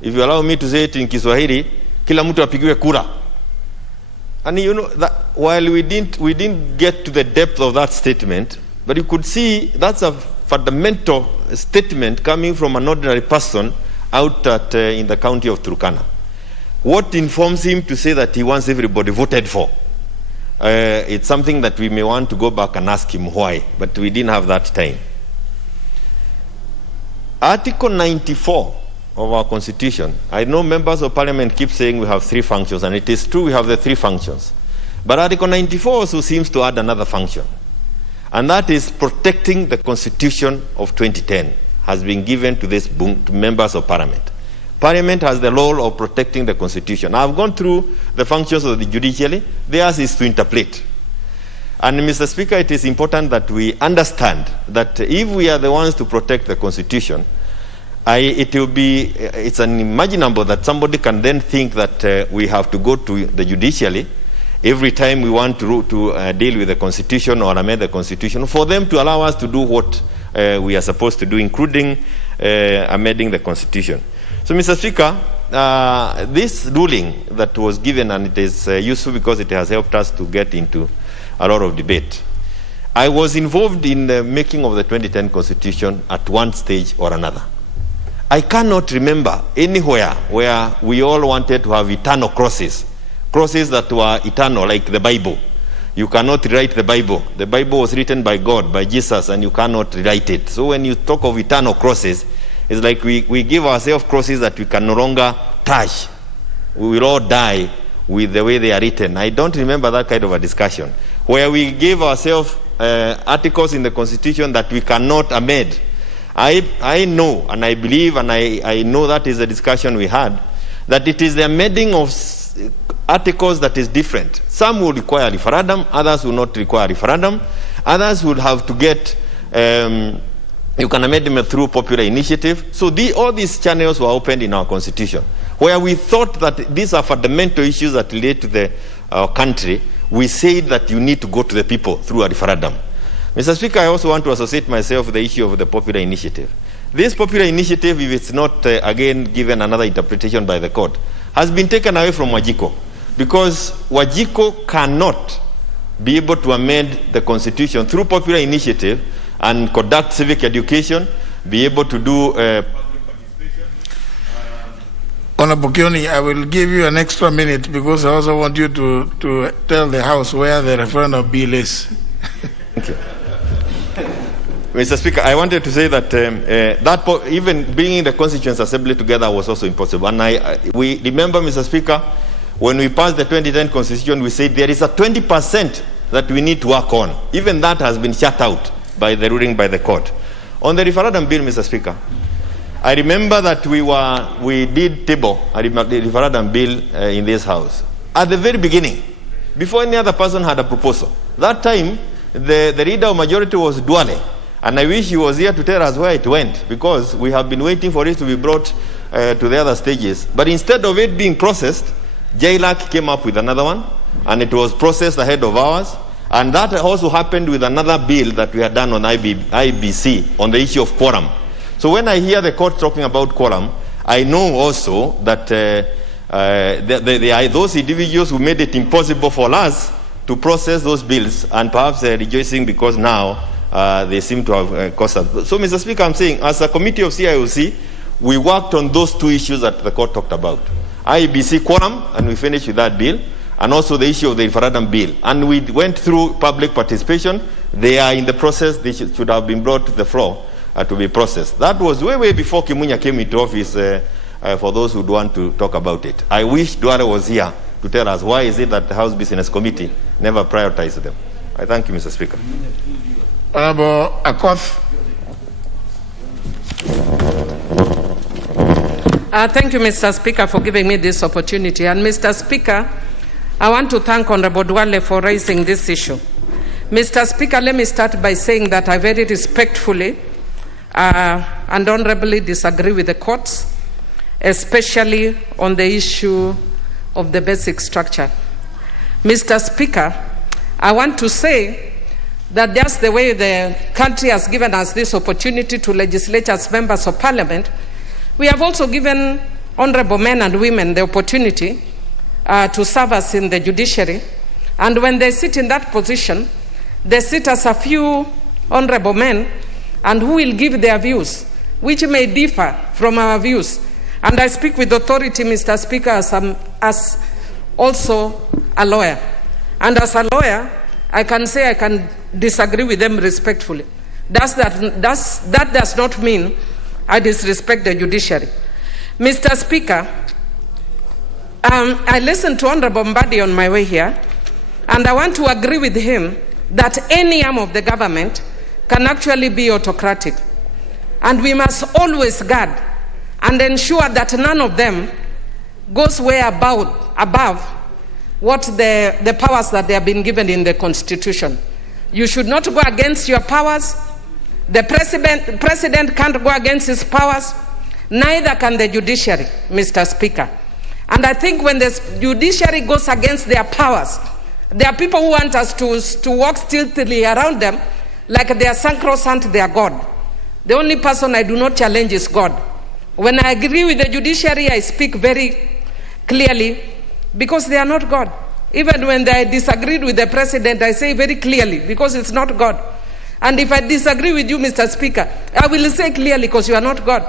If you allow me to say it in Kiswahili, kila mtu apigiwe kura. And you know that while we didn't get to the depth of that statement, but you could see that's a fundamental statement coming from an ordinary person out in the county of Turkana. What informs him to say that he wants everybody voted for? It's something that we may want to go back and ask him why, but we didn't have that time. Article 94 of our Constitution, I know members of Parliament keep saying we have three functions, and it is true we have the three functions. But Article 94 also seems to add another function, and that is protecting the Constitution of 2010 has been given to to members of Parliament. Parliament has the role of protecting the Constitution. I've gone through the functions of the judiciary. Theirs is to interpret. And Mr. Speaker, it is important that we understand that if we are the ones to protect the Constitution, it's unimaginable that somebody can then think that we have to go to the judiciary every time we want to deal with the Constitution or amend the Constitution, for them to allow us to do what we are supposed to do, including amending the Constitution. So, Mr. Speaker, this ruling that was given, and it is useful because it has helped us to get into a lot of debate. I was involved in the making of the 2010 Constitution at one stage or another. I cannot remember anywhere where we all wanted to have eternal crosses that were eternal, like the Bible. You cannot rewrite the Bible. The Bible was written by God, by Jesus, and you cannot rewrite it. So when you talk of eternal crosses, it's like we give ourselves crosses that we can no longer touch. We will all die with the way they are written. I don't remember that kind of a discussion, where we give ourselves articles in the Constitution that we cannot amend. I know, and I believe, and I know that is a discussion we had, that it is the amending of articles that is different. Some will require referendum, others will not require referendum, others will have to get You can amend them through popular initiative. So all these channels were opened in our constitution. Where we thought that these are fundamental issues that relate to our country, we said that you need to go to the people through a referendum. Mr. Speaker, I also want to associate myself with the issue of the popular initiative. This popular initiative, if it's not, again, given another interpretation by the court, has been taken away from Wajiko, because Wajiko cannot be able to amend the constitution through popular initiative and conduct civic education, be able to do Honorable Kioni, I will give you an extra minute because I also want you to tell the House where the referendum bill is. Thank you. Mr. Speaker, I wanted to say that even bringing the Constituent Assembly together was also impossible. And we remember, Mr. Speaker, when we passed the 2010 Constitution, we said there is a 20% that we need to work on. Even that has been shut out by the ruling by the court. On the referendum bill, Mr. Speaker, I remember that we did table a referendum bill in this House at the very beginning, before any other person had a proposal. That time, the leader of majority was Duale, and I wish he was here to tell us where it went, because we have been waiting for it to be brought to the other stages. But instead of it being processed, JLAC came up with another one, and it was processed ahead of ours. And that also happened with another bill that we had done on IBC on the issue of quorum. So when I hear the court talking about quorum, I know also that there are those individuals who made it impossible for us to process those bills, and perhaps rejoicing because now they seem to have cost us. So, Mr. Speaker, I'm saying, as a committee of CIOC, we worked on those two issues that the court talked about. IBC quorum, and we finished with that bill, and also the issue of the referendum bill. And we went through public participation. They are in the process. They should have been brought to the floor to be processed. That was way before Kimunya came into office, for those who want to talk about it. I wish Duare was here to tell us why is it that the House Business Committee never prioritized them. I thank you, Mr. Speaker. Honorable Akoth. Thank you, Mr. Speaker, for giving me this opportunity. And Mr. Speaker, I want to thank Honorable Duale for raising this issue. Mr. Speaker, let me start by saying that I very respectfully and honorably disagree with the courts, especially on the issue of the basic structure. Mr. Speaker, I want to say that just the way the country has given us this opportunity to legislate as members of parliament, we have also given honorable men and women the opportunity to serve us in the judiciary. And when they sit in that position, they sit as a few honorable men and who will give their views, which may differ from our views. And I speak with authority, Mr. Speaker, as also a lawyer. And as a lawyer, I can say I can disagree with them respectfully. That does not mean I disrespect the judiciary. Mr. Speaker, I listened to Honorable Mbadi on my way here, and I want to agree with him that any arm of the government can actually be autocratic. And we must always guard and ensure that none of them goes way above what the powers that they have been given in the Constitution. You should not go against your powers. The president can't go against his powers. Neither can the judiciary, Mr. Speaker. And I think when the judiciary goes against their powers, there are people who want us to walk stealthily around them like they are sacrosanct, they are God. The only person I do not challenge is God. When I agree with the judiciary, I speak very clearly because they are not God. Even when I disagreed with the president, I say very clearly because it's not God. And if I disagree with you, Mr. Speaker, I will say clearly because you are not God.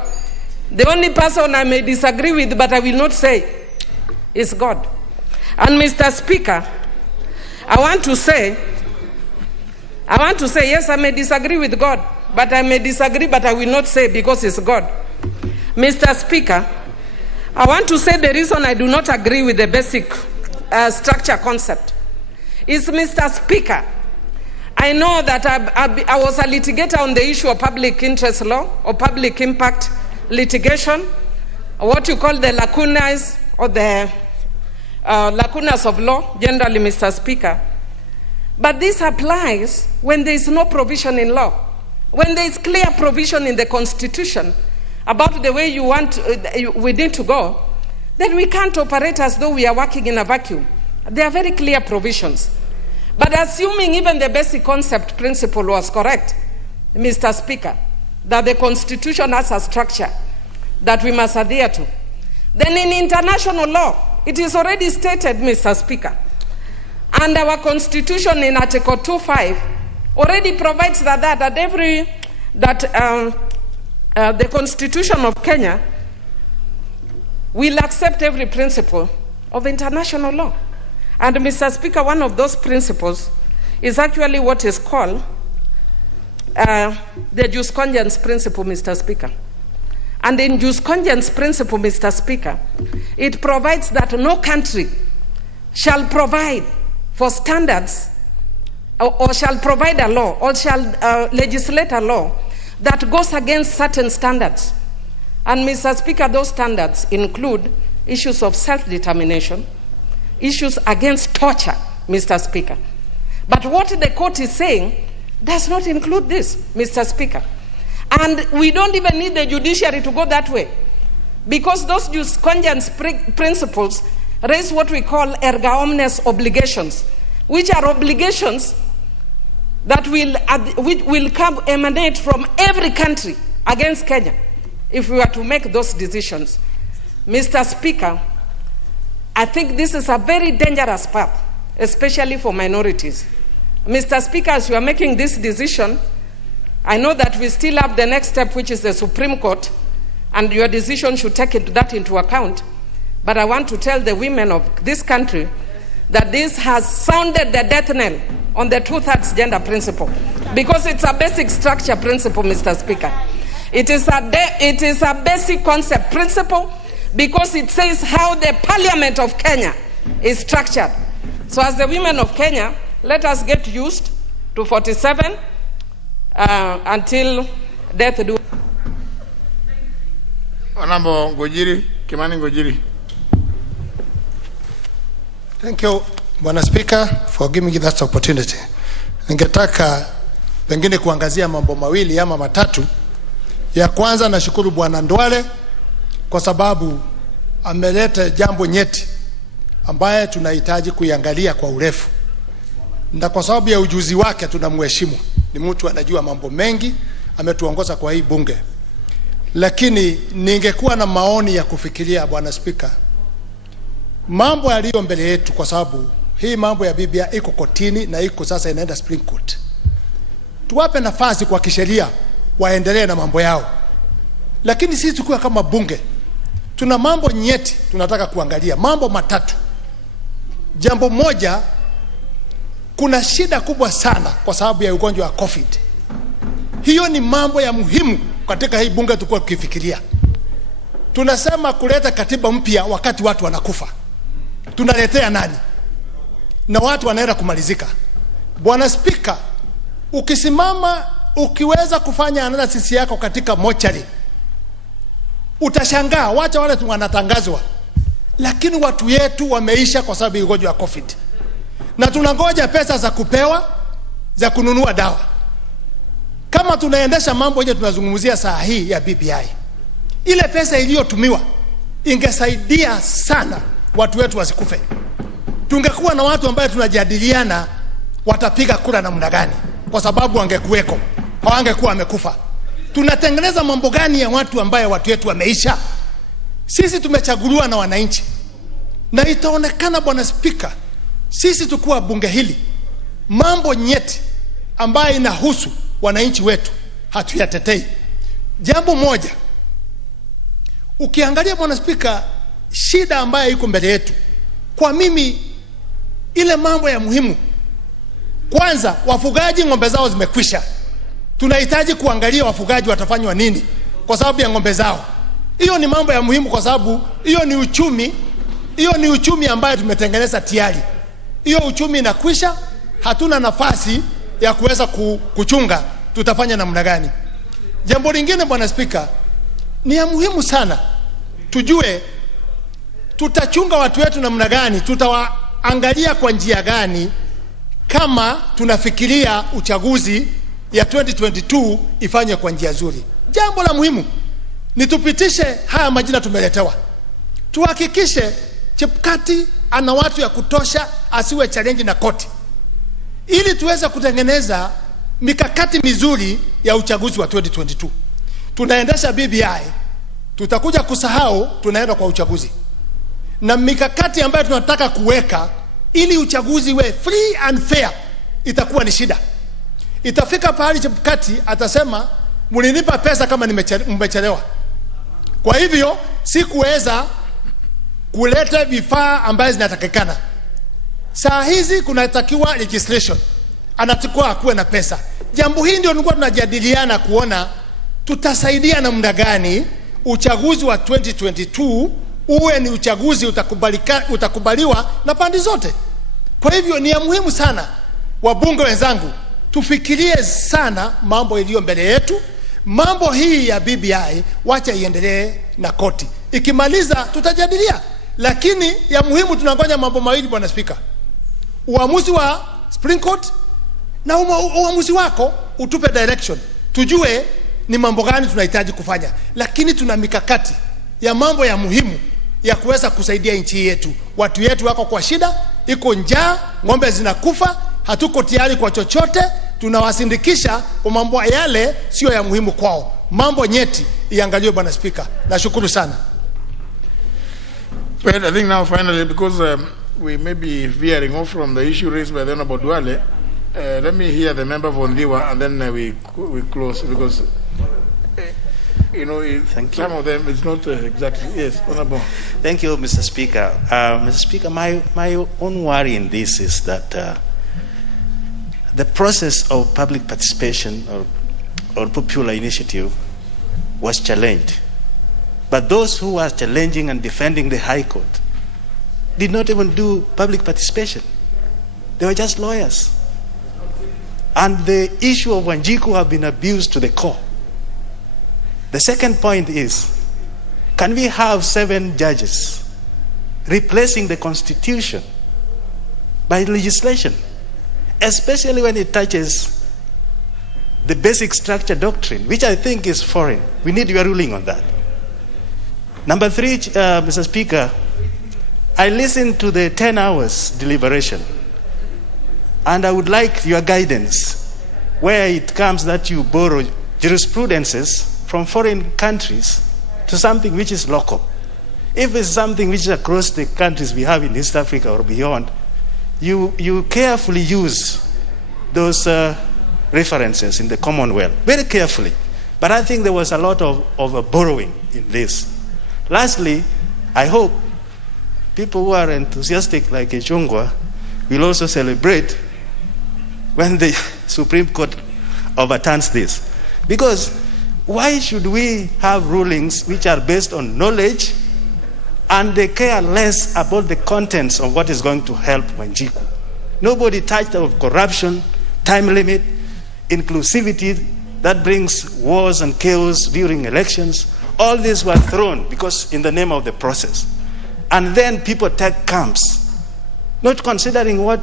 The only person I may disagree with, but I will not say, is God. And Mr. Speaker, I want to say, yes, I may disagree with God, but I may disagree, but I will not say because it's God. Mr. Speaker, I want to say the reason I do not agree with the basic structure concept is, Mr. Speaker, I know that I was a litigator on the issue of public interest law or public impact litigation, what you call the lacunas or the lacunas of law, generally, Mr. Speaker. But this applies when there is no provision in law. When there is clear provision in the Constitution about the way you want, we need to go, then we can't operate as though we are working in a vacuum. There are very clear provisions. But assuming even the basic concept principle was correct, Mr. Speaker, that the Constitution has a structure that we must adhere to, then in international law, it is already stated, Mr. Speaker, and our Constitution in Article 2.5 already provides that the Constitution of Kenya will accept every principle of international law. And Mr. Speaker, one of those principles is actually what is called the jus cogens principle, Mr. Speaker. And in jus cogens principle, Mr. Speaker, it provides that no country shall provide for standards or shall provide a law or shall legislate a law that goes against certain standards. And Mr. Speaker, those standards include issues of self-determination, issues against torture, Mr. Speaker. But what the court is saying does not include this, Mr. Speaker. And we don't even need the judiciary to go that way, because those jus cogens principles raise what we call erga omnes obligations, which are obligations that will emanate from every country against Kenya if we were to make those decisions. Mr. Speaker, I think this is a very dangerous path, especially for minorities. Mr. Speaker, as you are making this decision, I know that we still have the next step, which is the Supreme Court, and your decision should take that into account. But I want to tell the women of this country that this has sounded the death knell on the two-thirds gender principle, because it's a basic structure principle, Mr. Speaker. It is a basic concept principle, because it says how the Parliament of Kenya is structured. So as the women of Kenya, let us get used to 47 until death do. Honorable Ngojiri, Kimani Ngojiri. Thank you, Bwana Speaker, for giving me that opportunity. Ningetaka pengine kuangazia mambo mawili ama matatu. Ya kwanza, nashukuru Bwana Ndwale kwa sababu ameleta jambo nyeti ambaye tunahitaji kuiangalia kwa urefu. Na kwa sababu ya ujuzi wake tunamheshimu. Ni mtu anajua mambo mengi, ametuongoza kwa hii bunge. Lakini ningekuwa na maoni ya kufikiria, Bwana Speaker, mambo yaliyo mbele yetu, kwa sababu hii mambo ya BBI iko kotini na iko sasa inaenda Supreme Court. Tuwape nafasi kwa kisheria waendelee na mambo yao. Lakini sisi tukiwa kama bunge, tuna mambo nyeti tunataka kuangalia, mambo matatu. Jambo moja, kuna shida kubwa sana kwa sababu ya ugonjwa wa COVID. Hiyo ni mambo ya muhimu katika hii bunge tukua tukifikiria. Tunasema kuleta katiba mpya wakati watu wanakufa. Tunaletea nani? Na watu wanaenda kumalizika. Bwana Speaker, ukisimama ukiweza kufanya analysis yako katika mochari, utashangaa, wacha wale wanatangazwa, lakini watu yetu wameisha kwa sababu ya ugonjwa wa COVID. Na tunangoja pesa za kupewa za kununua dawa. Kama tunaendesha mambo yenye tunazungumzia saa hii ya BBI, ile pesa iliyotumiwa ingesaidia sana watu wetu wasikufe. Tungekuwa na watu ambao tunajadiliana watapiga kura namna gani, kwa sababu wangekuweko, hawangekuwa wamekufa. Tunatengeneza mambo gani ya watu ambao watu wetu wameisha? Sisi tumechaguliwa na wananchi. Na itaonekana, Bwana Speaker, sisi tukua bunge hili, mambo nyeti ambayo inahusu wananchi wetu hatuyatetei. Jambo moja, ukiangalia Bwana Speaker, shida ambayo iko mbele yetu, kwa mimi ile mambo ya muhimu, kwanza wafugaji ng'ombe zao zimekwisha. Tunahitaji kuangalia wafugaji watafanywa nini kwa sababu ya ng'ombe zao. Hiyo ni mambo ya muhimu, kwa sababu hiyo ni uchumi ambayo tumetengeneza tayari. Hiyo uchumi inakwisha, hatuna nafasi ya kuweza kuchunga, tutafanya namna gani? Jambo lingine Bwana Speaker, ni ya muhimu sana tujue tutachunga watu wetu namna gani, tutawaangalia kwa njia gani kama tunafikiria uchaguzi ya 2022 ifanywe kwa njia nzuri. Jambo la muhimu ni tupitishe haya majina tumeletewa. Tuhakikishe Chebukati ana watu ya kutosha, asiwe challenge na koti, ili tuweze kutengeneza mikakati mizuri ya uchaguzi wa 2022. Tunaendesha BBI, tutakuja kusahau tunaenda kwa uchaguzi. Na mikakati ambayo tunataka kuweka ili uchaguzi we free and fair itakuwa ni shida. Itafika pahali Chebukati atasema mlinipa pesa kama mmechelewa. Kwa hivyo sikuweza kuleta vifaa ambazo zinatakikana. Saa hizi kunatakiwa legislation, anatakiwa akuwe na pesa. Jambo hili ndio tulikuwa tunajadiliana kuona tutasaidia namna gani uchaguzi wa 2022 uwe ni uchaguzi utakubaliwa na pande zote. Kwa hivyo ni ya muhimu sana, wabunge wenzangu, tufikirie sana mambo iliyo mbele yetu. Mambo hii ya BBI wacha iendelee na koti. Ikimaliza tutajadilia, lakini ya muhimu tunangoja mambo mawili, Bwana Speaker. Uamuzi wa Supreme Court na uamuzi wako utupe direction. Tujue ni mambo gani tunahitaji kufanya, lakini tuna mikakati ya mambo ya muhimu ya kuweza kusaidia nchi yetu. Watu yetu wako kwa shida, iko njaa, ng'ombe zinakufa, hatuko tayari kwa chochote. Tunawasindikisha kwa mambo yale sio ya muhimu kwao. Mambo nyeti iangaliwe, Bwana Speaker. Nashukuru sana. Well, I think now finally, because we may be veering off from the issue raised by the Honorable Duale, let me hear the member from Ndiwa, and then we close, because some of them it's not exactly. Yes, Honorable. Thank you, Mr. Speaker. Mr. Speaker, my own worry in this is that the process of public participation or popular initiative was challenged. But those who were challenging and defending the High Court did not even do public participation. They were just lawyers. And the issue of Wanjiku have been abused to the core. The second point is, can we have 7 judges replacing the Constitution by legislation, especially when it touches the basic structure doctrine, which I think is foreign? We need your ruling on that. Number 3, Mr. Speaker, I listened to the 10 hours deliberation, and I would like your guidance where it comes that you borrow jurisprudences from foreign countries to something which is local. If it's something which is across the countries we have in East Africa or beyond, you carefully use those references in the Commonwealth, very carefully. But I think there was a lot of borrowing in this. Lastly, I hope people who are enthusiastic like Echungwa will also celebrate when the Supreme Court overturns this. Because why should we have rulings which are based on knowledge and they care less about the contents of what is going to help Wanjiku? Nobody touched of corruption, time limit, inclusivity that brings wars and chaos during elections. All these were thrown because in the name of the process. And then people take camps, not considering what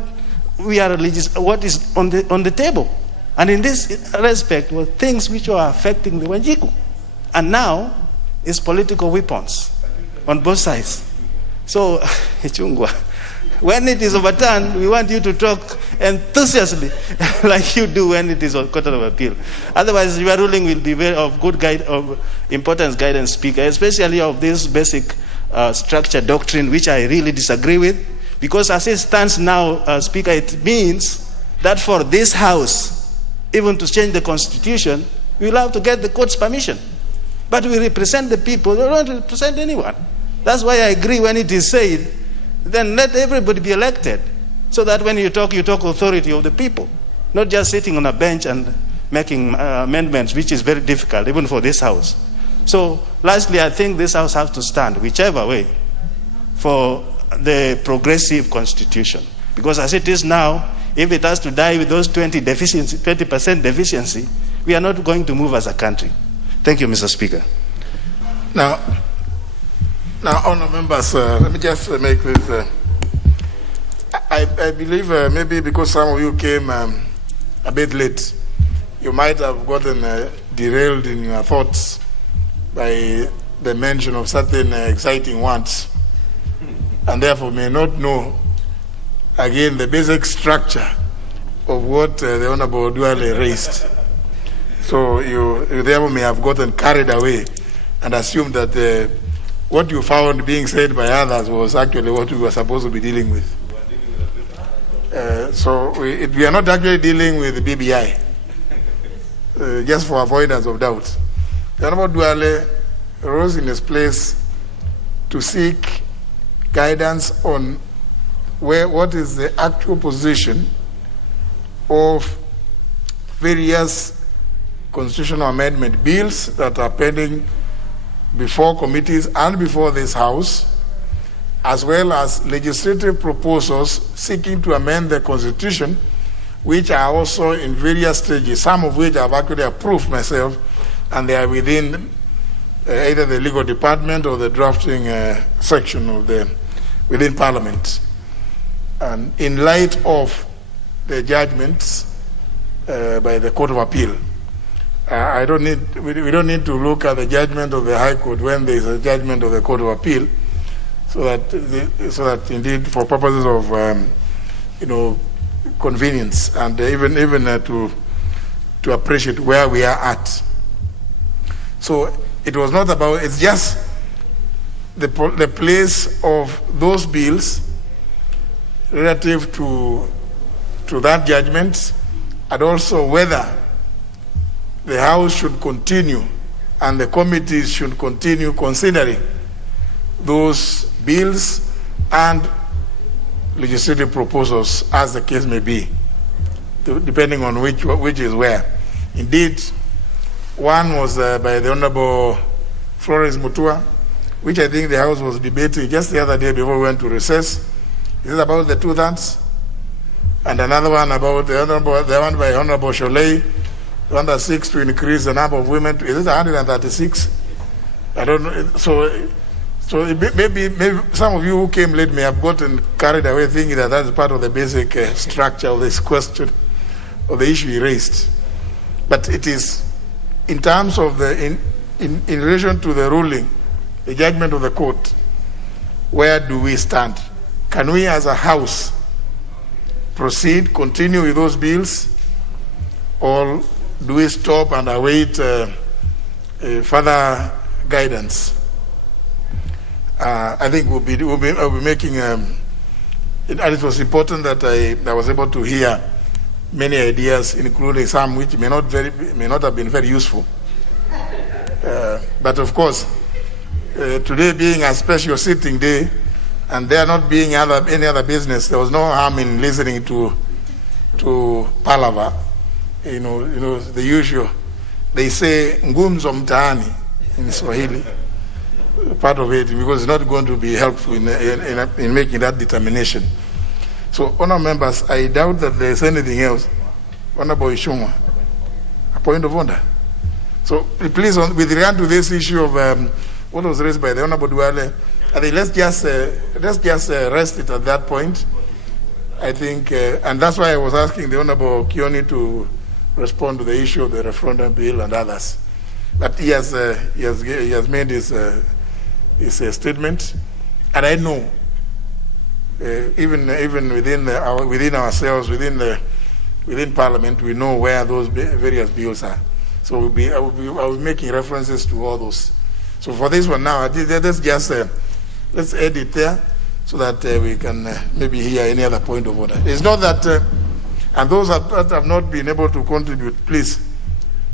is on the table. And in this respect were things which were affecting the Wanjiku. And now it's political weapons on both sides. So, Chungwa, when it is overturned, we want you to talk enthusiastically like you do when it is on Court of Appeal. Otherwise, your ruling will be very of good importance, guidance, Speaker, especially of this basic structure doctrine, which I really disagree with. Because as it stands now, Speaker, it means that for this House, even to change the Constitution, we will have to get the court's permission. But we represent the people, we don't represent anyone. That's why I agree when it is said, then let everybody be elected, so that when you talk authority of the people, not just sitting on a bench and making amendments, which is very difficult, even for this House. So, lastly, I think this House has to stand, whichever way, for the progressive Constitution. Because as it is now, if it has to die with those 20% deficiency, we are not going to move as a country. Thank you, Mr. Speaker. Now, honourable members, let me just make this. I believe maybe because some of you came a bit late, you might have gotten derailed in your thoughts by the mention of certain exciting words, and therefore may not know, again, the basic structure of what the Honorable Duale raised. So you therefore may have gotten carried away and assumed that what you found being said by others was actually what we were supposed to be dealing with. So we are not actually dealing with the BBI, just for avoidance of doubt. The Honorable Duale rose in his place to seek guidance on what is the actual position of various constitutional amendment bills that are pending before committees and before this House, as well as legislative proposals seeking to amend the Constitution, which are also in various stages, some of which I've actually approved myself, and they are within either the legal department or the drafting section of within Parliament. And in light of the judgments by the Court of Appeal, we don't need to look at the judgment of the High Court when there is a judgment of the Court of Appeal, so that indeed, for purposes of convenience and even to appreciate where we are at. So it was not about, it's just the place of those bills relative to that judgment, and also whether the House should continue and the committees should continue considering those bills and legislative proposals, as the case may be, depending on which is where. Indeed, one was by the Honorable Florence Mutua, which I think the House was debating just the other day before we went to recess. Is it about the 2/3? And another one about the one by Honorable Sholei, the one that seeks to increase the number of women. Is it 136? I don't know. So maybe some of you who came late may have gotten carried away thinking that that's part of the basic structure of this question, of the issue he raised. But it is, in terms of in relation to the ruling, the judgment of the court, where do we stand? Can we as a House proceed, continue with those bills, or do we stop and await further guidance? I think we'll be making, and it was important that I was able to hear many ideas, including some which may not have been very useful. But of course, today being a special sitting day, and there not being any other business, there was no harm in listening to palaver. You know the usual. They say ngumzo mtaani in Swahili. Part of it, because it's not going to be helpful in making that determination. So, honourable members, I doubt that there's anything else. Honourable Ishungwa, a point of order. So, please, with regard to this issue of what was raised by the Honourable Duale, I think let's just rest it at that point. I think, and that's why I was asking the Honourable Kioni to respond to the issue of the referendum bill and others. But he has made his statement, and I know even within ourselves, within Parliament, we know where those various bills are. So I'll be making references to all those. So for this one now, let's just let's edit there so that we can maybe hear any other point of order. It's not that, and those that have not been able to contribute, please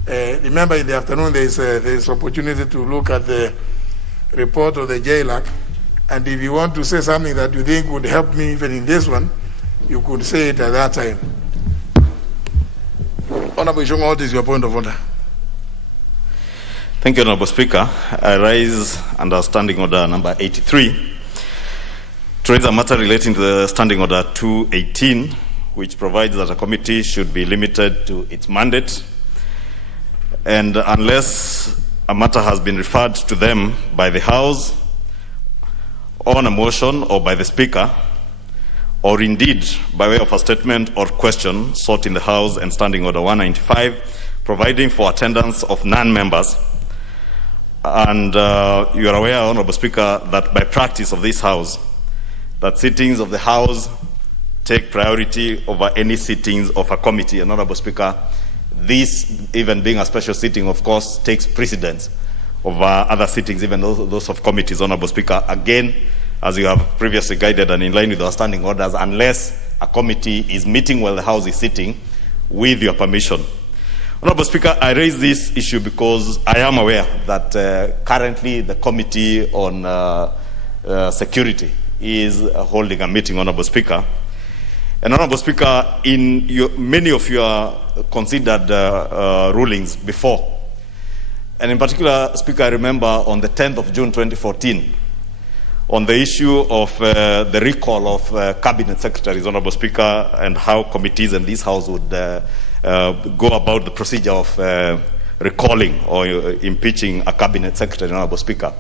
remember in the afternoon there is opportunity to look at the report of the JLAC, and if you want to say something that you think would help me even in this one, you could say it at that time. Honourable Ishungwa, what is your point of order? Thank you, Honourable Speaker. I rise under Standing Order number 83 to raise a matter relating to the Standing Order 218, which provides that a committee should be limited to its mandate, and unless a matter has been referred to them by the House on a motion or by the Speaker, or indeed by way of a statement or question sought in the House and Standing Order 195, providing for attendance of non-members. And you are aware, Honorable Speaker, that by practice of this House, that sittings of the House take priority over any sittings of a committee. And Honorable Speaker, this, even being a special sitting, of course, takes precedence over other sittings, even those of committees, Honorable Speaker. Again, as you have previously guided and in line with our standing orders, unless a committee is meeting while the House is sitting, with your permission. Honorable Speaker, I raise this issue because I am aware that currently the Committee on Security is holding a meeting, Honorable Speaker. And Honorable Speaker, in many of your considered rulings before, and in particular, Speaker, I remember on the 10th of June 2014, on the issue of the recall of cabinet secretaries, Honorable Speaker, and how committees in this House would go about the procedure of recalling or impeaching a cabinet secretary, Honorable Speaker.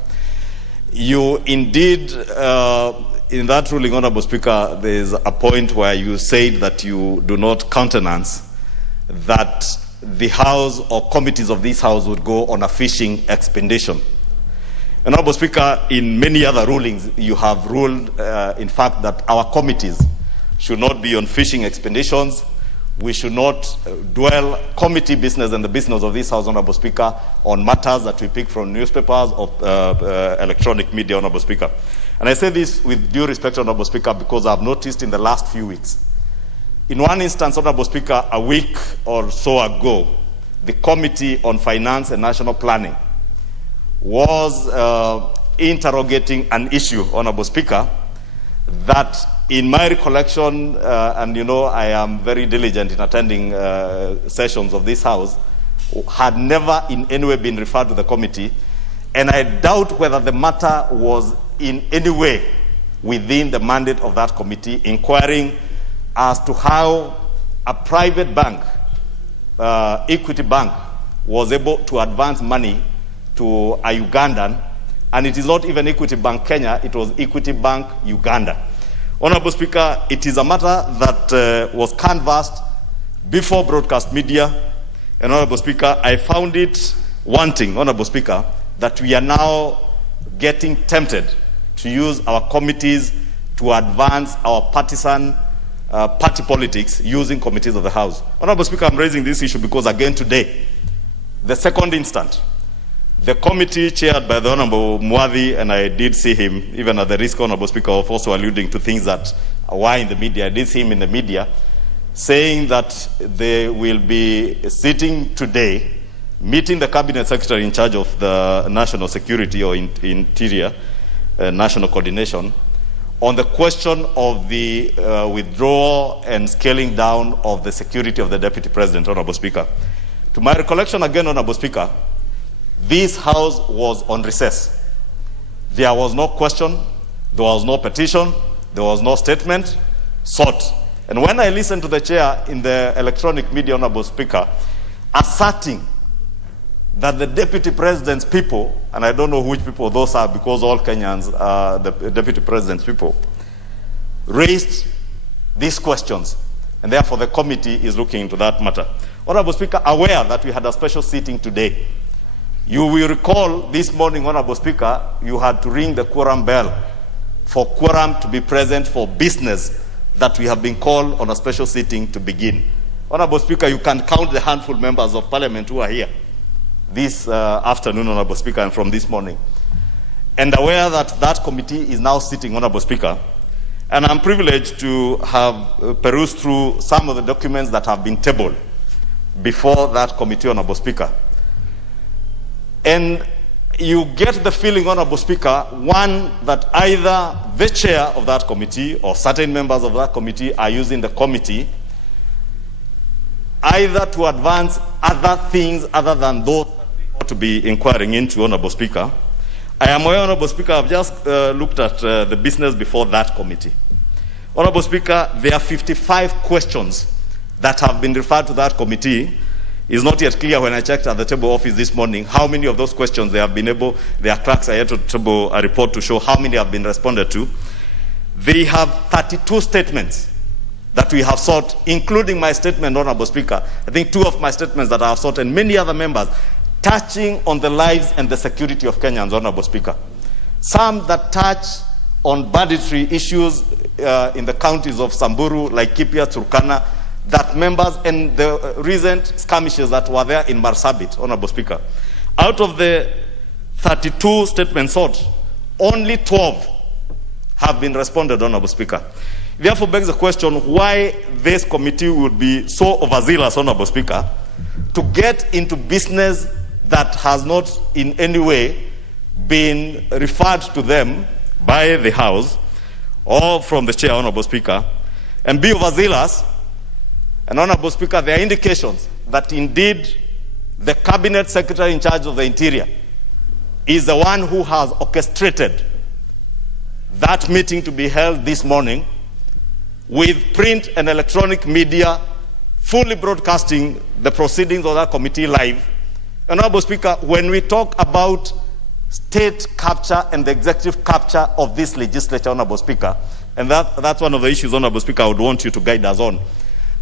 You indeed, in that ruling, Honorable Speaker, there is a point where you said that you do not countenance that the House or committees of this House would go on a fishing expedition. And Honorable Speaker, in many other rulings, you have ruled, in fact, that our committees should not be on fishing expeditions. We should not dwell committee business and the business of this House, Honorable Speaker, on matters that we pick from newspapers or electronic media, Honorable Speaker. And I say this with due respect, Honorable Speaker, because I've noticed in the last few weeks, in one instance, Honorable Speaker, a week or so ago, the Committee on Finance and National Planning was interrogating an issue, Honorable Speaker, that in my recollection, and you know I am very diligent in attending sessions of this House, had never in any way been referred to the committee, and I doubt whether the matter was in any way within the mandate of that committee, inquiring as to how a private bank, Equity Bank, was able to advance money to a Ugandan, and it is not even Equity Bank Kenya, it was Equity Bank Uganda. Honorable Speaker, it is a matter that was canvassed before broadcast media, and Honorable Speaker, I found it wanting, Honorable Speaker, that we are now getting tempted to use our committees to advance our partisan party politics using committees of the House. Honorable Speaker, I'm raising this issue because again today, the second instant, the committee chaired by the Honorable Mwadhi, and I did see him, even at the risk, Honorable Speaker, of also alluding to things that were in the media. I did see him in the media saying that they will be sitting today, meeting the Cabinet Secretary in charge of the national security or interior, national coordination, on the question of the withdrawal and scaling down of the security of the Deputy President, Honorable Speaker. To my recollection again, Honorable Speaker, this House was on recess. There was no question, there was no petition, there was no statement sought. And when I listened to the chair in the electronic media, Honorable Speaker, asserting that the Deputy President's people, and I don't know which people those are because all Kenyans are the Deputy President's people, raised these questions, and therefore the committee is looking into that matter. Honorable Speaker, aware that we had a special sitting today, you will recall this morning, Honorable Speaker, you had to ring the quorum bell for quorum to be present for business that we have been called on a special sitting to begin. Honorable Speaker, you can count the handful members of Parliament who are here this afternoon, Honorable Speaker, and from this morning. And aware that that committee is now sitting, Honorable Speaker, and I'm privileged to have perused through some of the documents that have been tabled before that committee, Honorable Speaker. And you get the feeling, Honorable Speaker, one, that either the chair of that committee or certain members of that committee are using the committee either to advance other things other than those that we ought to be inquiring into, Honorable Speaker. I am aware, Honorable Speaker, I've just looked at the business before that committee. Honorable Speaker, there are 55 questions that have been referred to that committee. It's not yet clear when I checked at the table office this morning how many of those questions they have been able, their clerks are yet to table a report to show how many have been responded to. They have 32 statements that we have sought, including my statement, Honorable Speaker. I think 2 of my statements that I have sought, and many other members, touching on the lives and the security of Kenyans, Honorable Speaker. Some that touch on banditry issues in the counties of Samburu, Laikipia, Turkana, that members, and the recent skirmishes that were there in Marsabit, Honorable Speaker. Out of the 32 statements sought, only 12 have been responded, Honorable Speaker. Therefore begs the question why this committee would be so overzealous, Honorable Speaker, to get into business that has not in any way been referred to them by the House or from the Chair, Honorable Speaker, and be overzealous. And Honorable Speaker, there are indications that indeed the Cabinet Secretary in charge of the Interior is the one who has orchestrated that meeting to be held this morning, with print and electronic media fully broadcasting the proceedings of that committee live. And Honorable Speaker, when we talk about state capture and the executive capture of this legislature, Honorable Speaker, and that's one of the issues, Honorable Speaker, I would want you to guide us on.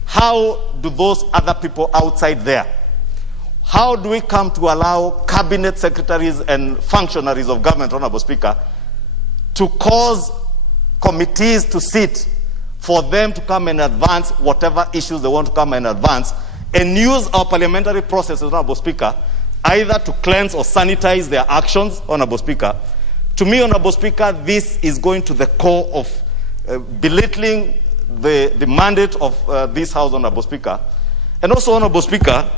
How do those other people outside there, how do we come to allow cabinet secretaries and functionaries of government, Honorable Speaker, to cause committees to sit for them to come and advance whatever issues they want to come and advance, and use our parliamentary processes, Honorable Speaker, either to cleanse or sanitize their actions, Honorable Speaker? To me, Honorable Speaker, this is going to the core of belittling the mandate of this House, Honorable Speaker. And also, Honorable Speaker,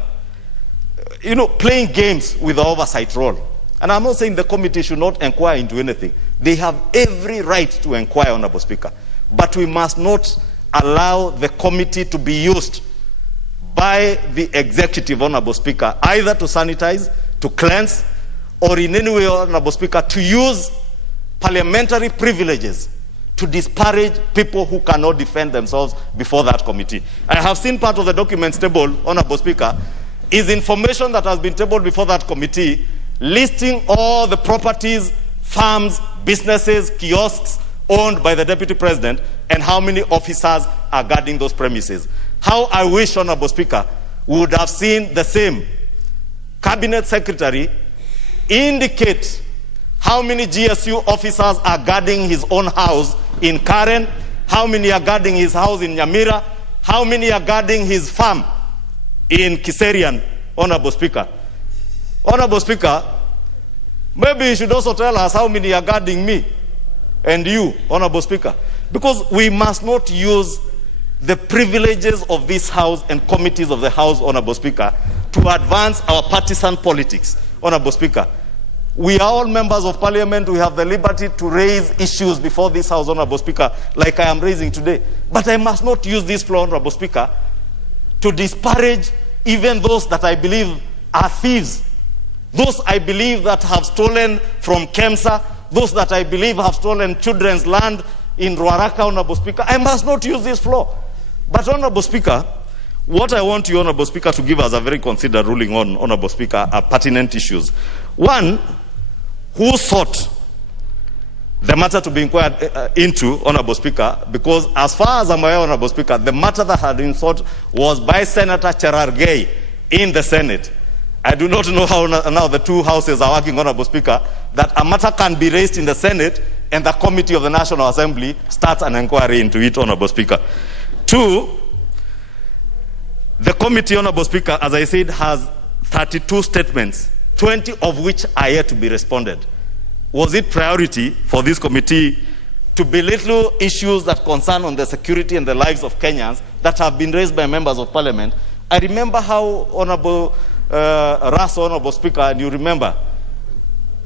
playing games with the oversight role. And I'm not saying the committee should not inquire into anything. They have every right to inquire, Honorable Speaker. But we must not allow the committee to be used by the executive, Honorable Speaker, either to sanitize, to cleanse, or in any way, Honorable Speaker, to use parliamentary privileges to disparage people who cannot defend themselves before that committee. I have seen part of the documents tabled, Honorable Speaker, is information that has been tabled before that committee, listing all the properties, farms, businesses, kiosks owned by the Deputy President, and how many officers are guarding those premises. How I wish, Honorable Speaker, we would have seen the same Cabinet Secretary indicate how many GSU officers are guarding his own house in Karen, how many are guarding his house in Nyamira, how many are guarding his farm in Kiserian, Honorable Speaker. Honorable Speaker, maybe you should also tell us how many are guarding me and you, Honorable Speaker, because we must not use the privileges of this House and committees of the House, Honorable Speaker, to advance our partisan politics, Honorable Speaker. We are all members of Parliament. We have the liberty to raise issues before this House, Honorable Speaker, like I am raising today. But I must not use this floor, Honorable Speaker, to disparage even those that I believe are thieves, those I believe that have stolen from KEMSA, those that I believe have stolen children's land in Ruaraka, Honorable Speaker. I must not use this floor. But, Honorable Speaker, what I want you, Honorable Speaker, to give us a very considered ruling on, Honorable Speaker, are pertinent issues. One, who sought the matter to be inquired into, Honorable Speaker, because as far as I'm aware, Honorable Speaker, the matter that had been sought was by Senator Cherargei in the Senate. I do not know how now the two houses are working, Honorable Speaker, that a matter can be raised in the Senate and the Committee of the National Assembly starts an inquiry into it, Honorable Speaker. Two, the committee, Honorable Speaker, as I said, has 32 statements, 20 of which are yet to be responded. Was it priority for this committee to belittle issues that concern on the security and the lives of Kenyans that have been raised by members of Parliament? I remember how Honorable Raso, Honorable Speaker, and you remember,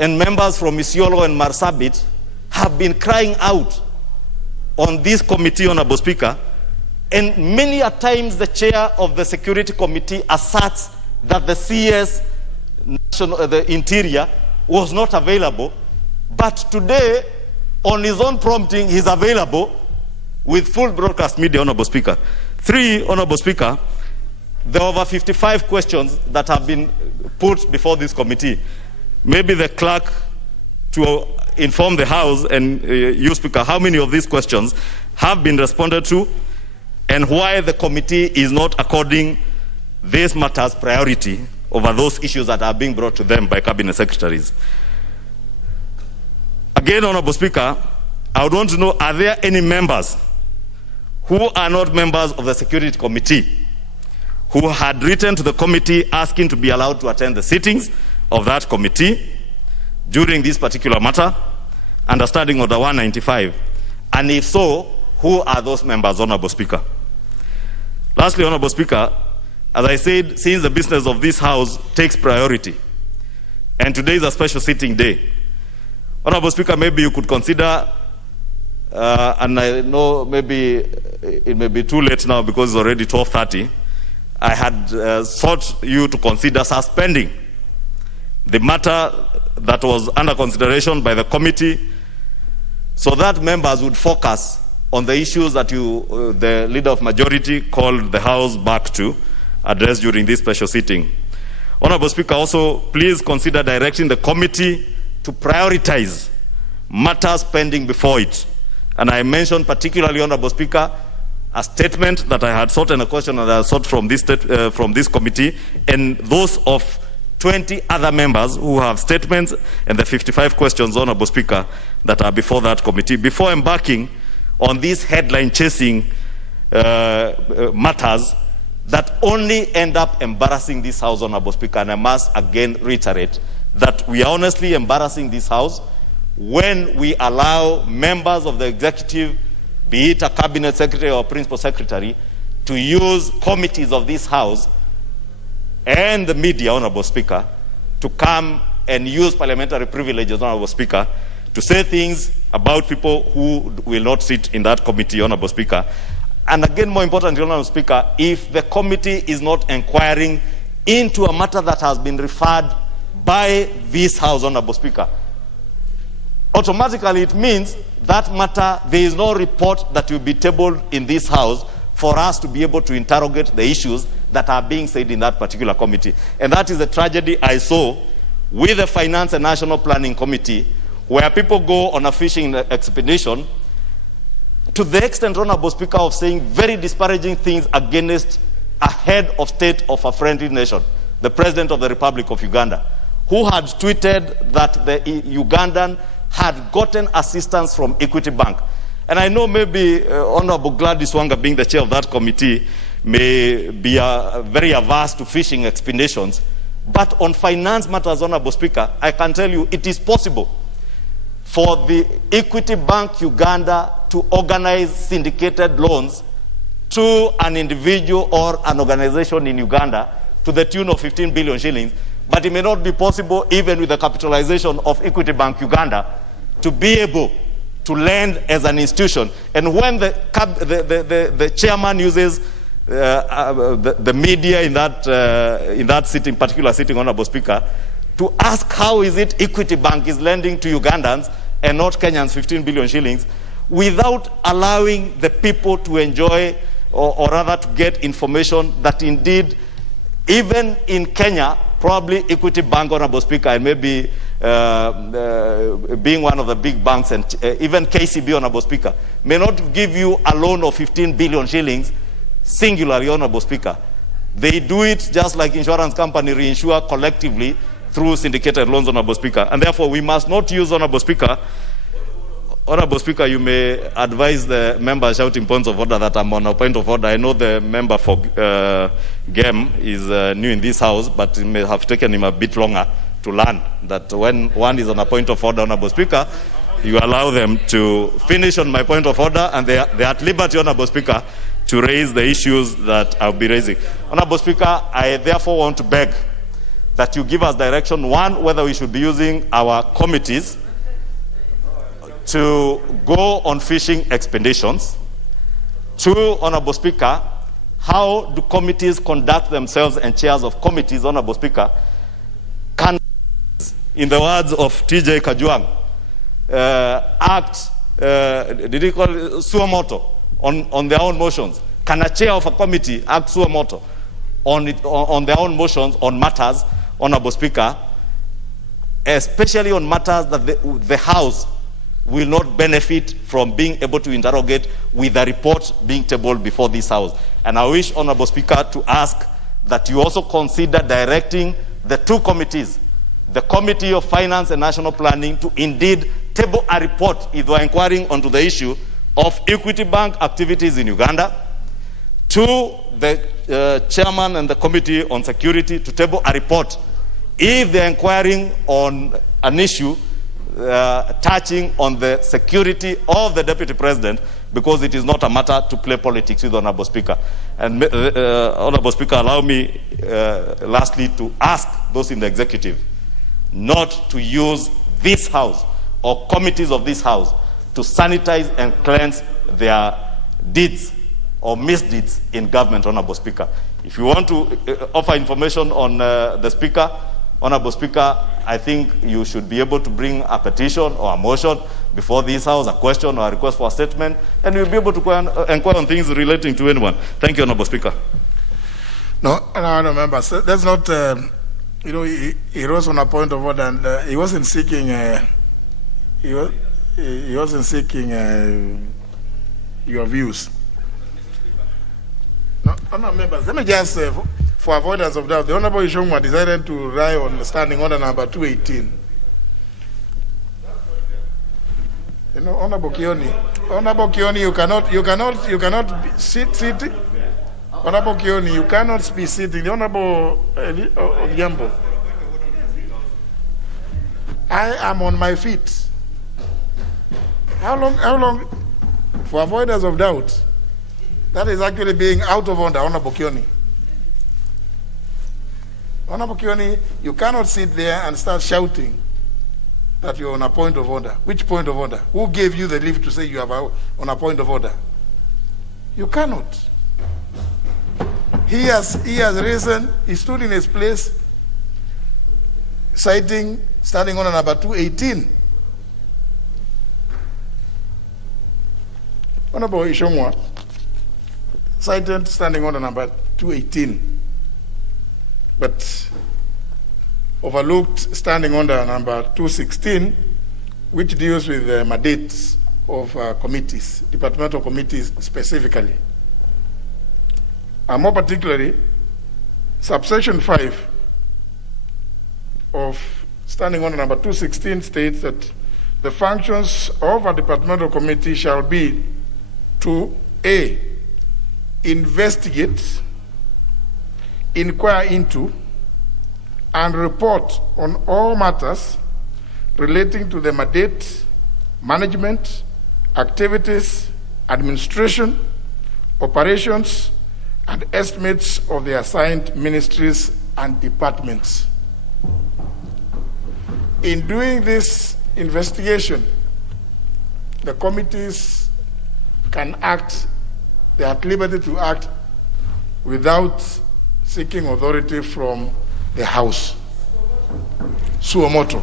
and members from Isiolo and Marsabit have been crying out on this committee, Honorable Speaker, and many a times the chair of the Security Committee asserts that the CS, the Interior, was not available, but today, on his own prompting, he's available with full broadcast media, Honorable Speaker. Three, Honorable Speaker, there are over 55 questions that have been put before this committee. Maybe the clerk to inform the House and you, Speaker, how many of these questions have been responded to, and why the committee is not according these matters priority over those issues that are being brought to them by cabinet secretaries. Again, Honorable Speaker, I would want to know, are there any members who are not members of the Security Committee who had written to the committee asking to be allowed to attend the sittings of that committee during this particular matter, under Standing Order 195? And if so, who are those members, Honorable Speaker? Lastly, Honorable Speaker, as I said, since the business of this House takes priority, and today is a special sitting day, Honorable Speaker, maybe you could consider, and I know maybe it may be too late now because it's already 12:30, I had sought you to consider suspending the matter that was under consideration by the committee so that members would focus on the issues that the Leader of Majority, called the House back to address during this special sitting. Honorable Speaker, also please consider directing the committee to prioritize matters pending before it. And I mentioned particularly, Honorable Speaker, a statement that I had sought and a question that I had sought from this committee, and those of 20 other members who have statements, and the 55 questions, Honorable Speaker, that are before that committee, before embarking on these headline chasing matters that only end up embarrassing this House, Honorable Speaker. And I must again reiterate that we are honestly embarrassing this House when we allow members of the executive, be it a cabinet secretary or principal secretary, to use committees of this House and the media, Honorable Speaker, to come and use parliamentary privileges, Honorable Speaker, to say things about people who will not sit in that committee, Honorable Speaker. And again, more importantly, Honorable Speaker, if the committee is not inquiring into a matter that has been referred by this House, Honorable Speaker, automatically it means that matter, there is no report that will be tabled in this House for us to be able to interrogate the issues that are being said in that particular committee. And that is the tragedy I saw with the Finance and National Planning Committee, where people go on a fishing expedition to the extent, Honorable Speaker, of saying very disparaging things against a head of state of a friendly nation, the President of the Republic of Uganda, who had tweeted that the Ugandan had gotten assistance from Equity Bank. And I know maybe Honorable Gladys Wanga, being the chair of that committee, may be very averse to fishing expeditions. But on finance matters, Honorable Speaker, I can tell you it is possible for the Equity Bank Uganda to organize syndicated loans to an individual or an organization in Uganda to the tune of 15 billion shillings. But it may not be possible, even with the capitalization of Equity Bank Uganda, to be able to lend as an institution. And when the chairman uses the media in that sitting, particular sitting, Honorable Speaker, to ask how is it Equity Bank is lending to Ugandans and not Kenyans 15 billion shillings, without allowing the people to enjoy, or rather to get information that indeed, even in Kenya, probably Equity Bank, Honorable Speaker, and maybe being one of the big banks, and even KCB, Honorable Speaker, may not give you a loan of 15 billion shillings singularly, Honorable Speaker. They do it just like insurance company reinsure collectively through syndicated loans, Honorable Speaker. And therefore, we must not use, Honorable Speaker. Honorable Speaker, you may advise the member shouting points of order that I'm on a point of order. I know the member for GEM is new in this House, but it may have taken him a bit longer to learn that when one is on a point of order, Honorable Speaker, you allow them to finish on my point of order, and they are at liberty, Honorable Speaker, to raise the issues that I'll be raising. Honorable Speaker, I therefore want to beg that you give us direction, one, whether we should be using our committees to go on fishing expeditions. Two, Honorable Speaker, how do committees conduct themselves, and chairs of committees, Honorable Speaker, can, in the words of TJ Kajwang, act, did he call it suo moto, on their own motions? Can a chair of a committee act suo moto on their own motions on matters, Honorable Speaker, especially on matters that the House will not benefit from being able to interrogate with the report being tabled before this House. And I wish, Honorable Speaker, to ask that you also consider directing the two committees, the Committee of Finance and National Planning, to indeed table a report if they are inquiring onto the issue of Equity Bank activities in Uganda, to the chairman and the Committee on Security to table a report if they are inquiring on an issue touching on the security of the Deputy President, because it is not a matter to play politics with, Honorable Speaker. And Honorable Speaker, allow me lastly to ask those in the executive not to use this House or committees of this House to sanitize and cleanse their deeds or misdeeds in government, Honorable Speaker. If you want to offer information on the Speaker, Honorable Speaker, I think you should be able to bring a petition or a motion before this House, a question or a request for a statement, and you'll be able to inquire on things relating to anyone. Thank you, Honorable Speaker. No, members, that's not, he rose on a point of order, and he wasn't seeking, he wasn't seeking your views. No, members, let me just for avoidance of doubt, the Honorable Ishongwa decided to rely on standing order number 218. Honorable Kioni, you cannot sit. Honorable Kioni, you cannot be sitting. The Honorable Odhiambo, I am on my feet. How long? For avoidance of doubt, that is actually being out of order, Honorable Kioni. Honorable Kioni, you cannot sit there and start shouting that you're on a point of order. Which point of order? Who gave you the leave to say you are on a point of order? You cannot. He has risen, he stood in his place, citing standing order number 218. Honorable Ishongwa cited standing order number 218. But overlooked standing order number 216, which deals with the mandates of committees, departmental committees specifically. And more particularly, subsection 5 of standing order number 216 states that the functions of a departmental committee shall be to A, investigate, inquire into, and report on all matters relating to the mandate, management, activities, administration, operations, and estimates of the assigned ministries and departments. In doing this investigation, the committees can act, they are at liberty to act without seeking authority from the House. Suo motu.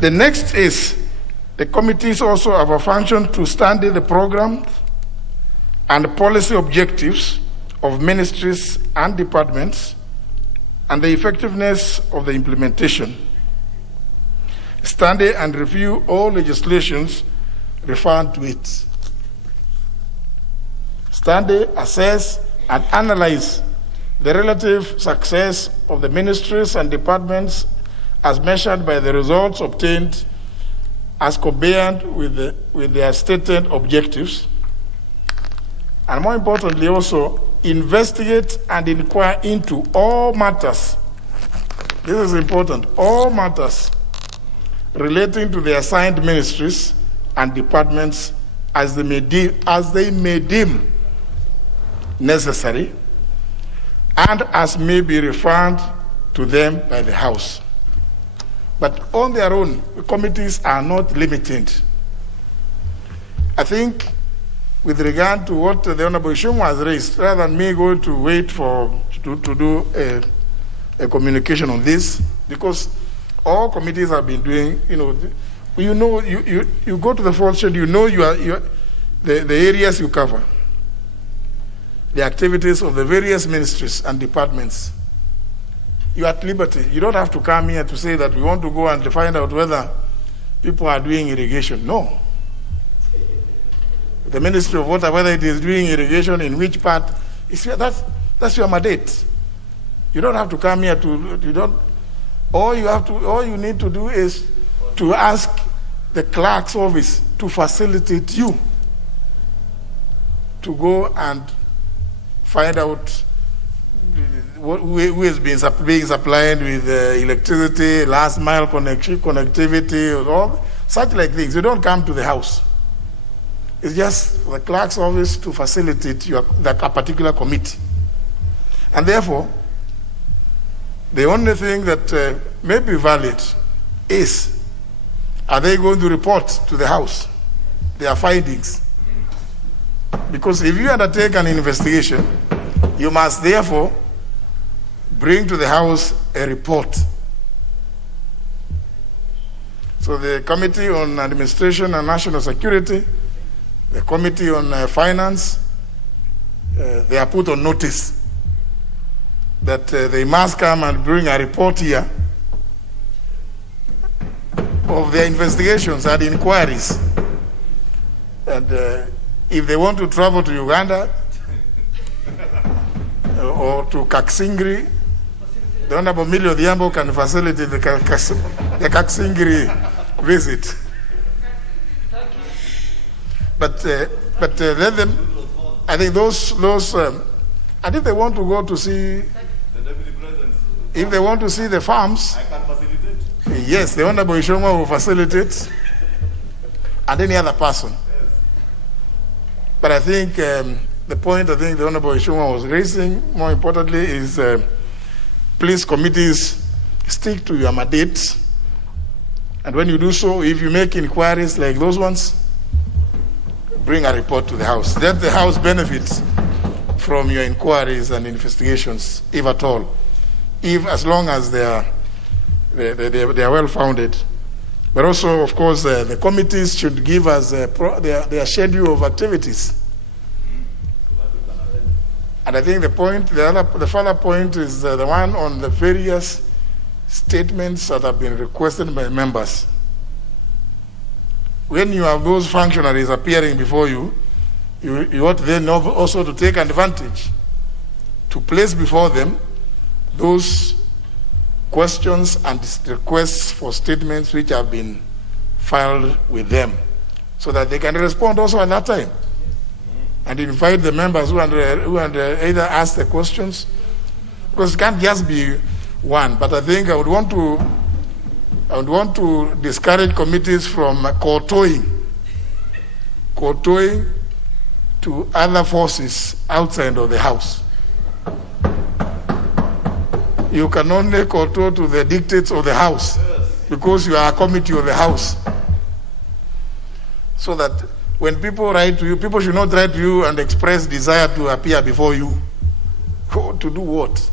The next is the committees also have a function to study the programs and policy objectives of ministries and departments and the effectiveness of the implementation. Study and review all legislations referred to it. Study, assess, and analyze the relative success of the ministries and departments as measured by the results obtained as compared with their stated objectives. And more importantly, also investigate and inquire into all matters. This is important. All matters relating to the assigned ministries and departments as they may deem necessary, and as may be referred to them by the House. But on their own, the committees are not limited. I think with regard to what the Honorable Ishongwa has raised, rather than me going to wait to do a communication on this, because all committees have been doing, you go to the fourth schedule, the areas you cover, the activities of the various ministries and departments. you're at liberty. You don't have to come here to say that we want to go and find out whether people are doing irrigation. No. The Ministry of Water, whether it is doing irrigation in which part, that's your mandate. You don't have to come here all you need to do is to ask the clerk's office to facilitate you to go and find out who is being supplied with electricity, last mile connectivity, all such like things. You don't come to the house. It's just the clerk's office to facilitate a particular committee. And therefore, the only thing that may be valid is, are they going to report to the House their findings? Because if you undertake an investigation, you must therefore bring to the House a report. So the Committee on Administration and National Security, the Committee on Finance, they are put on notice that they must come and bring a report here of their investigations and inquiries. And if they want to travel to Uganda or to Kaksingri, the Honorable Millie Odhiambo can facilitate the Kaksingri visit. But let them, I think I think they want to go to see, if they want to see the farms, I can facilitate. Yes, the Honorable Ishongwa will facilitate, and any other person. Yes. But I think the point the Honorable Ishongwa was raising, more importantly, is please, committees, stick to your mandate. And when you do so, if you make inquiries like those ones, bring a report to the House. Let the House benefit from your inquiries and investigations, if at all, as long as they are well founded. But also, of course, the committees should give us their schedule of activities. And I think the further point is the one on the various statements that have been requested by members. When you have those functionaries appearing before you, you ought then also to take advantage to place before them those questions and requests for statements which have been filed with them, so that they can respond also at that time, and invite the members who either ask the questions, because it can't just be one. But I think I would want to discourage committees from kowtowing to other forces outside of the House. You can only kowtow to the dictates of the House, because you are a committee of the House. So that when people write to you, people should not write to you and express desire to appear before you. To do what?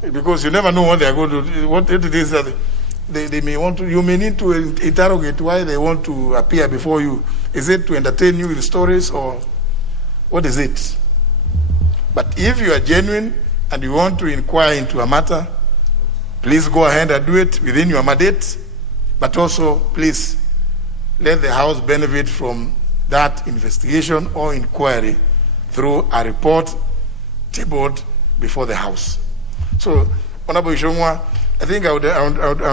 Because you never know what they are going to do, what it is that they may want to. You may need to interrogate why they want to appear before you. Is it to entertain you with stories, or what is it? But if you are genuine and you want to inquire into a matter, please go ahead and do it within your mandate. But also, please let the House benefit from that investigation or inquiry through a report tabled before the House. So, Honorable Ishongwa, I think I would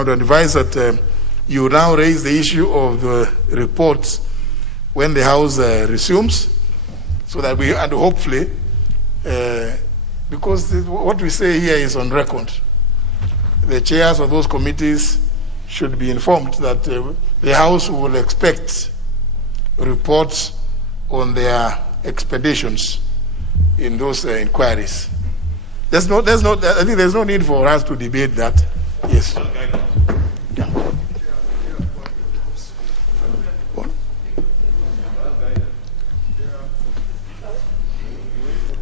advise that you now raise the issue of the reports when the House resumes, so that and hopefully, because what we say here is on record, the chairs of those committees should be informed that the House will expect reports on their expeditions in those inquiries. I think there's no need for us to debate that. Yes.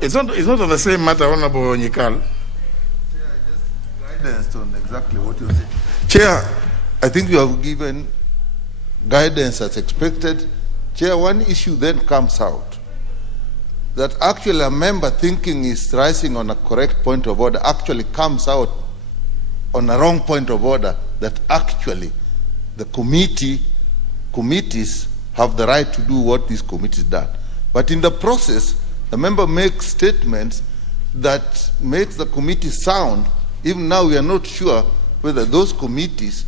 It's not on the same matter, Honorable Nyikal. Guidance on exactly what you said. Chair, I think you have given guidance as expected. Chair, one issue then comes out, that actually a member thinking is rising on a correct point of order actually comes out on a wrong point of order that actually the committees have the right to do what these committees done. But in the process, the member makes statements that makes the committee sound. Even now, we are not sure whether those committees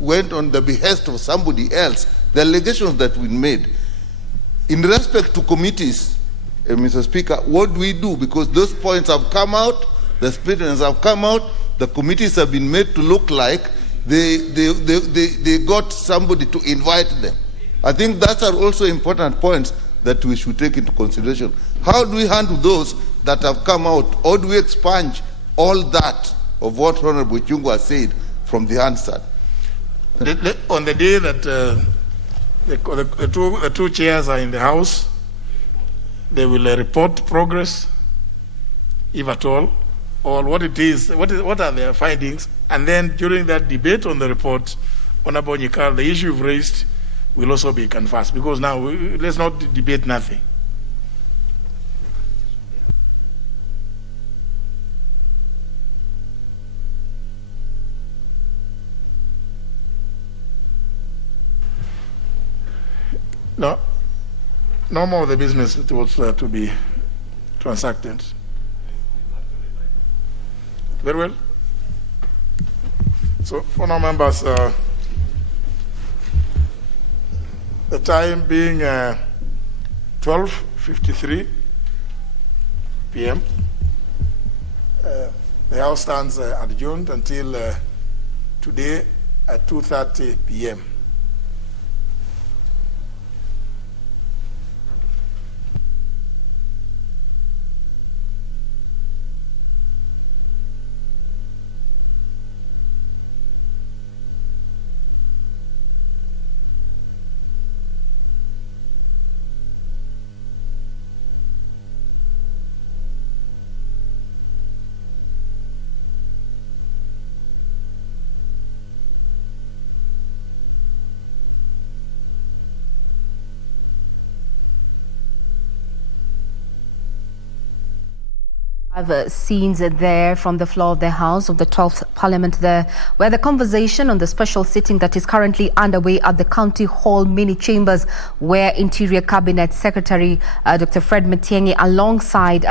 went on the behest of somebody else. The allegations that we made. In respect to committees, Mr. Speaker, what do we do? Because those points have come out, the statements have come out, the committees have been made to look like they got somebody to invite them. I think that are also important points that we should take into consideration. How do we handle those that have come out, or do we expunge all that of what Honorable Chungwa said from the answer? On the day that the two chairs are in the House, they will report progress, if at all, or what it is, what are their findings, and then during that debate on the report, Honorable Nyikal, the issue you've raised will also be canvassed, because now let's not debate nothing. No more of the business that was to be transacted. Very well. So, for now, members, the time being 12:53 p.m., the House stands adjourned until today at 2:30 p.m. Scenes there from the floor of the House of the 12th Parliament there, where the conversation on the special sitting that is currently underway at the County Hall mini chambers, where Interior Cabinet Secretary Dr. Fred Matiang'i alongside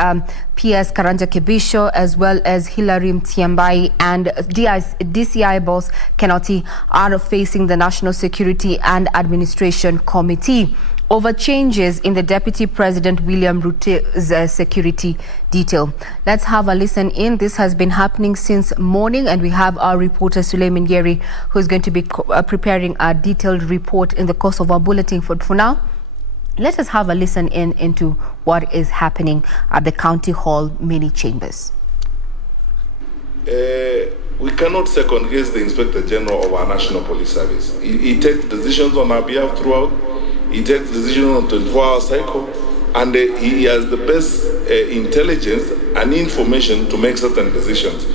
PS Karanja Kibisho as well as Hilary Mtiambai and DCI boss Kenoti are facing the National Security and Administration Committee over changes in the Deputy President William Ruto's security detail. Let's have a listen in. This has been happening since morning, and we have our reporter Suleiman Yeri, who is going to be preparing a detailed report in the course of our bulletin. For now, let us have a listen in into what is happening at the County Hall mini chambers. We cannot second guess the Inspector General of our National Police Service. He takes decisions on our behalf throughout. He takes decisions on 24-hour cycle, and he has the best intelligence and information to make certain decisions.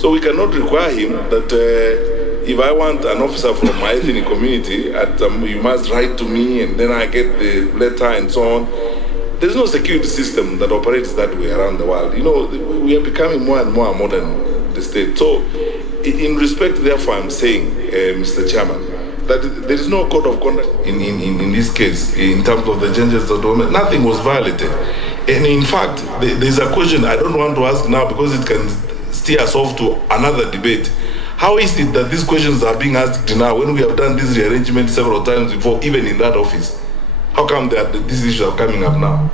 So we cannot require him that if I want an officer from my ethnic community, you must write to me and then I get the letter and so on. There's no security system that operates that way around the world. You know, we are becoming more and more modern, the state. So in respect, therefore, I'm saying, Mr. Chairman, that there is no code of conduct in this case in terms of the changes that were made. Nothing was violated. And in fact, there's a question I don't want to ask now because it can steer us off to another debate. How is it that these questions are being asked now when we have done this rearrangement several times before, even in that office? How come that these issues are coming up now?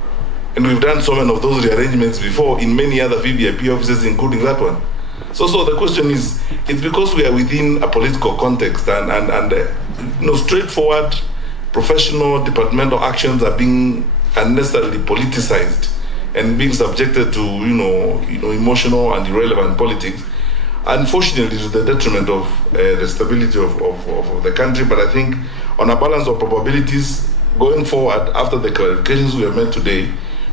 And we've done so many of those rearrangements before in many other VVIP offices, including that one. So the question is, it's because we are within a political context and straightforward professional departmental actions are being unnecessarily politicized and being subjected to emotional and irrelevant politics, unfortunately to the detriment of the stability of the country. But I think on a balance of probabilities going forward, after the clarifications we have made today,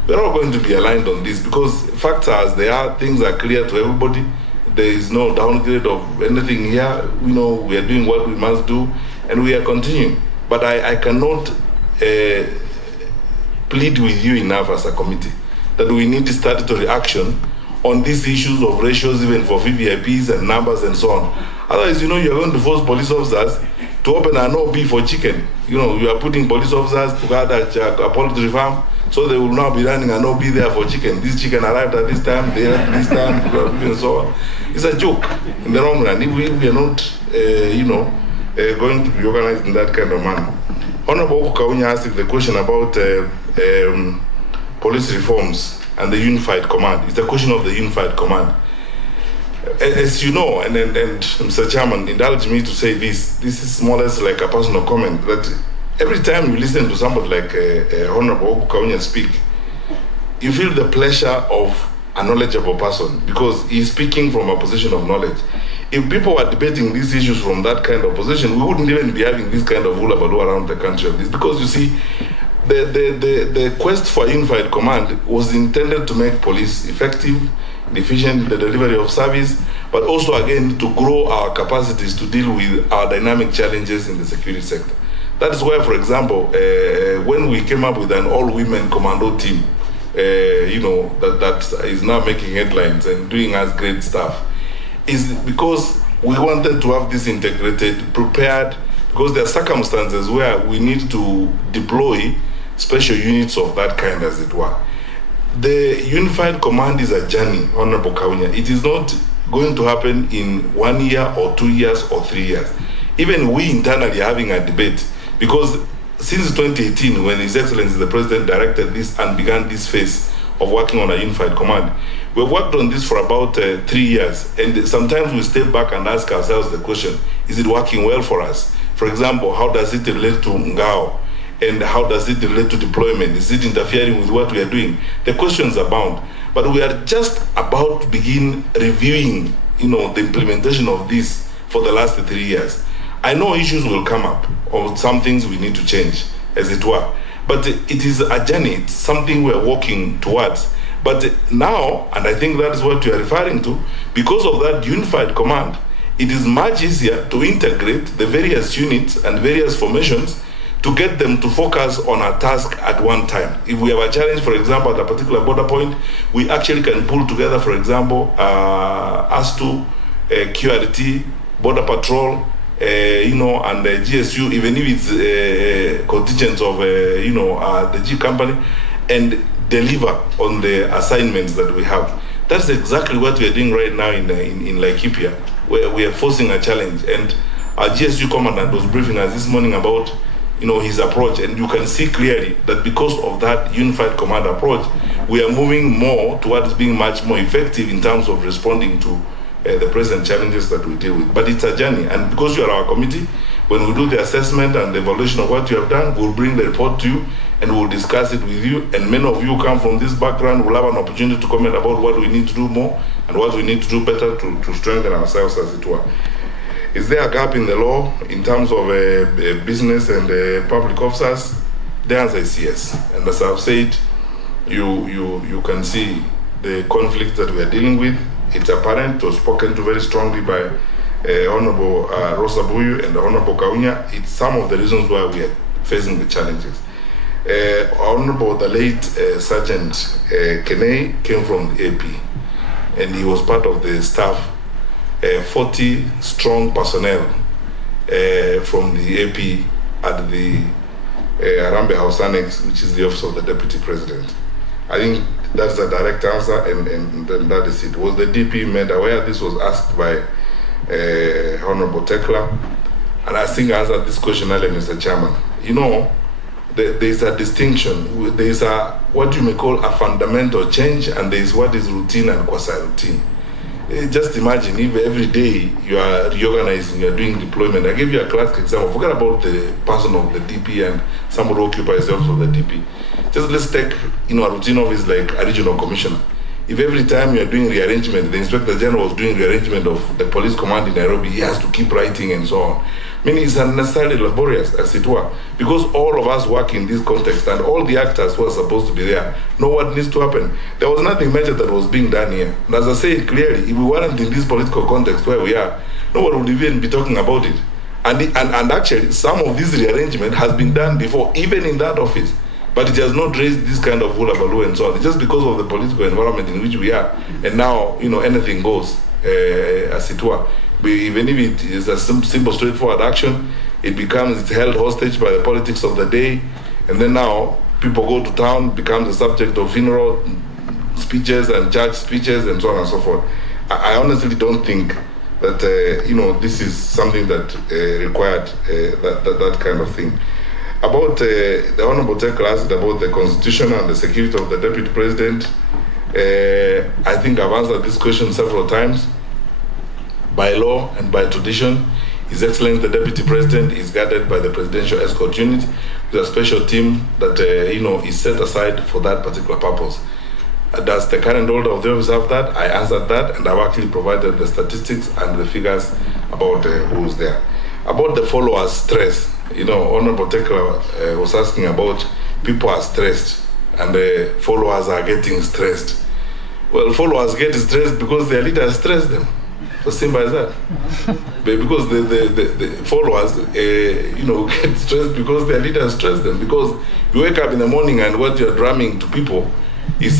we're all going to be aligned on this, because facts are as they are, things are clear to everybody. There is no downgrade of anything here. We are doing what we must do, and we are continuing. But I cannot plead with you enough as a committee that we need statutory action on these issues of ratios, even for VVIPs and numbers and so on. Otherwise, you know, you're going to force police officers to open an OB for chicken. You know, you are putting police officers to guard a poultry farm, so they will now be running an OB there for chicken. This chicken arrived at this time, they arrived at this time, and so on. It's a joke in the long run. If we are not, going to be organized in that kind of manner. Honorable Kaunya asked the question about police reforms and the unified command. It's the question of the unified command. As you know, and Mr. Chairman, indulge me to say this is more or less like a personal comment, that every time you listen to somebody like Honorable Kaunya speak, you feel the pleasure of a knowledgeable person because he's speaking from a position of knowledge. If people were debating these issues from that kind of position, we wouldn't even be having this kind of hullabaloo around the country of this, because you see, the quest for unified command was intended to make police effective, efficient in the delivery of service, but also again to grow our capacities to deal with our dynamic challenges in the security sector. That is why, for example, when we came up with an all-women commando team, that is now making headlines and doing us great stuff, is because we wanted to have this integrated, prepared, because there are circumstances where we need to deploy special units of that kind, as it were. The unified command is a journey, Honorable Kaunya. It is not going to happen in 1 year or 2 years or 3 years. Even we internally are having a debate, because since 2018, when His Excellency the President directed this and began this phase of working on a unified command, we've worked on this for about 3 years, and sometimes we step back and ask ourselves the question, is it working well for us? For example, how does it relate to Ngao? And how does it relate to deployment? Is it interfering with what we are doing? The questions abound. But we are just about to begin reviewing, the implementation of this for the last 3 years. I know issues will come up, or some things we need to change, as it were. But it is a journey, it's something we're working towards. But now, and I think that is what you are referring to, because of that unified command, it is much easier to integrate the various units and various formations to get them to focus on a task at one time. If we have a challenge, for example, at a particular border point, we actually can pull together, for example, ASTU, QRT, Border Patrol, and the GSU, even if it's contingents of, the G company, and deliver on the assignments that we have. That's exactly what we are doing right now in Laikipia, where we are forcing a challenge. And our GSU commandant was briefing us this morning about his approach, and you can see clearly that because of that unified command approach, we are moving more towards being much more effective in terms of responding to the present challenges that we deal with. But it's a journey, and because you are our committee, when we do the assessment and the evaluation of what you have done, we'll bring the report to you and we'll discuss it with you, and many of you come from this background, will have an opportunity to comment about what we need to do more and what we need to do better to strengthen ourselves, as it were. Is there a gap in the law in terms of business and public officers? The answer is yes. And as I've said, you can see the conflict that we are dealing with. It's apparent, it was spoken to very strongly by Honorable Rosa Buyu and Honorable Kaunya. It's some of the reasons why we are facing the challenges. Honorable, the late Sergeant Kenei came from the AP, and he was part of the staff, 40 strong personnel from the AP at the Arambe House Annex, which is the office of the Deputy President. I think that's the direct answer, and that is it. Was the DP made aware? This was asked by Honorable Tekla, and I think I answered this question earlier, Mr. Chairman. There is a distinction. There is what you may call a fundamental change, and there is what is routine and quasi-routine. Just imagine if every day you are reorganizing, you are doing deployment. I give you a classic example. Forget about the person of the DP and somebody who occupies the office of the DP. Just let's take a routine office like a regional commissioner. If every time you are doing rearrangement, the Inspector General was doing rearrangement of the police command in Nairobi, he has to keep writing and so on. Meaning it's unnecessarily laborious, as it were, because all of us work in this context and all the actors who are supposed to be there know what needs to happen. There was nothing major that was being done here. And as I said clearly, if we weren't in this political context where we are, no one would even be talking about it. And actually, some of this rearrangement has been done before, even in that office. but it has not raised this kind of hullabaloo and so on. Just because of the political environment in which we are, and now, anything goes, as it were. Even if it is a simple, straightforward action, it's held hostage by the politics of the day, and then now people go to town, becomes the subject of funeral speeches and church speeches and so on and so forth. I honestly don't think that this is something that required that kind of thing. About the Honorable Tekla asked about the Constitution and the security of the Deputy President. I think I've answered this question several times. By law and by tradition, His Excellency the Deputy President is guarded by the Presidential Escort Unit with a special team that is set aside for that particular purpose. Does the current holder of the office have that? I answered that, and I've actually provided the statistics and the figures about who's there. About the followers' stress, Honorable Tekla was asking about people are stressed and the followers are getting stressed. Well, followers get stressed because their leaders stress them. As simple as that. Because the followers, get stressed because their leaders stress them. Because you wake up in the morning and what you're drumming to people is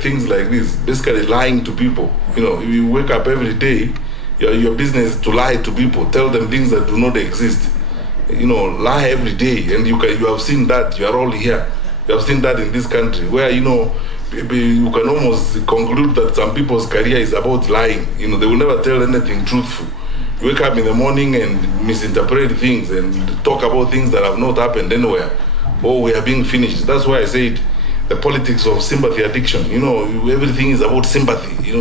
things like this, basically lying to people. You wake up every day, your business is to lie to people, tell them things that do not exist. Lie every day, and you have seen that. You are all here. You have seen that in this country, where you can almost conclude that some people's career is about lying. They will never tell anything truthful. You wake up in the morning and misinterpret things and talk about things that have not happened anywhere. Oh, we are being finished. That's why I said the politics of sympathy addiction. Everything is about sympathy.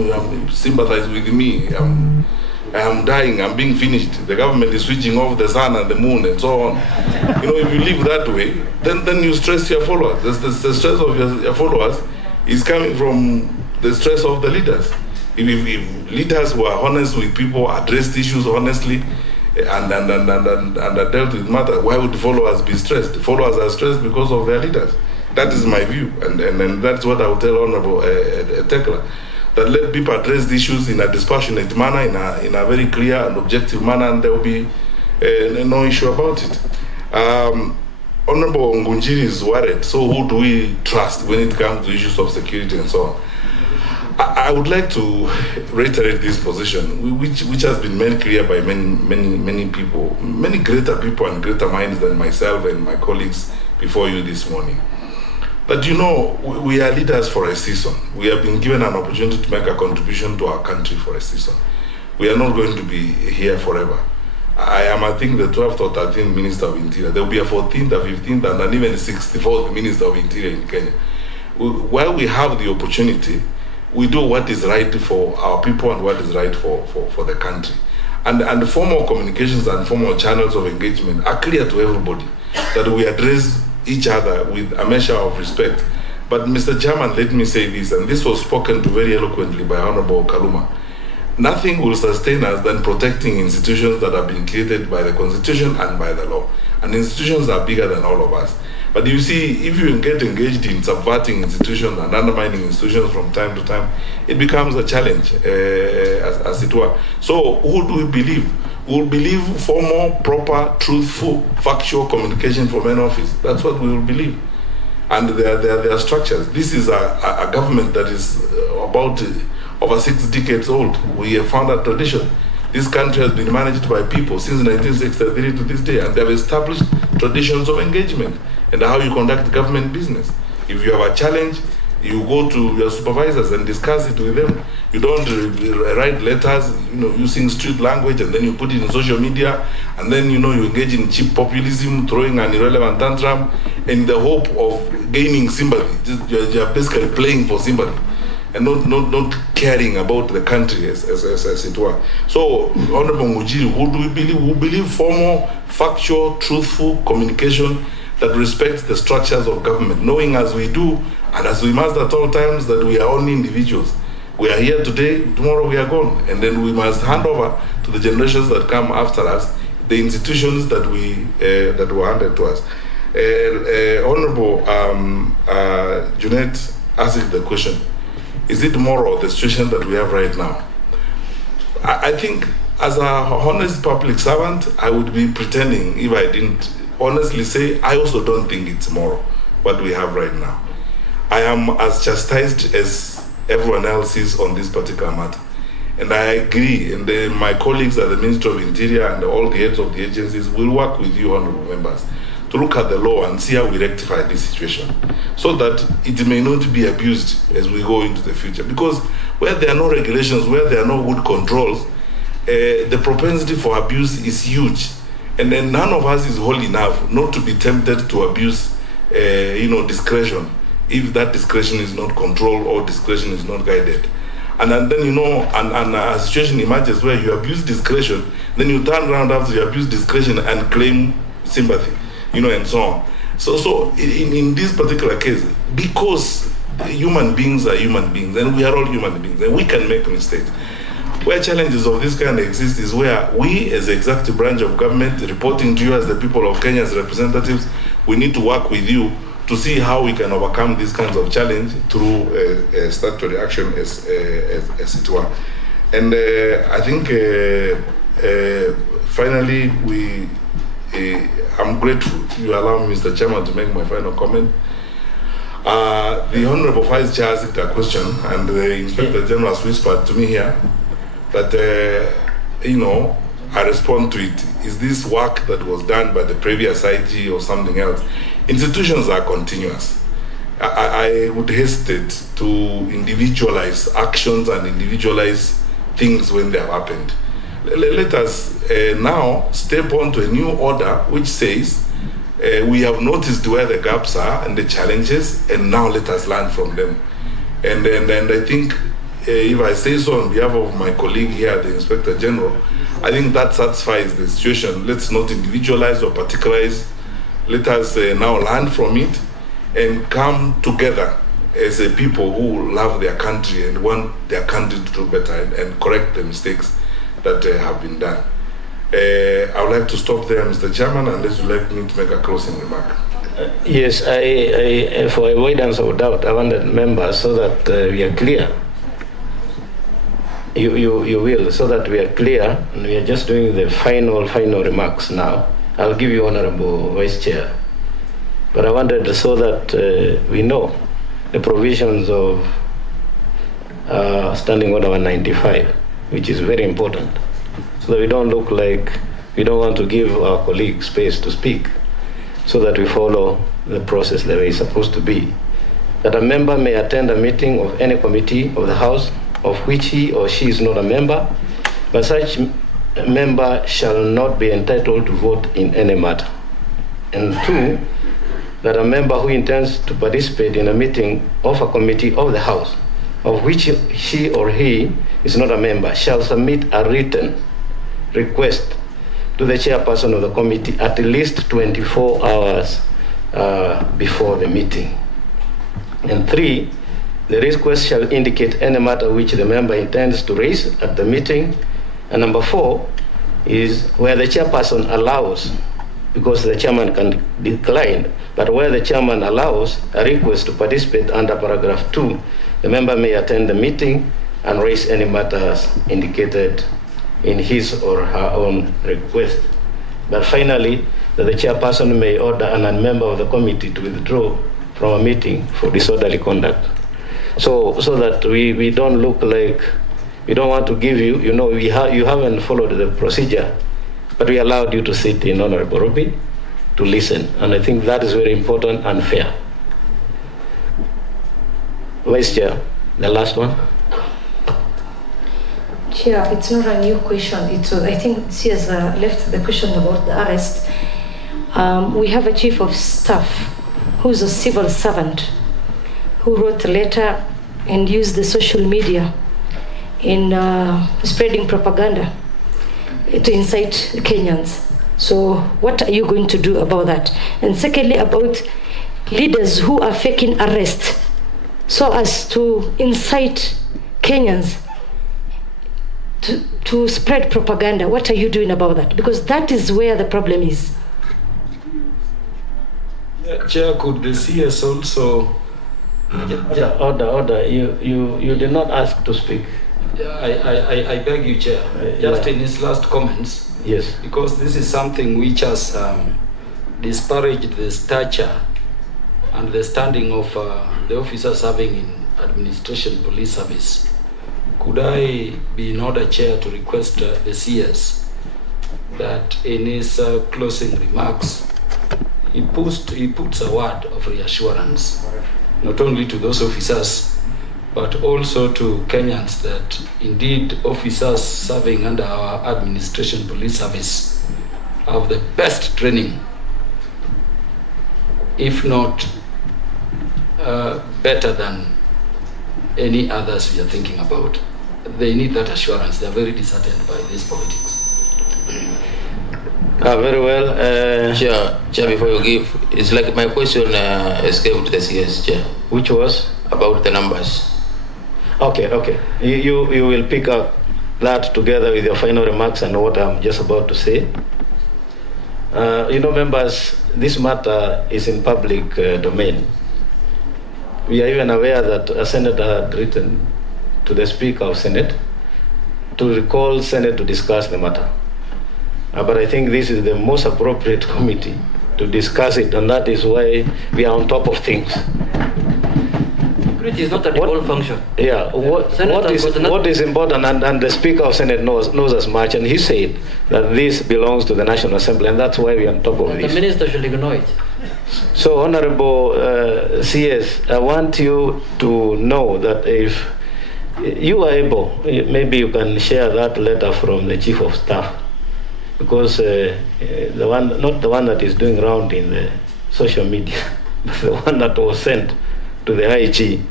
Sympathize with me. I am dying. I'm being finished. The government is switching off the sun and the moon and so on. If you live that way, then you stress your followers. The stress of your followers is coming from the stress of the leaders. If leaders were honest with people, addressed issues honestly, and dealt with matters, why would followers be stressed? The followers are stressed because of their leaders. That is my view, and that's what I would tell Honorable Tekla. That let people address the issues in a dispassionate manner, in a very clear and objective manner, and there will be no issue about it. Honorable Ngunjiri is worried, so who do we trust when it comes to issues of security and so on? I would like to reiterate this position, which has been made clear by many people, many greater people and greater minds than myself and my colleagues before you this morning. But we are leaders for a season. We have been given an opportunity to make a contribution to our country for a season. We are not going to be here forever. I am, I think, the 12th or 13th Minister of Interior. There will be a 14th, a 15th, and even a 64th Minister of Interior in Kenya. While we have the opportunity, we do what is right for our people and what is right for the country. And formal communications and formal channels of engagement are clear to everybody, that we address each other with a measure of respect. But Mr. Chairman, let me say this, and this was spoken to very eloquently by Honorable Kaluma. Nothing will sustain us than protecting institutions that have been created by the Constitution and by the law. And institutions are bigger than all of us. But you see, if you get engaged in subverting institutions and undermining institutions from time to time, it becomes a challenge, as it were. So who do we believe? We will believe formal, proper, truthful, factual communication from an office. That's what we will believe. And there are structures. This is a government that is about over 6 decades old. We have found a tradition. This country has been managed by people since 1963 to this day, and they have established traditions of engagement and how you conduct government business. If you have a challenge, you go to your supervisors and discuss it with them. You don't write letters, using street language, and then you put it in social media, and then you engage in cheap populism, throwing an irrelevant tantrum in the hope of gaining sympathy. You're basically playing for sympathy and not caring about the country as it were. So, Honorable Mujiri, who do we believe? We believe formal, factual, truthful communication that respects the structures of government, knowing as we do and as we must at all times that we are only individuals. We are here today, tomorrow we are gone, and then we must hand over to the generations that come after us the institutions that were handed to us. Honorable Junet asked the question, is it moral, the situation that we have right now? I think as a honest public servant, I would be pretending if I didn't honestly say I also don't think it's moral. what we have right now. I am as chastised as everyone else is on this particular matter. And I agree, and my colleagues at the Ministry of Interior and all the heads of the agencies will work with you, honorable members, to look at the law and see how we rectify this situation, so that it may not be abused as we go into the future. Because where there are no regulations, where there are no good controls, the propensity for abuse is huge. And then none of us is holy enough not to be tempted to abuse, discretion, if that discretion is not controlled or discretion is not guided. And then, and a situation emerges where you abuse discretion, then you turn around after you abuse discretion and claim sympathy, and so on. So in this particular case, because human beings are human beings, and we are all human beings, and we can make mistakes. Where challenges of this kind exist is where we, as the executive branch of government, reporting to you as the people of Kenya as representatives, we need to work with you to see how we can overcome these kinds of challenge through statutory action, as it were. And I think finally, I'm grateful you allow me, Mr. Chairman, to make my final comment. The Honorable Vice Chair asked a question, and the Inspector General has whispered to me here that, I respond to it. Is this work that was done by the previous IG or something else? Institutions are continuous. I would hesitate to individualize actions and individualize things when they have happened. Let us now step on to a new order which says we have noticed where the gaps are and the challenges, and now let us learn from them. And I think if I say so on behalf of my colleague here, the Inspector General, I think that satisfies the situation. Let's not individualize or particularize. Let us now learn from it and come together as a people who love their country and want their country to do better and correct the mistakes that have been done. I would like to stop there, Mr. Chairman, unless you'd like me to make a closing remark. Yes, I for avoidance of doubt, I wanted members so that we are clear. You will, so that we are clear, and we are just doing the final remarks now. I'll give you Honorable Vice Chair. But I wanted so that we know the provisions of Standing Order 195, which is very important, so that we don't look like we don't want to give our colleagues space to speak, so that we follow the process the way it's supposed to be. That a member may attend a meeting of any committee of the House of which he or she is not a member, but such member shall not be entitled to vote in any matter. And two, that a member who intends to participate in a meeting of a committee of the House of which she or he is not a member shall submit a written request to the chairperson of the committee at least 24 hours before the meeting. And three, the request shall indicate any matter which the member intends to raise at the meeting. And number four is where the chairperson allows, because the chairman can decline, but where the chairman allows a request to participate under paragraph 2, the member may attend the meeting and raise any matters indicated in his or her own request. But finally, that the chairperson may order a member of the committee to withdraw from a meeting for disorderly conduct. So that we don't look like, we don't want to give you, you haven't followed the procedure, but we allowed you to sit in Honorable Ruby to listen. And I think that is very important and fair. Vice Chair, the last one. Chair, it's not a new question. I think she has left the question about the arrest. We have a chief of staff who's a civil servant who wrote a letter and used the social media in spreading propaganda to incite Kenyans. So what are you going to do about that? And secondly, about leaders who are faking arrest so as to incite Kenyans to spread propaganda. What are you doing about that? Because that is where the problem is. Chair, could the CS also... Order. You did not ask to speak. I beg you, Chair, just in his last comments. Yes. Because this is something which has disparaged the stature and the standing of the officers serving in administration police service, could I be in order, Chair, to request the CS that in his closing remarks, he puts a word of reassurance, not only to those officers, but also to Kenyans, that indeed officers serving under our administration police service have the best training, if not better than any others we are thinking about. They need that assurance. They are very disheartened by this politics. Very well. Chair, before you give, it's like my question escaped the CS, Chair. Which was? About the numbers. Okay. You will pick up that together with your final remarks and what I'm just about to say. Members, this matter is in public domain. We are even aware that a senator had written to the Speaker of Senate to recall Senate to discuss the matter. But I think this is the most appropriate committee to discuss it, and that is why we are on top of things. It is not a devolved function. Yeah, what is important, and the Speaker of Senate knows as much, and he said that this belongs to the National Assembly, and that's why we are on top of this. The minister should ignore it. So, Honorable CS, I want you to know that if you are able, maybe you can share that letter from the Chief of Staff, because not the one that is doing round in the social media, but the one that was sent to the IG,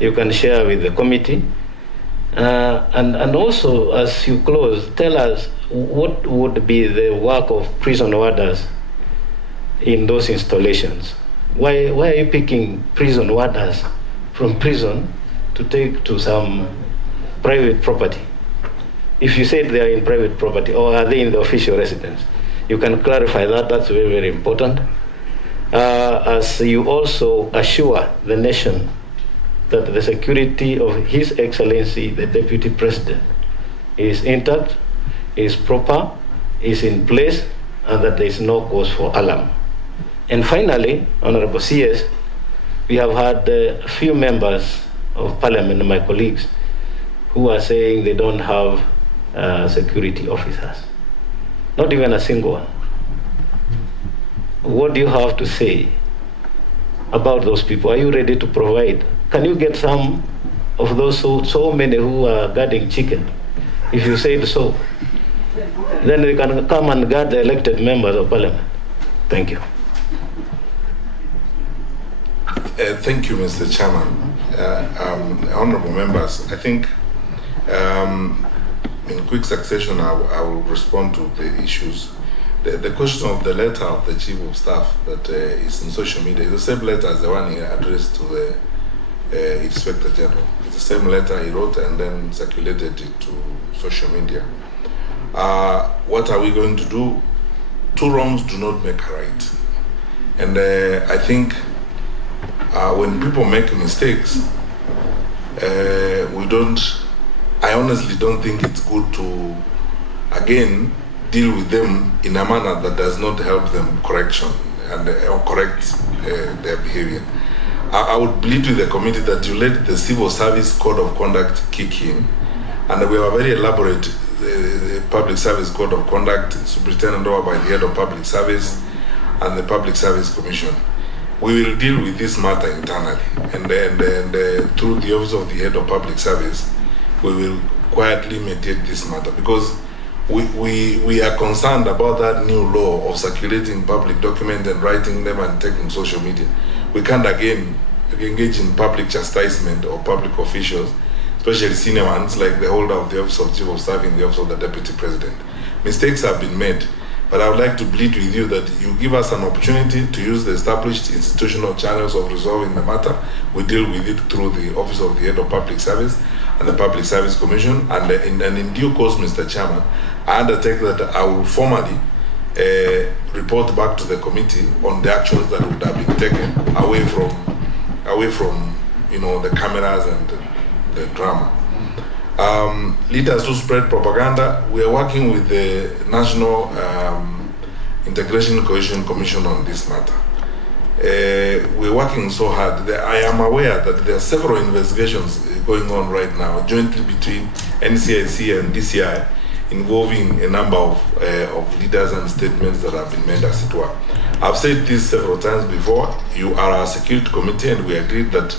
you can share with the committee. And also, as you close, tell us what would be the work of prison warders in those installations. Why are you picking prison warders from prison to take to some private property? If you said they are in private property, or are they in the official residence? You can clarify that. That's very, very important. As you also assure the nation that the security of His Excellency, the Deputy President, is intact, is proper, is in place, and that there is no cause for alarm. And finally, Honorable CS, we have had a few members of Parliament, my colleagues, who are saying they don't have security officers. Not even a single one. What do you have to say about those people? Are you ready to provide? Can you get some of those so many who are guarding chicken? If you said so, then they can come and guard the elected members of Parliament. Thank you. Thank you, Mr. Chairman. Honorable members, I think in quick succession I will respond to the issues. The question of the letter of the Chief of Staff that is in social media is the same letter as the one he addressed to the Inspector General. It's the same letter he wrote and then circulated it to social media. What are we going to do? Two wrongs do not make a right. And I think when people make mistakes, I honestly don't think it's good to, again, deal with them in a manner that does not help them correction and or correct their behavior. I would plead with the committee that you let the Civil Service Code of Conduct kick in, and we have a very elaborate Public Service Code of Conduct, superintended over by the Head of Public Service and the Public Service Commission. We will deal with this matter internally, and through the Office of the Head of Public Service, we will quietly mediate this matter, because we are concerned about that new law of circulating public documents and writing them and taking social media. We can't again engage in public chastisement of public officials, especially senior ones like the holder of the Office of Chief of Staff in the Office of the Deputy President. Mistakes have been made, but I would like to plead with you that you give us an opportunity to use the established institutional channels of resolving the matter. We deal with it through the Office of the Head of Public Service and the Public Service Commission, and in due course, Mr. Chairman, I undertake that I will formally report back to the committee on the actions that would have been taken away from the cameras and the drama. Leaders who spread propaganda, we are working with the National Integration Cohesion Commission on this matter. we're working so hard. I am aware that there are several investigations going on right now, jointly between NCIC and DCI, involving a number of leaders and statements that have been made, as it were. I've said this several times before. You are our security committee, and we agreed that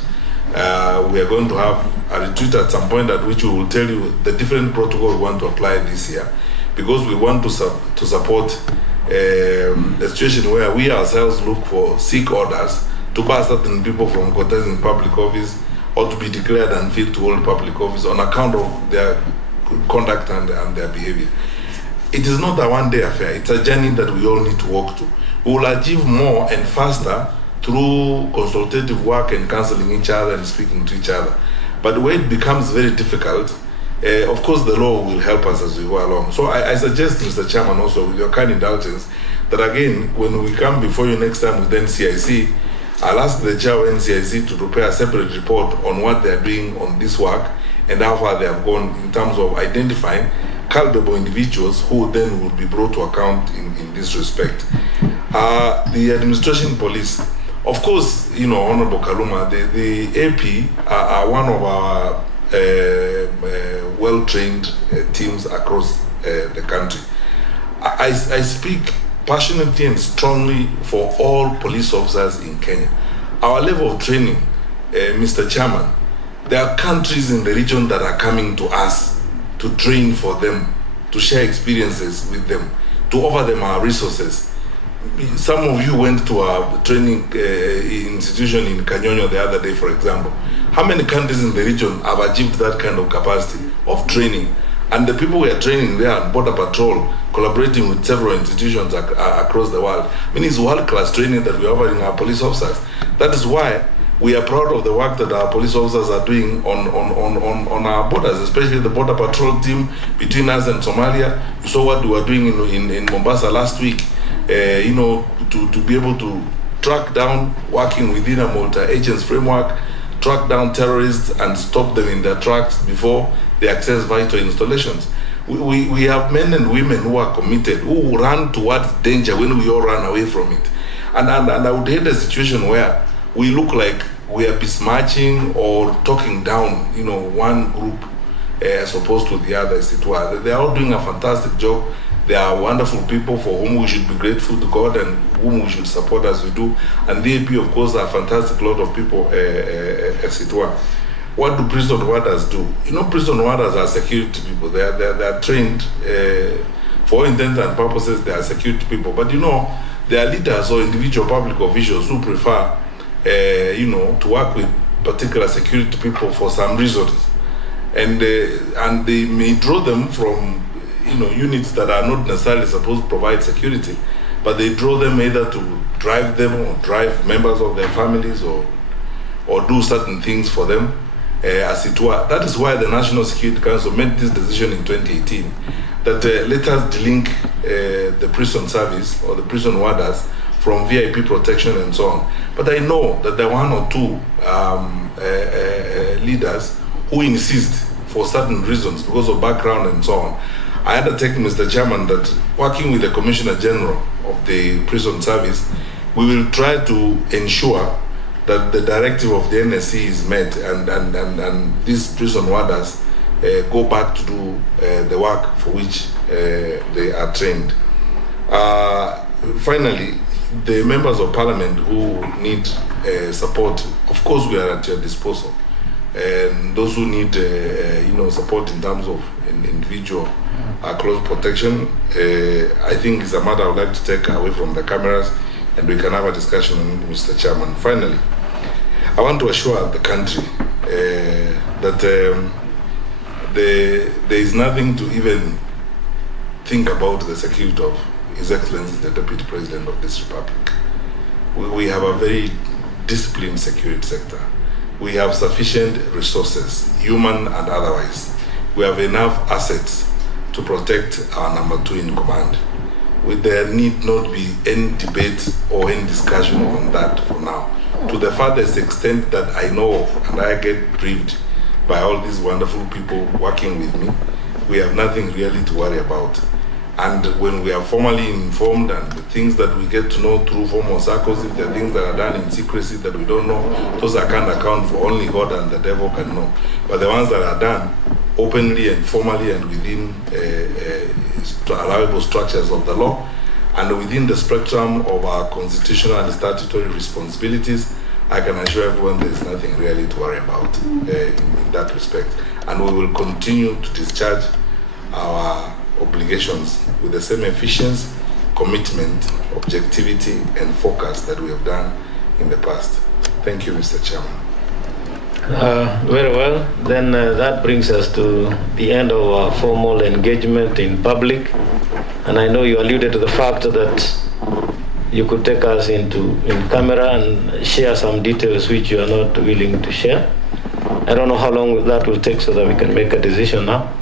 we are going to have a retreat at some point at which we will tell you the different protocol we want to apply this year, because we want to support a situation where we ourselves seek orders to bar certain people from contesting public office or to be declared unfit to hold public office on account of their conduct and their behavior. It is not a one-day affair. It's a journey that we all need to walk to. We will achieve more and faster through consultative work and counseling each other and speaking to each other. But where it becomes very difficult, of course, the law will help us as we go along. So I suggest, Mr. Chairman, also with your kind indulgence, that again, when we come before you next time with NCIC, I'll ask the chair of NCIC to prepare a separate report on what they're doing on this work and how far they have gone in terms of identifying culpable individuals who then will be brought to account in this respect. The administration police, of course, Honorable Kaluma, the AP are one of our well-trained teams across the country. I speak passionately and strongly for all police officers in Kenya. Our level of training, Mr. Chairman, there are countries in the region that are coming to us to train for them, to share experiences with them, to offer them our resources. Some of you went to a training institution in Kanyonyo the other day, for example. How many countries in the region have achieved that kind of capacity of training? And the people we are training there on border patrol, collaborating with several institutions across the world. I mean, it's world-class training that we are offering our police officers. That is why we are proud of the work that our police officers are doing on our borders, especially the border patrol team between us and Somalia. You saw what we were doing in Mombasa last week, to be able to track down, working within a multi-agents framework, track down terrorists and stop them in their tracks before they access vital installations. We have men and women who are committed, who run towards danger when we all run away from it. And I would hate a situation where we look like we are besmirching or talking down, one group as opposed to the other, as it were. They are all doing a fantastic job. They are wonderful people for whom we should be grateful to God and whom we should support as we do. And the AP, of course, are a fantastic lot of people, as it were. What do prison warders do? Prison warders are security people. They are trained, for all intents and purposes, they are security people. But there are leaders or individual public officials who prefer, to work with particular security people for some reasons. And they may draw them from, units that are not necessarily supposed to provide security, but they draw them either to drive them or drive members of their families or do certain things for them, as it were. That is why the National Security Council made this decision in 2018 that let us delink the prison service or the prison warders from VIP protection and so on. But I know that there are one or two leaders who insist for certain reasons because of background and so on. I undertake, Mr. Chairman, that working with the Commissioner General of the Prison Service, we will try to ensure that the directive of the NSC is met and these prison warders go back to do the work for which they are trained. Finally, the members of Parliament who need support, of course we are at your disposal. And those who need support in terms of an individual close protection, I think is a matter I would like to take away from the cameras and we can have a discussion on it, Mr. Chairman. Finally, I want to assure the country that there is nothing to even think about the security of His Excellency the Deputy President of this Republic. We have a very disciplined security sector. We have sufficient resources, human and otherwise. We have enough assets to protect our number 2 in command. There need not be any debate or any discussion on that for now. To the farthest extent that I know of, and I get briefed by all these wonderful people working with me, we have nothing really to worry about. And when we are formally informed and the things that we get to know through formal circles, if there are things that are done in secrecy that we don't know, those I can't account for, only God and the devil can know. But the ones that are done openly and formally and within allowable structures of the law and within the spectrum of our constitutional and statutory responsibilities, I can assure everyone there's nothing really to worry about in that respect. And we will continue to discharge our obligations with the same efficiency, commitment, objectivity, and focus that we have done in the past. Thank you, Mr. Chairman. Very well. Then that brings us to the end of our formal engagement in public. And I know you alluded to the fact that you could take us in camera and share some details which you are not willing to share. I don't know how long that will take so that we can make a decision now.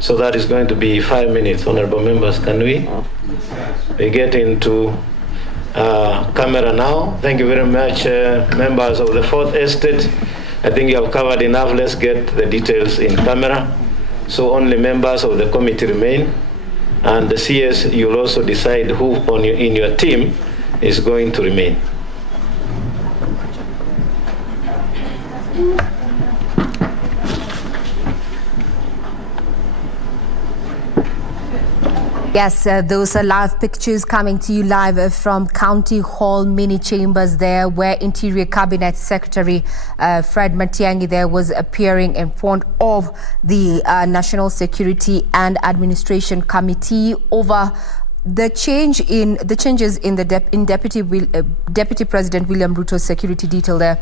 So that is going to be 5 minutes, honorable members. Can we get into camera now? Thank you very much, members of the Fourth Estate. I think you have covered enough. Let's get the details in camera. So only members of the committee remain. And the CS, you'll also decide who in your team is going to remain. Yes, those are live pictures coming to you live from County Hall mini chambers there, where Interior Cabinet Secretary Fred Matiang'i there was appearing in front of the National Security and Administration Committee over the changes in Deputy President William Ruto's security detail there.